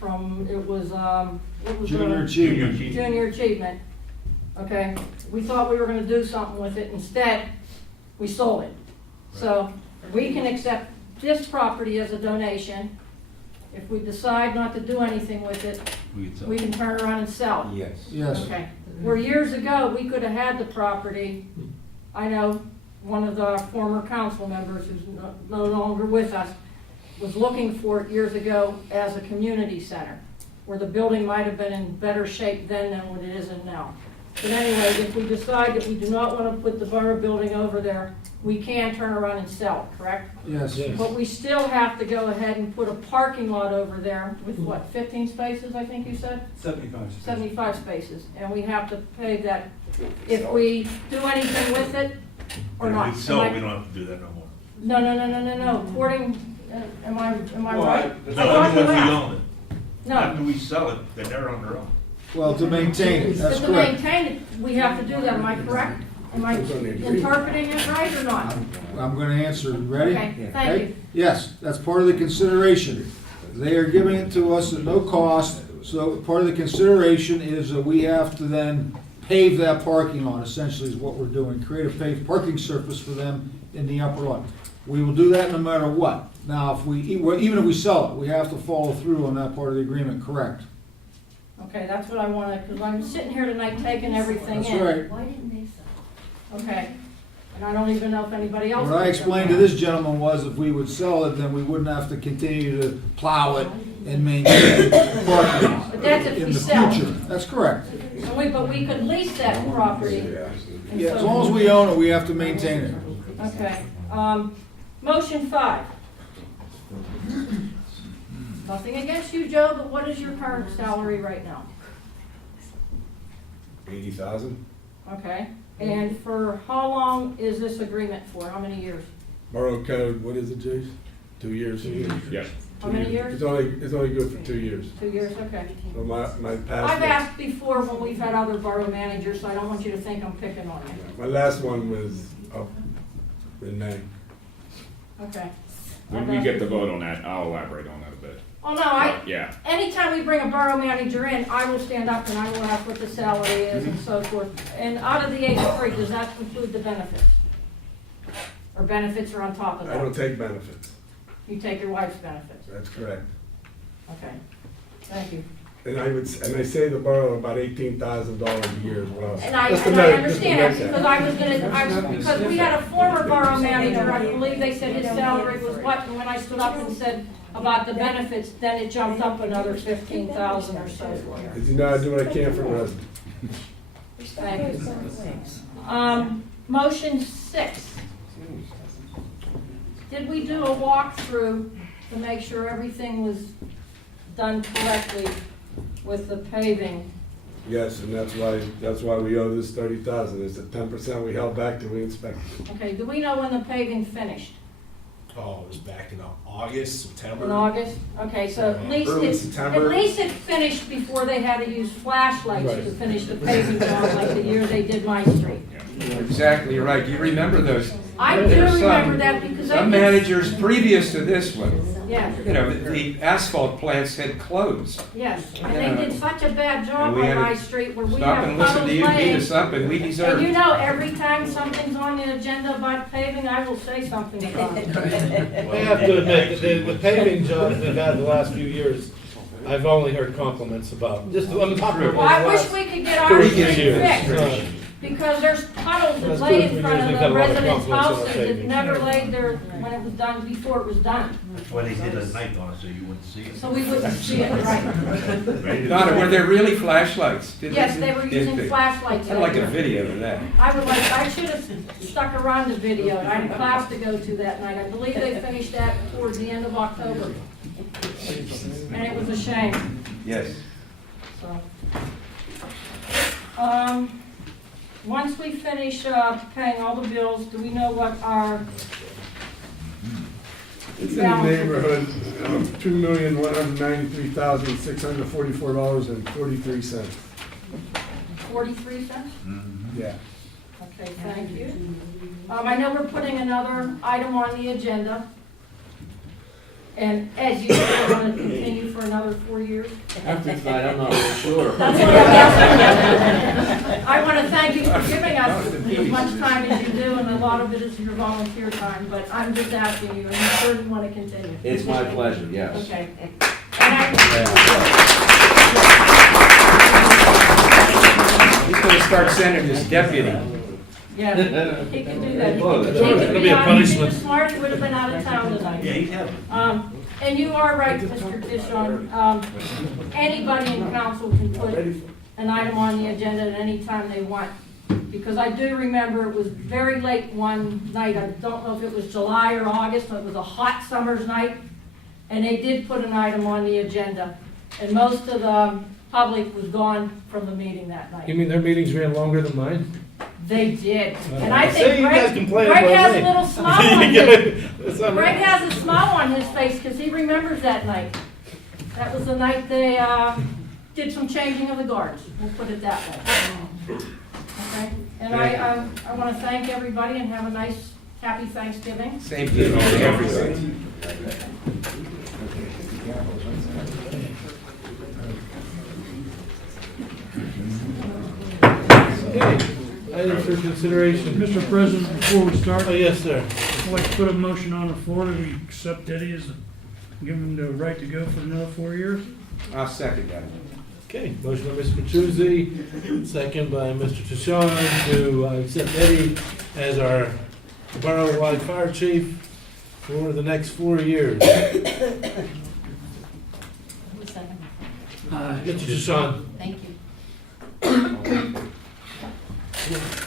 from, it was Junior the achievement. Junior Achievement. Okay, we thought we were gonna do something with it, instead, we sold it. So, we can accept this property as a donation. If we decide not to do anything with it, we can turn around and sell it. Yes. Yes. Okay, where years ago, we could have had the property, I know one of the former council members who's no longer with us, was looking for it years ago as a community center, where the building might have been in better shape then than what it is in now. But anyway, if we decide that we do not want to put the borough building over there, we can turn around and sell it, correct? Yes. But we still have to go ahead and put a parking lot over there with what, 15 spaces, I think you said? 75 spaces, and we have to pay that if we do anything with it or If not. we sell, Am I- we don't have to do that no more. No, according, am I right? No, I thought only you if we asked. own it. No. After we sell it, then they're on their own. Well, to maintain it, that's If to correct. maintain it, we have to do that, am I correct? Am I interpreting it right or not? I'm gonna answer, ready? Okay, thank you. Yes, that's part of the consideration. They are giving it to us at no cost, so part of the consideration is that we have to then pave that parking lot, essentially is what we're doing, create a paved parking surface for them in the upper lot. We will do that no matter what. Now, even if we sell it, we have to follow through on that part of the agreement, correct? Okay, that's what I wanted, because I'm sitting here tonight taking everything in. That's right. Why didn't they sell? Okay, and I don't even know if anybody else. What I explained to this gentleman was if we would sell it, then we wouldn't have to continue to plow it and maintain the parking lot But that's if in we the sell. future. That's correct. But we could lease that property. and Yeah, so- as long as we own it, we have to maintain it. Okay, motion 5. Nothing against you, Joe, but what is your current salary right now? 80,000. Okay, and for how long is this agreement for? How many years? Borough code, what is it, Jace? 2 years? Yes. How many years? It's only good for 2 years. 2 years, okay. So my past. I've asked before when we've had other borough managers, so I don't want you to think I'm picking on you. My last one was up in May. Okay. When we get the vote on that, I'll elaborate on that a bit. Oh, no, Yeah. anytime we bring a borough manager in, I will stand up and I will ask what the salary is and so forth. And out of the 83, does that include the benefits? Or benefits are on top of that? I don't take benefits. You take your wife's benefits? That's correct. Okay, thank you. And I save the borough about $18,000 a year as well. And I Just to make- understand just that, to make because because we had a former borough manager, I believe they said his salary was what, and when I stood up and said about the benefits, then it jumped up another 15,000 or so. As you know, I do what I can for the residents. Thank you. Motion 6. Did we do a walkthrough to make sure everything was done correctly with the paving? Yes, and that's why we owe this 30,000. It's the 10% we held back till we inspected it. Okay, do we know when the paving finished? Oh, it was back in August, September. In August? Okay, so at least Early it, September. at least it finished before they had to use flashlights to finish the paving job like the year they did my street. Exactly right. You remember those? I do There's remember that because I some did- managers previous to this one, Yeah, you know, the asphalt plants had closed. yes, and they did such a bad job And we on had to my street where we Stop have and listen puddles to you beat laying. us up, and we deserve And you it. know, every time something's on the agenda about paving, I will say something about it. I have to admit, the paving jobs we've had the last few years, I've only heard compliments about. Just, I'm not. Well, I wish we could get our Previous street years. fixed, because there's puddles that Last lay 2 or 3 in front years, of we've had the a lot of residents' compliments on our houses that paving. never laid there when it was done, before it was done. That's why they did a night on it, so you wouldn't see it. So we wouldn't see it, right? Donna, were there really flashlights? Yes, they were using flashlights. I'd like a video of that. I should have stuck around the video, and I had a class to go to that night. I believe they finished that towards the end of October. And it was a shame, Yes. so. Once we finish, paying all the bills, do we know what our It's in the neighborhood of $2,193,644.43. 43 cents? Yeah. Okay, thank you. I know we're putting another item on the agenda. And as you said, we're going to continue for another 4 years. After tonight, I'm not really sure. That's what I'm asking. I want to thank you for giving us as much time as you do, and a lot of it is your volunteer time, but I'm just asking you, and you certainly want to continue. It's my pleasure, yes. Okay. He's gonna start sending his deputy. Yeah, he can do that. He Well, can- that'll he can be a on- punishment. He was smart, he would have been out of town tonight. Yeah, he's having. And you are right, Mr. Dishon. Anybody in council can put an item on the agenda at any time they want. Because I do remember it was very late one night, I don't know if it was July or August, but it was a hot summer's night. And they did put an item on the agenda. And most of the public was gone from the meeting that night. You mean their meetings ran longer than mine? They did. And See, I think you guys complain Greg about has me. a little smile on his, That's not Greg right. has a smile on his face because he remembers that night. That was the night they did some changing of the guards, we'll put it that way. Okay, and I want to thank everybody and have a nice, happy Thanksgiving. Same to you, everybody. Okay, items for consideration. Mr. President, before we start, Oh, yes, sir. I'd like to put a motion on the floor that we accept Eddie as, give him the right to go for another 4 years. I'll second that. Okay, motion by Mr. Petruzzi, second by Mr. Tishon to accept Eddie as our borough-wide fire chief for the next 4 years. Mr. Tishon. Thank you.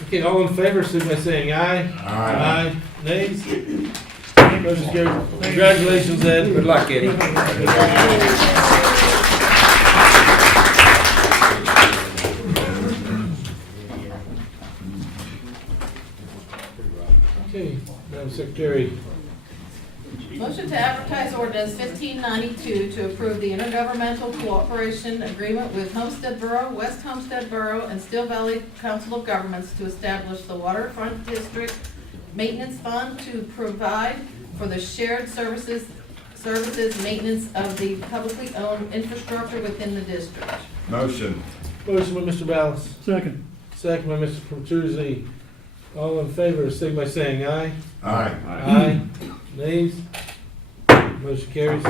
Okay, all in favor, signify by saying aye. Aye. Nays? Motion carried. Congratulations, Ed. Good luck, Eddie. Okay, Madam Secretary. Motion to advertise ordinance 1592 to approve the intergovernmental cooperation agreement with Homestead Borough, West Homestead Borough, and Steel Valley Council of Governments to establish the Waterfront District Maintenance Fund to provide for the shared services maintenance of the publicly owned infrastructure within the district. Motion. Motion by Mr. Ballas. Second. Second by Mr. Petruzzi. All in favor, signify by saying aye. Aye. Aye. Nays? Motion carries.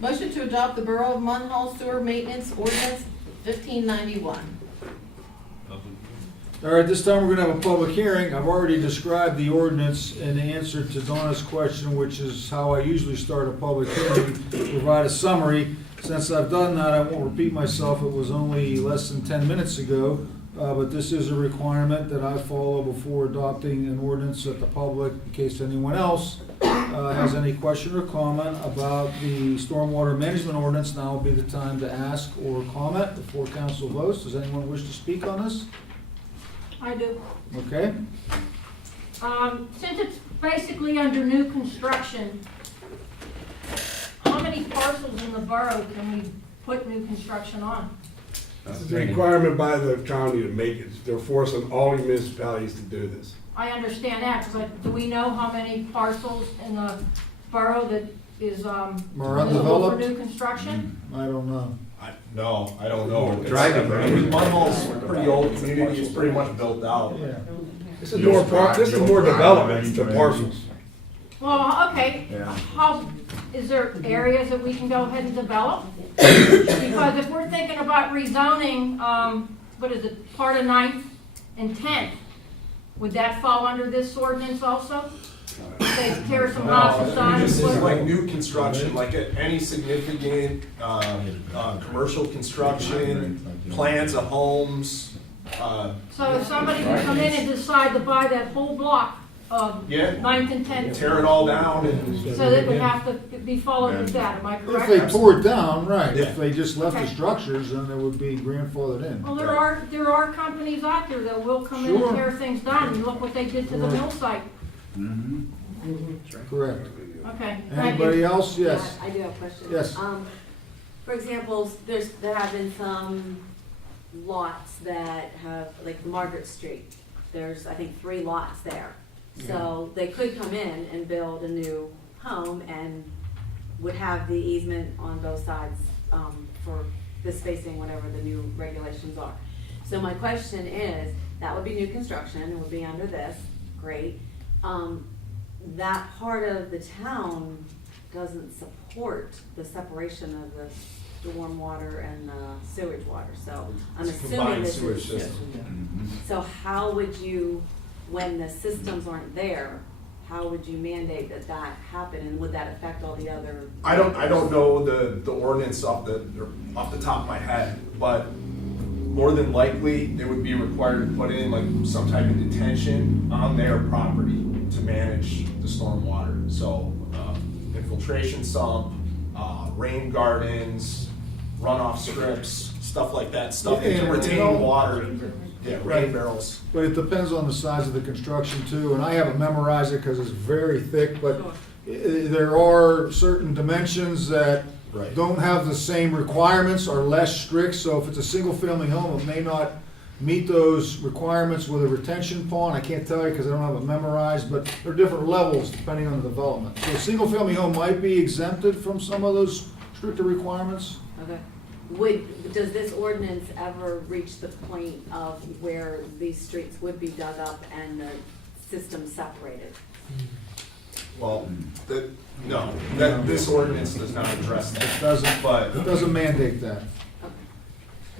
Motion to adopt the Borough of Munhall Sewer Maintenance Ordinance 1591. All right, this time we're gonna have a public hearing. I've already described the ordinance in answer to Donna's question, which is how I usually start a public hearing, provide a summary. Since I've done that, I won't repeat myself. It was only less than 10 minutes ago. But this is a requirement that I follow before adopting an ordinance that the public, in case anyone else has any question or comment about the stormwater management ordinance, now will be the time to ask or comment before council votes. Does anyone wish to speak on this? I do. Okay. Since it's basically under new construction, how many parcels in the borough can we put new construction on? This is a requirement by the county to make it. They're forcing all municipalities to do this. I understand that, but do we know how many parcels in the borough that is, More eligible for undeveloped? new construction? I don't know. No, I don't know. Driving, right? Munhall's a pretty old community, it's pretty much built out. Yeah. This is more development to parcels. Well, okay, Yeah. how, is there areas that we can go ahead and develop? Because if we're thinking about rezoning, what is it, part of 9th and 10th, would that fall under this ordinance also? Say tear some houses down? This is like new construction, like any significant, commercial construction, plans of homes, So if somebody could come in and decide to buy that whole block of Yeah. 9th and 10th, tear it all down and. so that would have to be followed with that, am I If correct? they tore it down, right. Yeah. If they just left the Okay. structures, then it would be grandfathered in. Well, there are companies out there that will come in and Sure. tear things down, and look what they did to the mill site. Correct. Okay, thank Anybody you. else? Yes. I do have a question. Yes. For example, there have been some lots that have, like Margaret Street, there's, I think, 3 lots there. So they could come in and build a new home and would have the easement on both sides for the spacing, whatever the new regulations are. So my question is, that would be new construction, it would be under this, great. That part of the town doesn't support the separation of the stormwater and the sewage water, so I'm assuming Combined this sewage is. system. So how would you, when the systems aren't there, how would you mandate that that happen, and would that affect all the other? I don't know the ordinance off the top of my head, but more than likely, they would be required to put in like some type of detention on their property to manage the stormwater. So, infiltration sump, rain gardens, runoff strips, stuff like that, stuff that can retain water. Yeah, rain barrels. But it depends on the size of the construction too, and I haven't memorized it because it's very thick, but there are certain dimensions that Right. don't have the same requirements, are less strict, so if it's a single-family home, it may not meet those requirements with a retention pond. I can't tell you because I don't have it memorized, but there are different levels depending on the development. So a single-family home might be exempted from some of those stricter requirements. Okay. Does this ordinance ever reach the point of where these streets would be dug up and the system separated? Well, no, this ordinance does not address that. It doesn't, But it doesn't mandate that.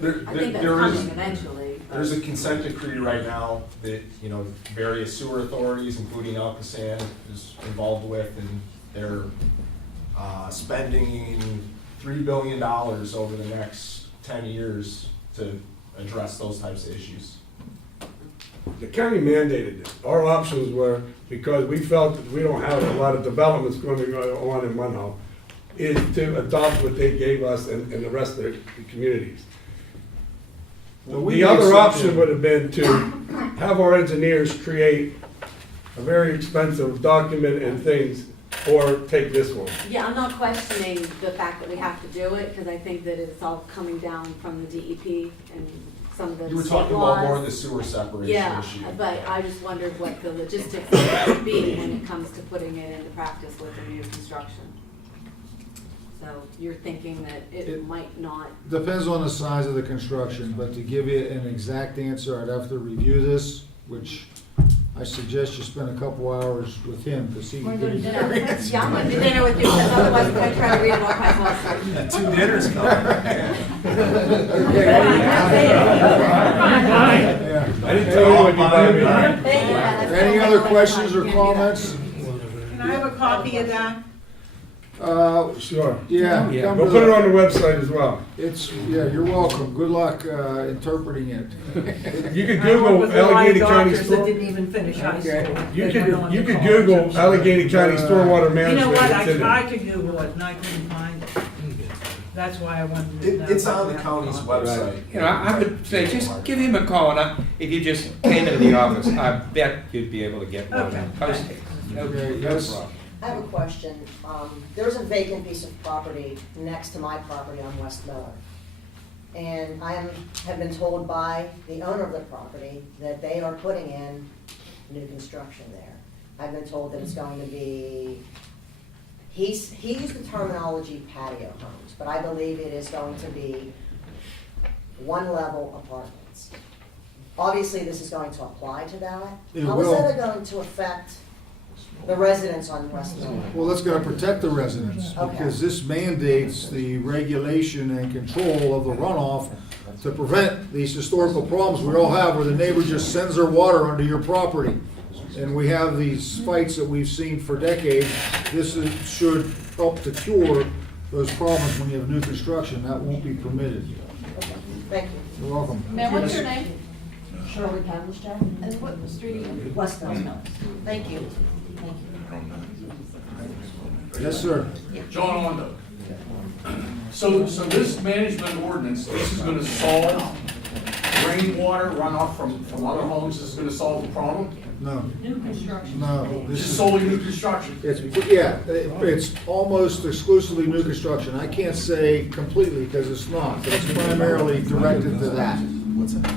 I think that's coming eventually. but- There's a consent decree right now that, various sewer authorities, including Alcoasand, is involved with, and they're spending $3 billion over the next 10 years to address those types of issues. The county mandated this. Our options were, because we felt that we don't have a lot of developments going to go on in Munhall, is to adopt what they gave us and the rest of the communities. The other option would have been to have our engineers create a very expensive document and things, or take this one. Yeah, I'm not questioning the fact that we have to do it, because I think that it's all coming down from the DEP and some of the You were state talking about more laws. of the sewer separation Yeah, issue. but I just wondered what the logistics would be when it comes to putting it into practice with the new construction. So you're thinking that it might not, Depends on the size of the construction, but to give you an exact answer, I'd have to review this, which I suggest you spend a couple hours with him, because he can give you. yeah, I'm going to dinner with you, because otherwise I'm going to try to read about my policy. 2 dinners Yeah. I didn't tell you what you buy me. Thank you. Any other questions or comments? Can I have a copy of that? Sure. Yeah. Yeah. come We'll to put it the- on the website as well. You're welcome. Good luck interpreting it. You could I work Google with a lot of Allegheny County doctors that Storm. didn't even finish high school. You They went on could to college. Google Allegheny County Stormwater You Management. know what, It's in there. I could Google it and I couldn't find it. That's why I wanted to know. It's on the county's website. You know, I would say, just give him a call, and if you just came into the office, I bet you'd be able to get one Okay. posted. Okay, No yes. problem. I have a question. There's a vacant piece of property next to my property on West Miller. And have been told by the owner of the property that they are putting in new construction there. I've been told that it's going to be, he used the terminology patio homes, but I believe it is going to be one-level apartments. Obviously, this is going to apply to that. It How is will. that going to affect the residents on West Miller? Well, that's gonna protect the residents, Okay. because this mandates the regulation and control of the runoff to prevent these historical problems we all have, where the neighbor just sends their water onto your property. And we have these fights that we've seen for decades. Should help to cure those problems when you have new construction. That won't be permitted. Thank you. You're welcome. Ma'am, what's your name? Shirley Candlestick. And what street are you in? West Miller. Thank you. Yes, sir. John Ondo. So this management ordinance, this is gonna solve rainwater runoff from other homes, this is gonna solve the problem? No. New construction. No. This Just is solely new construction? It's almost exclusively new construction. I can't say completely because it's not, but it's primarily directed to that.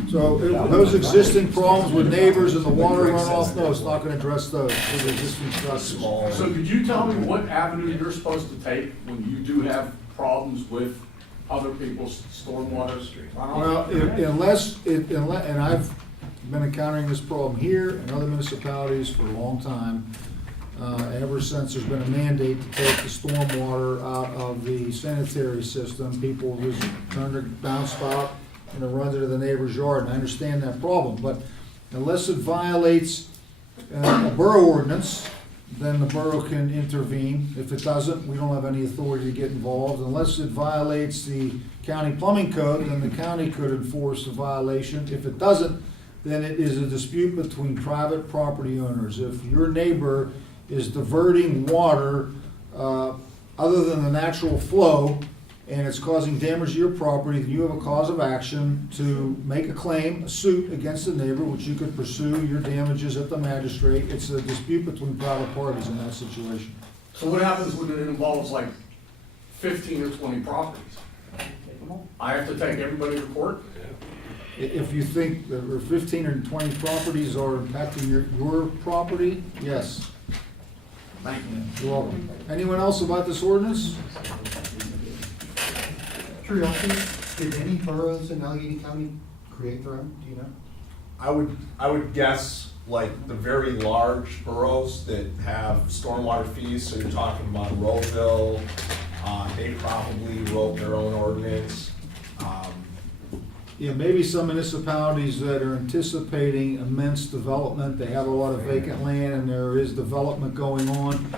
So those existing problems with neighbors and the water runoff, no, it's not gonna address those. Those are existing structures. So could you tell me what avenue you're supposed to take when you do have problems with other people's stormwater runoff? Well, and I've been encountering this problem here and other municipalities for a long time. Ever since there's been a mandate to take the stormwater out of the sanitary system, people just turn their downspout and it runs into the neighbor's yard, and I understand that problem, but unless it violates a borough ordinance, then the borough can intervene. If it doesn't, we don't have any authority to get involved. Unless it violates the county plumbing code, then the county could enforce the violation. If it doesn't, then it is a dispute between private property owners. If your neighbor is diverting water other than the natural flow, and it's causing damage to your property, then you have a cause of action to make a claim, a suit against the neighbor, which you could pursue your damages at the magistrate. It's a dispute between private parties in that situation. So what happens when it involves like 15 or 20 properties? I have to take everybody to court? If you think that 15 or 20 properties are impacting your property, yes. Thank you. You're welcome. Anyone else about this ordinance? Curiosity, did any boroughs in Allegheny County create their own, do you know? I would guess like the very large boroughs that have stormwater fees, so you're talking about Rowville, they probably wrote their own ordinance. Yeah, maybe some municipalities that are anticipating immense development, they have a lot of vacant land and there is development going on.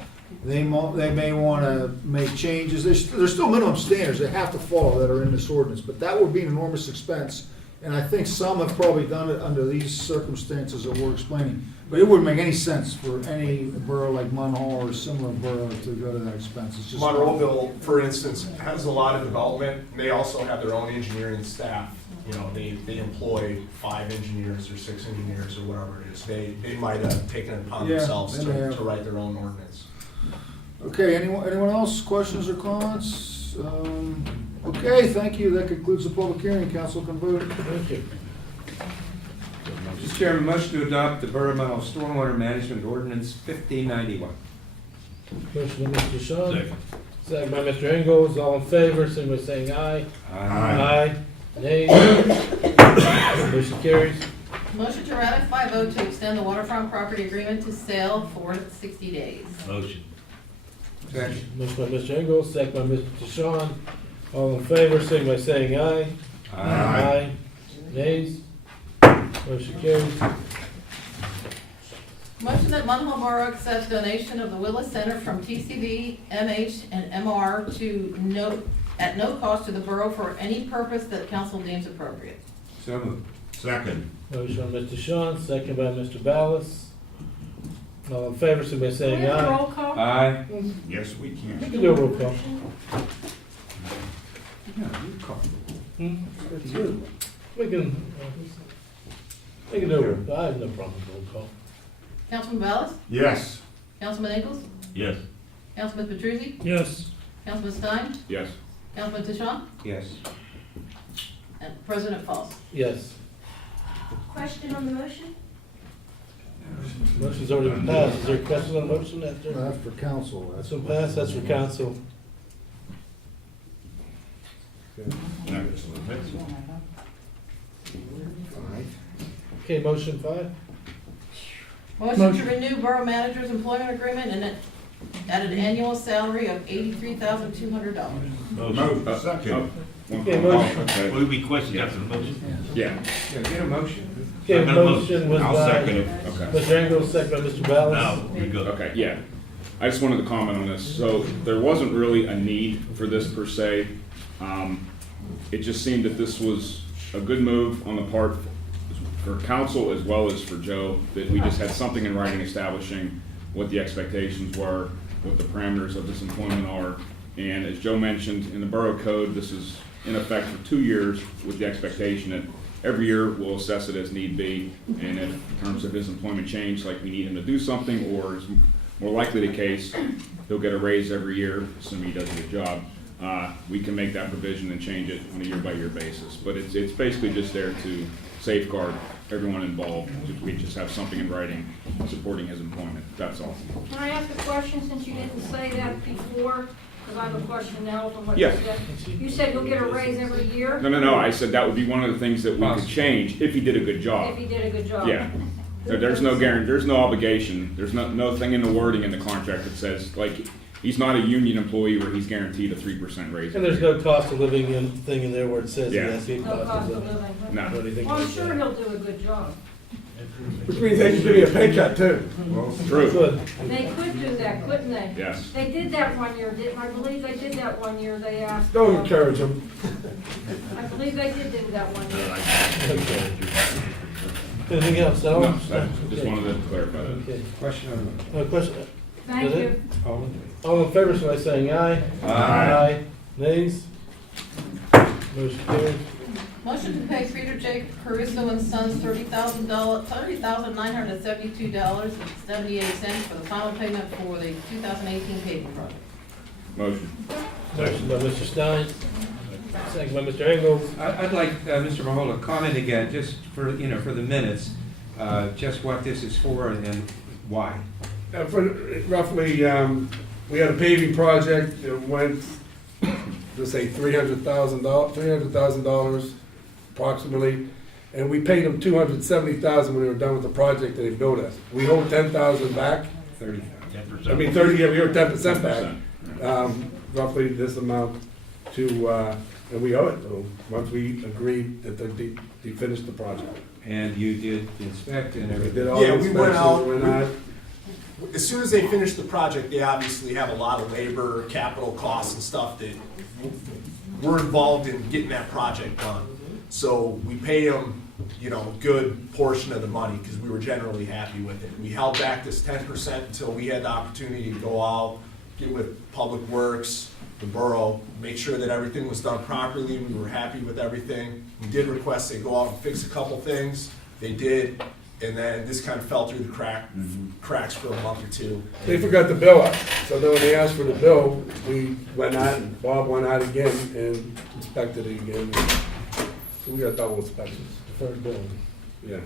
They may want to make changes. There's still minimum standards they have to follow that are in this ordinance, but that would be an enormous expense. And I think some have probably done it under these circumstances that we're explaining. But it wouldn't make any sense for any borough like Munhall or a similar borough to go to that expense. It's just Monroeville, for instance, has a lot of development. They also have their own engineering staff. You know, they employ 5 engineers or 6 engineers or whatever it is. They might have taken it upon themselves to write their own ordinance. Okay, anyone else, questions or comments? Okay, thank you, that concludes the public hearing, council can vote. Thank you. Mr. Chairman, motion to adopt the Borough Munhall Stormwater Management Ordinance 1591. Motion by Mr. Shaw. Second. Second by Mr. Ingles, all in favor, signify by saying aye. Aye. Nay. Motion carries. Motion to ratify vote to extend the waterfront property agreement to sale for 60 days. Motion. Second. Motion by Mr. Ingles, second by Mr. Shaw, all in favor, signify by saying aye. Aye. Nays. Motion carries. Motion that Munhall Borough accepts donation of the Willis Center from TCV, MH, and MR at no cost to the borough for any purpose that council deems appropriate. So moved. Second. Motion by Mr. Shaw, second by Mr. Ballas. All in favor, signify by saying Roll aye. call? Aye. Yes, we We can. can do a roll call. Yeah, you call. It's good. We can do a roll call. I have no problem with roll call. Councilman Ballas? Yes. Councilman Ingles? Yes. Councilman Petrusi? Yes. Councilman Stein? Yes. Councilman Tishon? Yes. And President Falls. Yes. Question on the motion? Motion's already been passed. Is there a question on the motion after? That's for council. That's been passed, that's for council. Okay, motion 5. Motion to renew borough manager's employment agreement and at an annual salary of $83,200. Motion. Second. Okay, motion. Okay. Will we question after the motion? Yeah. Yeah, get a motion. Okay, motion was I'll by second it. Okay. Mr. Ingles, second by Mr. Ballas. Now, we go. Okay, yeah. I just wanted to comment on this. So there wasn't really a need for this per se. It just seemed that this was a good move on the part for council as well as for Joe, that we just had something in writing establishing what the expectations were, what the parameters of this employment are. And as Joe mentioned, in the borough code, this is in effect for 2 years with the expectation that every year we'll assess it as need be. And if in terms of his employment change, like we need him to do something, or is more likely the case, he'll get a raise every year, assuming he does a good job. We can make that provision and change it on a year-by-year basis. But it's basically just there to safeguard everyone involved. We just have something in writing supporting his employment, that's all. Can I ask a question since you didn't say that before? Because I have a question now from what you Yeah. said. You said you'll get a raise every year? No, I said that would be one of the things that we could change if he did a good job. If he did a good job? Yeah. There's no guarantee, there's no obligation, there's nothing in the wording in the contract that says, like, he's not a union employee where he's guaranteed a 3% raise. And there's no cost of living thing in there where it says Yeah. yes, No cost of living. No. or anything Well, I'm like sure that. he'll do a good job. Which means they can give you a pay cut too. True. Good. They could do that, couldn't they? Yes. They did that one year, I believe they did that one year, they asked. Don't encourage them. I believe they did do that one year. Okay. Anything else, Al? No, I just wanted to clarify that. Okay. Question on No question? Thank Is it? you. All in favor, so by saying aye. Aye. Nays? Motion carries. Motion to pay Peter J. Caruso and Sons $30,972.78 for the final payment for the 2018 paving project. Motion. Motion by Mr. Stein, second by Mr. Engels. I'd like Mr. Mahola to comment again, just for, for the minutes, just what this is for and why. For roughly, we had a paving project, it went, let's say $300,000 approximately, and we paid them $270,000 when they were done with the project that they built us. We owe $10,000 back. 30,000. I mean, 30, yeah, we owe 10% back, roughly this amount to, and we owe it, so once we agreed that they finished the project. And you did inspect and We everything. did all Yeah, the we went out. inspections, As soon as they finish the project, they obviously have a lot of labor, capital costs and stuff that we're involved in getting that project done. So we pay them, a good portion of the money because we were generally happy with it. We held back this 10% until we had the opportunity to go out, get with Public Works, the borough, make sure that everything was done properly. We were happy with everything. We did request they go out and fix a couple things. They did. And then this kind of fell through the cracks for a month or two. They forgot to bill us, so then when they asked for the bill, we went out, and Bob went out again and inspected it again. So we got double inspections. Deferred billing. Yeah.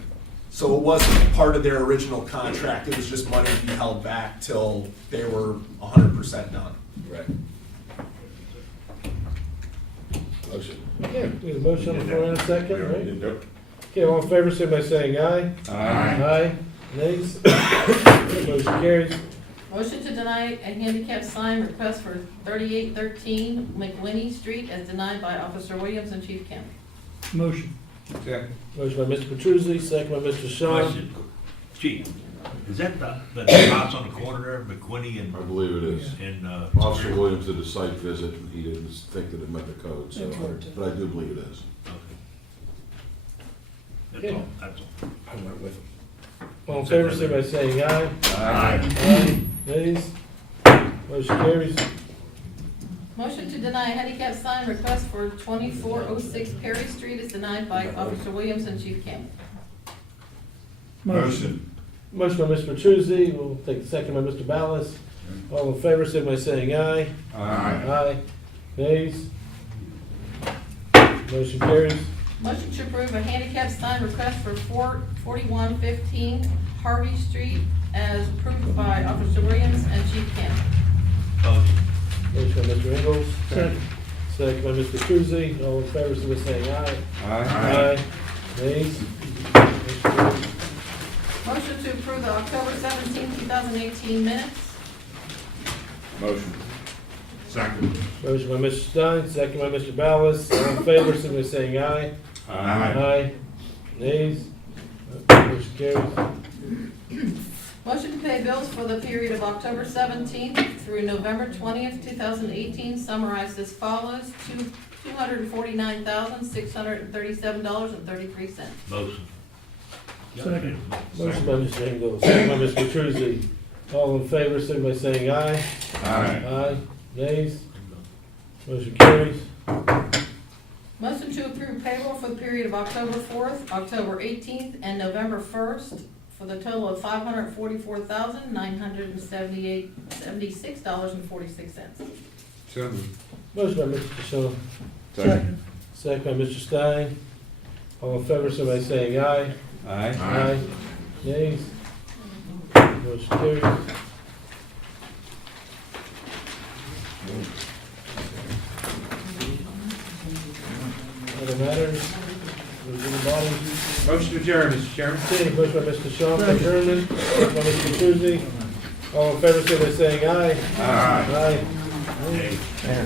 So it wasn't part of their original contract, it was just money to be held back till they were 100% done. Right. Motion. Okay, we have a motion on the floor in a second, right? Yep. Okay, all in favor, say by saying aye. Aye. Aye. Nays? Motion carries. Motion to deny a handicap sign request for 3813 McWinney Street as denied by Officer Williams and Chief County. Motion. Second. Motion by Mr. Petruzzi, second by Mr. Shaw. Question, Chief, is that the house on the corner there, McQuinney I believe it is. and, Officer Williams did a site visit, and he didn't think that it met the code, so, but I do believe it is. That's all, that's all. I went with him. All in favor, say by saying aye. Aye. Aye. Nays? Motion carries. Motion to deny a handicap sign request for 2406 Perry Street is denied by Officer Williams and Chief Campbell. Motion. Motion by Mr. Petruzzi, we'll take the second by Mr. Ballas. All in favor, say by saying aye. Aye. Aye. Nays? Motion carries. Motion to approve a handicap sign request for 4115 Harvey Street as approved by Officer Williams and Chief Campbell. Motion by Mr. Engels. Second by Mr. Petruzzi. All in favor, say by saying aye. Aye. Nays? Motion carries. Motion to approve the October 17, 2018 minutes. Motion. Second. Motion by Mr. Stein, second by Mr. Ballas. All in favor, say by saying aye. Aye. Nays? Motion carries. Motion to pay bills for the period of October 17th through November 20th, 2018, summarized as follows: $249,637.33. Motion. Second. Motion by Mr. Engels, second by Mr. Petruzzi. All in favor, say by saying aye. Aye. Nays? Motion carries. Motion to approve payroll for the period of October 4th, October 18th, and November 1st for the total of $544,976.46. So moved. Motion by Mr. Shaw. Second. Second by Mr. Stein. All in favor, say by saying aye. Aye. Nays? Motion carries. Other matters? Motion to adjourn, Mr. Chairman. Okay, motion by Mr. Shaw for adjournment, second by Mr. Tuesday. All in favor, say by saying aye. Aye. Aye.